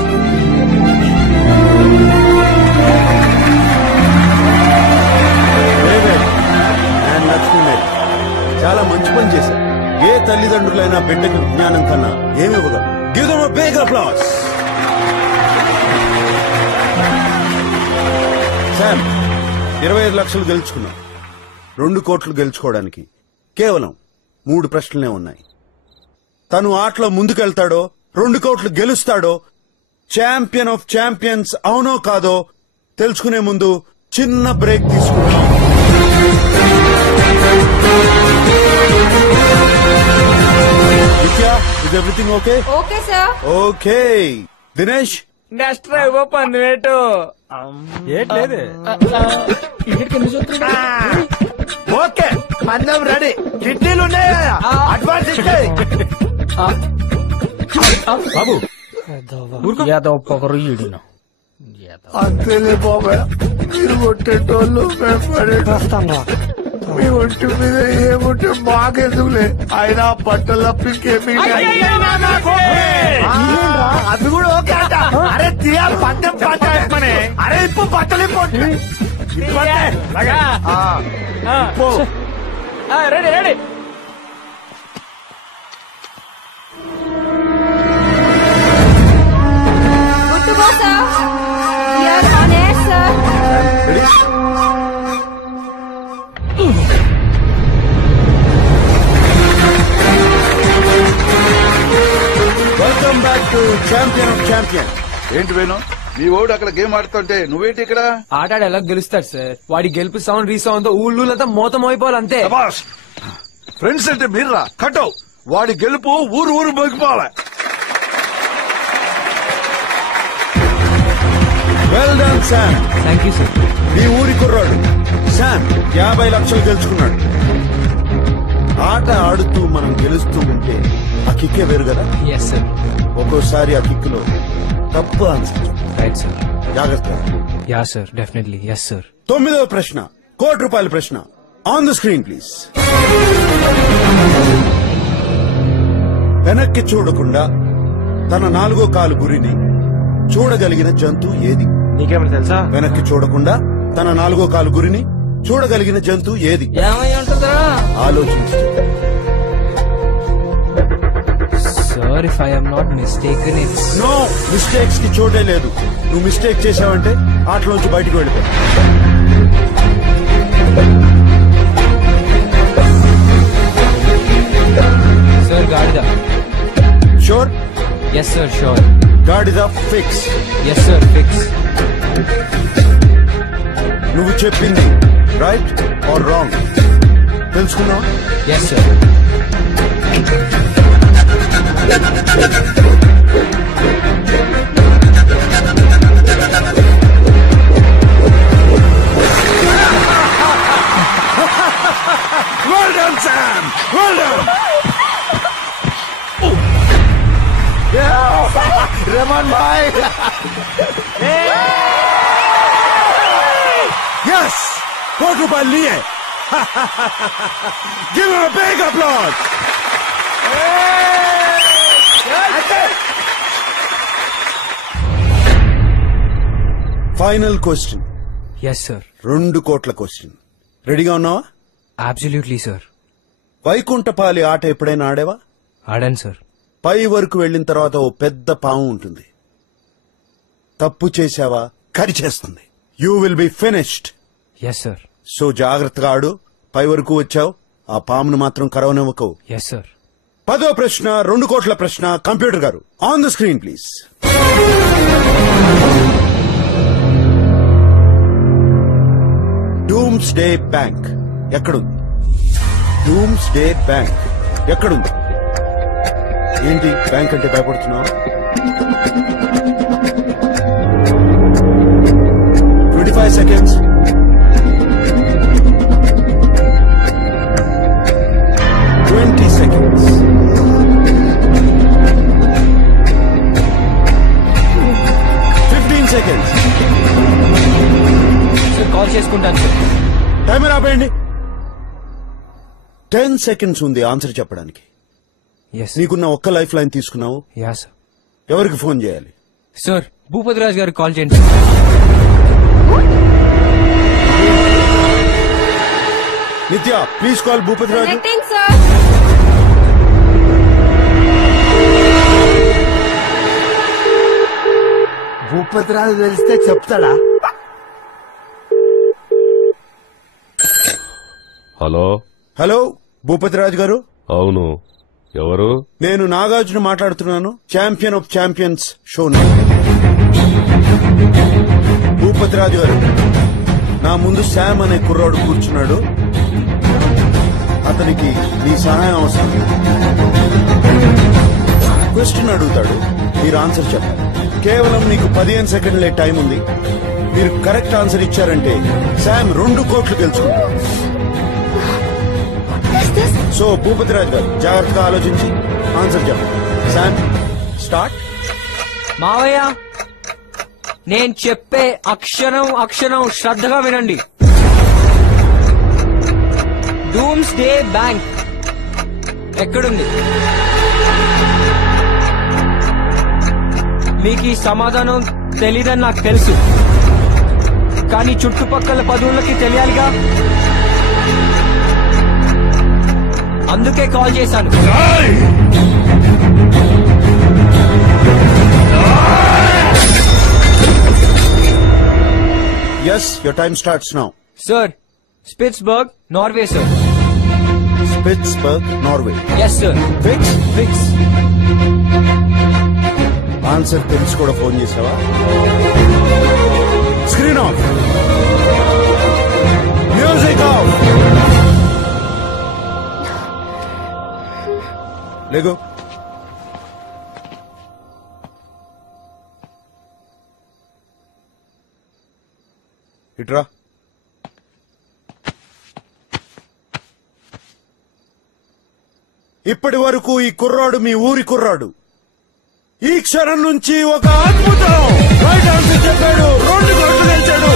Lakshmi Mary చాలా మంచి పని చేశారు. ఏ తల్లిదండ్రులైనా బిడ్డకు జ్ఞానం కన్నా ఏమివ్వగలరు? Give them a big applause. Sam, 25 లక్షలు గెలుచుకున్నాం. 2 కోట్లు గెలుచుకోవడానికి కేవలం 3 ప్రశ్నలే ఉన్నాయి. తను ఆటలో ముందుకెళ్తాడో 2 కోట్లు గెలుస్తాడో ఛాంపియన్ ఆఫ్ ఛాంపియన్స్ అవునో కాదో తెలుసుకునే ముందు చిన్న బ్రేక్ తీసుకుంటాం. Vidya, is everything okay? Okay sir. Okay Dinesh, next drive పన్నువేటు ఏంటి ఓకే, పందెం రెడీ. కిడ్నీలు ఉన్నాయా? అడ్వాన్స్ ఇచ్చాయి బాబు. యాదవ్ పొగరు ఈడిన అంతేలే బాబాయ్, మీరు కొట్టేటోళ్ళు మేము పడేటోస్తాం. మీ ఒంటి మీద ఏముంటే మాకెందుకులే. అయినా బట్టలు తప్పింకేమి అది కూడా ఓకే అంట. అరే తీయాలి పందెం పట్టాలి. అరే ఇప్పుడు బట్టలు ready ready. Good to go, sir. We are on air, sir. To champion of champion. ఏంటి వేణు, నీ ఓడు అక్కడ గేమ్ ఆడుతుంటే నువ్వేంటి ఇక్కడ? ఆటాడు ఎలా గెలుస్తాడు సార్? వాడి గెలుపు సౌండ్ రీసౌండ్ తో ఊళ్ళూలంతా మోతం అయిపోవాలి అంతే. ఫ్రెండ్స్ అంటే మీర్రా కట్టో, వాడి గెలుపు ఊరు ఊరు మోగిపోవాలి. Well done Sam. Thank you sir. ఈ ఊరి కుర్రాడు శామ్ 50 లక్షలు గెలుచుకున్నాడు. ఆట ఆడుతూ మనం గెలుస్తూ ఉంటే ఆ కిక్కే వేరు కదా. Yes sir. ఒక్కోసారి ఆ కిక్ లో తప్పు ఆన్సర్. Right sir. జాగ్రత్త. Yeah sir, definitely. Yes sir. 9వ ప్రశ్న, ₹1,00,00,000 ప్రశ్న. On the screen please. వెనక్కి చూడకుండా తన 4వ కాలు గురిని చూడగలిగిన జంతువు ఏది? నీకేమైనా తెలుసా? వెనక్కి చూడకుండా తన 4వ కాలు గురిని చూడగలిగిన జంతువు ఏది? ఆలోచించు. Sir, if I am not mistaken, it's no mistakes కి చోటే లేదు. నువ్వు మిస్టేక్ చేసావంటే ఆటలోంచి బయటకు వెళ్ళిపో. సార్, గాడిద. షూర్? Yes sir, sure. గాడిద ఫిక్స్. Yes sir, fix. నువ్వు చెప్పింది రైట్ ఆర్ రాంగ్ తెలుసుకున్నావా? Yes sir. Well done, Sam. Well done. Raman bhai. Yes. ₹1,00,00,000 लिए. Give him a big applause. Final question. Yes, sir. ₹2,00,00,000 question. రెడీగా ఉన్నావా? Absolutely sir. వైకుంఠపాలి ఆట ఎప్పుడైనా ఆడేవా? ఆడాను సార్. పై వరకు వెళ్ళిన తర్వాత ఓ పెద్ద పాము ఉంటుంది. తప్పు చేశావా కరిచేస్తుంది. You will be finished. Yes sir. So జాగ్రత్తగా ఆడు. పై వరకు వచ్చావు, ఆ పామును మాత్రం కరవనివ్వకు. Yes sir. 10వ ప్రశ్న, ₹2,00,00,000 ప్రశ్న. కంప్యూటర్ గారు on the screen please. Doomsday bank ఎక్కడుంది? డూమ్స్డే బ్యాంక్ ఎక్కడుంది? ఏంటి బ్యాంక్ అంటే భయపడుతున్నావు? 25 seconds. కాల్ చేసుకుంటాను సార్. టైమర్ ఆపేయండి. 10 seconds ఉంది ఆన్సర్ చెప్పడానికి. నీకున్న ఒక్క లైఫ్ లైన్ తీసుకున్నావు. Yeah sir. ఎవరికి ఫోన్ చేయాలి? సార్, భూపతి రాజు గారికి కాల్ చేయండి. నిత్య, ప్లీజ్ కాల్ భూపతి రాజు. భూపతి రాజు తెలిస్తే చెప్తాడా? హలో హలో, భూపతి రాజు గారు? అవును, ఎవరు? నేను నాగార్జున మాట్లాడుతున్నాను, champion of champions show. Bhupathi Raju గారు, నా ముందు శామ్ అనే కుర్రాడు కూర్చున్నాడు. అతనికి మీ సహాయం అవసరం. క్వశ్చన్ అడుగుతాడు, మీరు ఆన్సర్ చెప్పాలి. కేవలం మీకు 15 సెకండ్లే టైం ఉంది. మీరు కరెక్ట్ ఆన్సర్ ఇచ్చారంటే శామ్ 2 కోట్లు గెలుచుకుంటాడు. సో భూపతి రాజు గారు జాగ్రత్తగా ఆలోచించి ఆన్సర్ చెప్పండి. Sam, start. మావయ్య, నేను చెప్పే అక్షరం అక్షరం శ్రద్ధగా వినండి. డూమ్స్డే బ్యాంక్ ఎక్కడుంది? మీకు ఈ సమాధానం తెలీదని నాకు తెలుసు, కానీ చుట్టుపక్కల 10 ఊళ్ళకి తెలియాలిగా. అందుకే కాల్ చేశాను. Yes, your time starts now. Sir, Spitsbergen, Norway sir. Spitsbergen, Norway. Yes sir. Fix? Fix. Answer తెలిసి కూడా ఫోన్ చేసావా? Screen off, music off. లేగో. ఇట్రా. ఇప్పటి వరకు ఈ కుర్రాడు మీ ఊరి కుర్రాడు. ఈ క్షణం నుంచి ఒక అద్భుతం. రైట్ ఆన్సర్ చెప్పాడు, 2 గంటలు గెలిచాడు.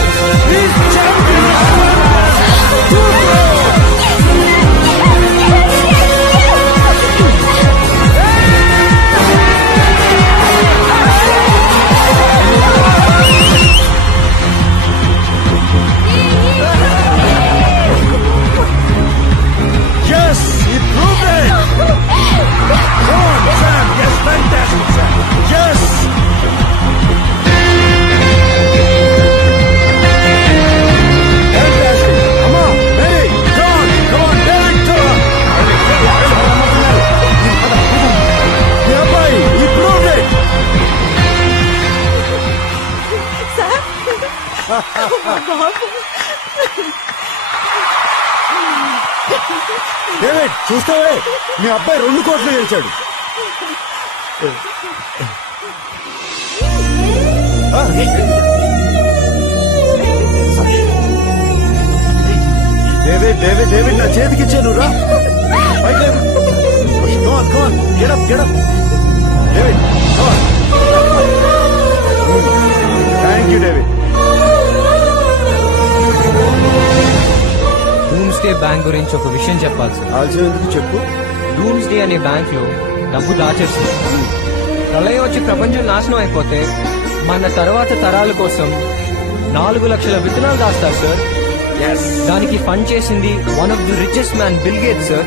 Yes, he proved it. Come on, Sam. Yes, fantastic, Sam. Yes. Fantastic. Come on, Mary. Come on, David, come on. మీ అబ్బాయి, he proved it. డేవిడ్, చూస్తావే, మీ అబ్బాయి 2 కోట్లు గెలిచాడు. డేవిడ్ నా చేతికి ఇచ్చాను. రా David. Thank you David. Doomsday bank గురించి ఒక విషయం చెప్పాలి సార్. ఆల్సేందుకు చెప్పు. డూమ్స్డే అనే బ్యాంక్ లో డబ్బు దాచేస్తుంది. ప్రళయం వచ్చి ప్రపంచం నాశనం అయిపోతే మన తర్వాత తరాల కోసం 4 లక్షల విత్తనాలు దాస్తారు సార్. దానికి ఫండ్ చేసింది one of the richest man, bill gates sir.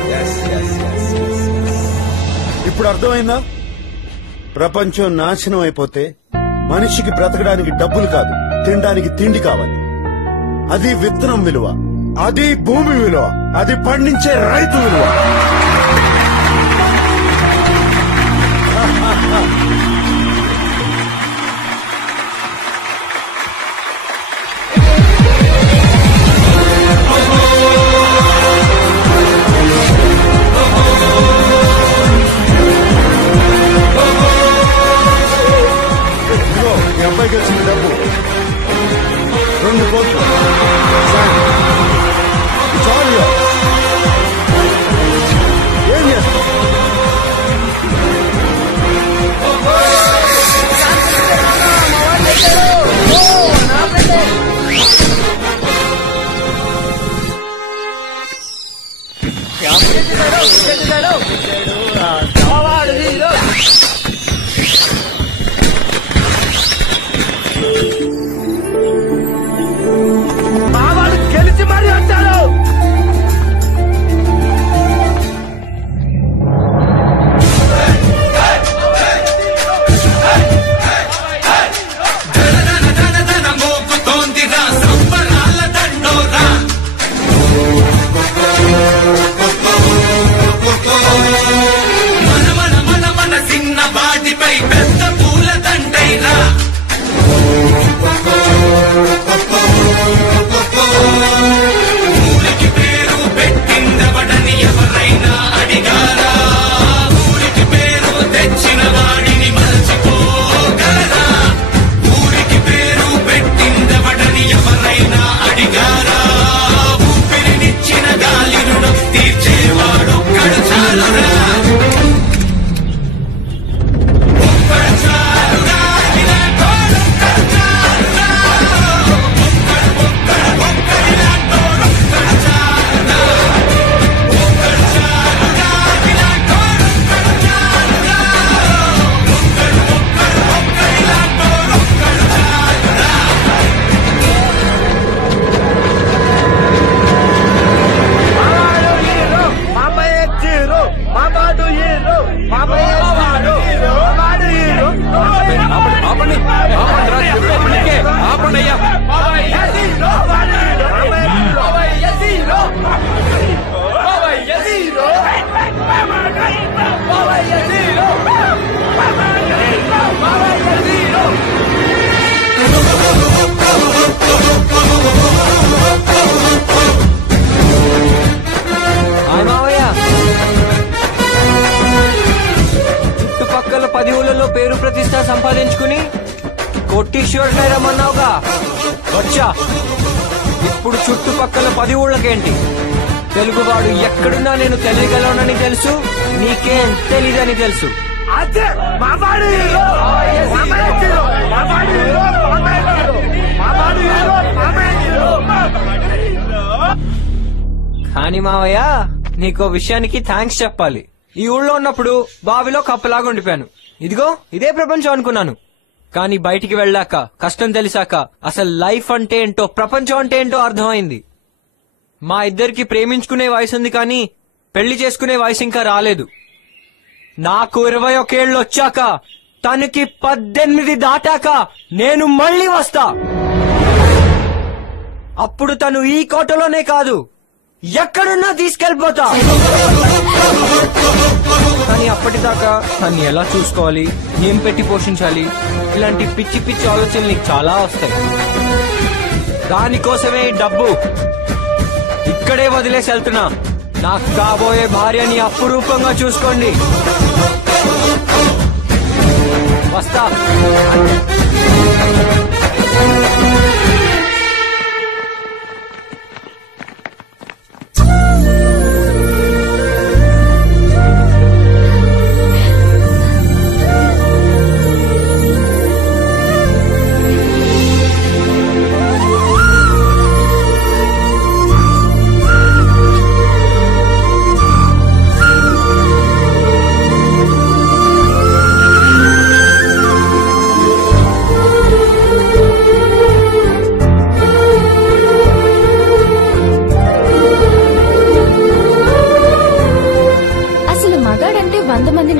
ఇప్పుడు అర్థమైందా? ప్రపంచం నాశనం అయిపోతే మనిషికి బ్రతకడానికి డబ్బులు కాదు, తినడానికి తిండి కావాలి. అది విత్తనం విలువ, అది భూమి విలువ, అది పండించే రైతు విలువ. మీ అబ్బాయికి వచ్చిన డబ్బు 2 కోట్లు. ఏం చేస్తాం? మావాడు గెలిచి మరీ వచ్చాడు. మన పేరు ప్రతిష్ట సంపాదించుకుని కోటీశ్వరుడు రమ్మన్నావుగా, వచ్చా. ఇప్పుడు చుట్టుపక్కల 10 ఊళ్ళకేంటి, తెలుగువాడు ఎక్కడున్నా నేను తెలియగలనని తెలుసు, నీకేం తెలీదని తెలుసు. కానీ మావయ్య, నీకో విషయానికి థ్యాంక్స్ చెప్పాలి. ఈ ఊళ్ళో ఉన్నప్పుడు బావిలో కప్పలాగా ఉండిపోయాను. ఇదిగో ఇదే ప్రపంచం అనుకున్నాను. కానీ బయటికి వెళ్ళాక, కష్టం తెలిసాక అసలు లైఫ్ అంటే ఏంటో, ప్రపంచం అంటే ఏంటో అర్థమైంది. మా ఇద్దరికి ప్రేమించుకునే వయసు ఉంది, కానీ పెళ్లి చేసుకునే వయసు ఇంకా రాలేదు. నాకు 21 ఏళ్ళు వచ్చాక, తనకి 18 దాటాక నేను మళ్ళీ వస్తా. అప్పుడు తను ఈ కోటలోనే కాదు, ఎక్కడున్నా తీసుకెళ్ళిపోతా. కానీ అప్పటిదాకా తన్ని ఎలా చూసుకోవాలి, ఏం పెట్టి పోషించాలి, ఇలాంటి పిచ్చి పిచ్చి ఆలోచనలు నీకు చాలా వస్తాయి. దానికోసమే డబ్బు ఇక్కడే వదిలేసి వెళ్తున్నా. నాకు కాబోయే భార్యని అపురూపంగా చూసుకోండి. వస్తా.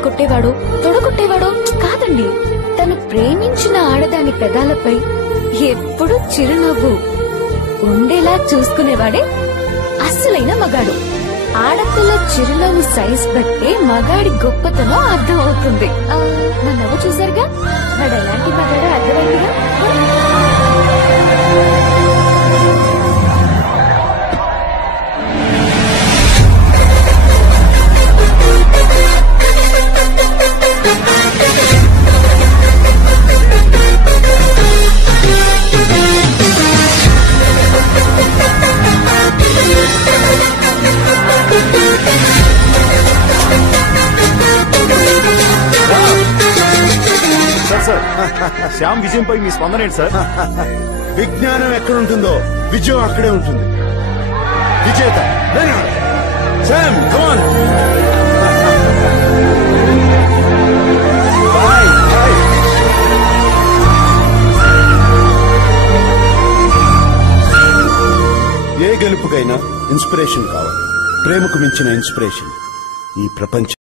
కొట్టేవాడు, తొడగొట్టేవాడు కాదండి. తను ప్రేమించిన ఆడదాని పెదాలపై ఎప్పుడు చిరునవ్వు ఉండేలా చూసుకునేవాడే అస్సలైన మగాడు. ఆడపిల్ల చిరునవ్వు సైజ్ బట్టే మగాడి గొప్పతనం అర్థం అవుతుంది. నా నవ్వు చూసారుగా, వాడు ఎలాంటి మగాడో అర్థమైందిగా. శ్యామ్ విజయంపై మీ స్పందన ఏంటి సార్? విజ్ఞానం ఎక్కడుంటుందో విజయం అక్కడే ఉంటుంది. విజేత శ్యామ్, come on. ఏ గెలుపుకైనా ఇన్స్పిరేషన్ కావాలి. ప్రేమకు మించిన ఇన్స్పిరేషన్ ఈ ప్రపంచం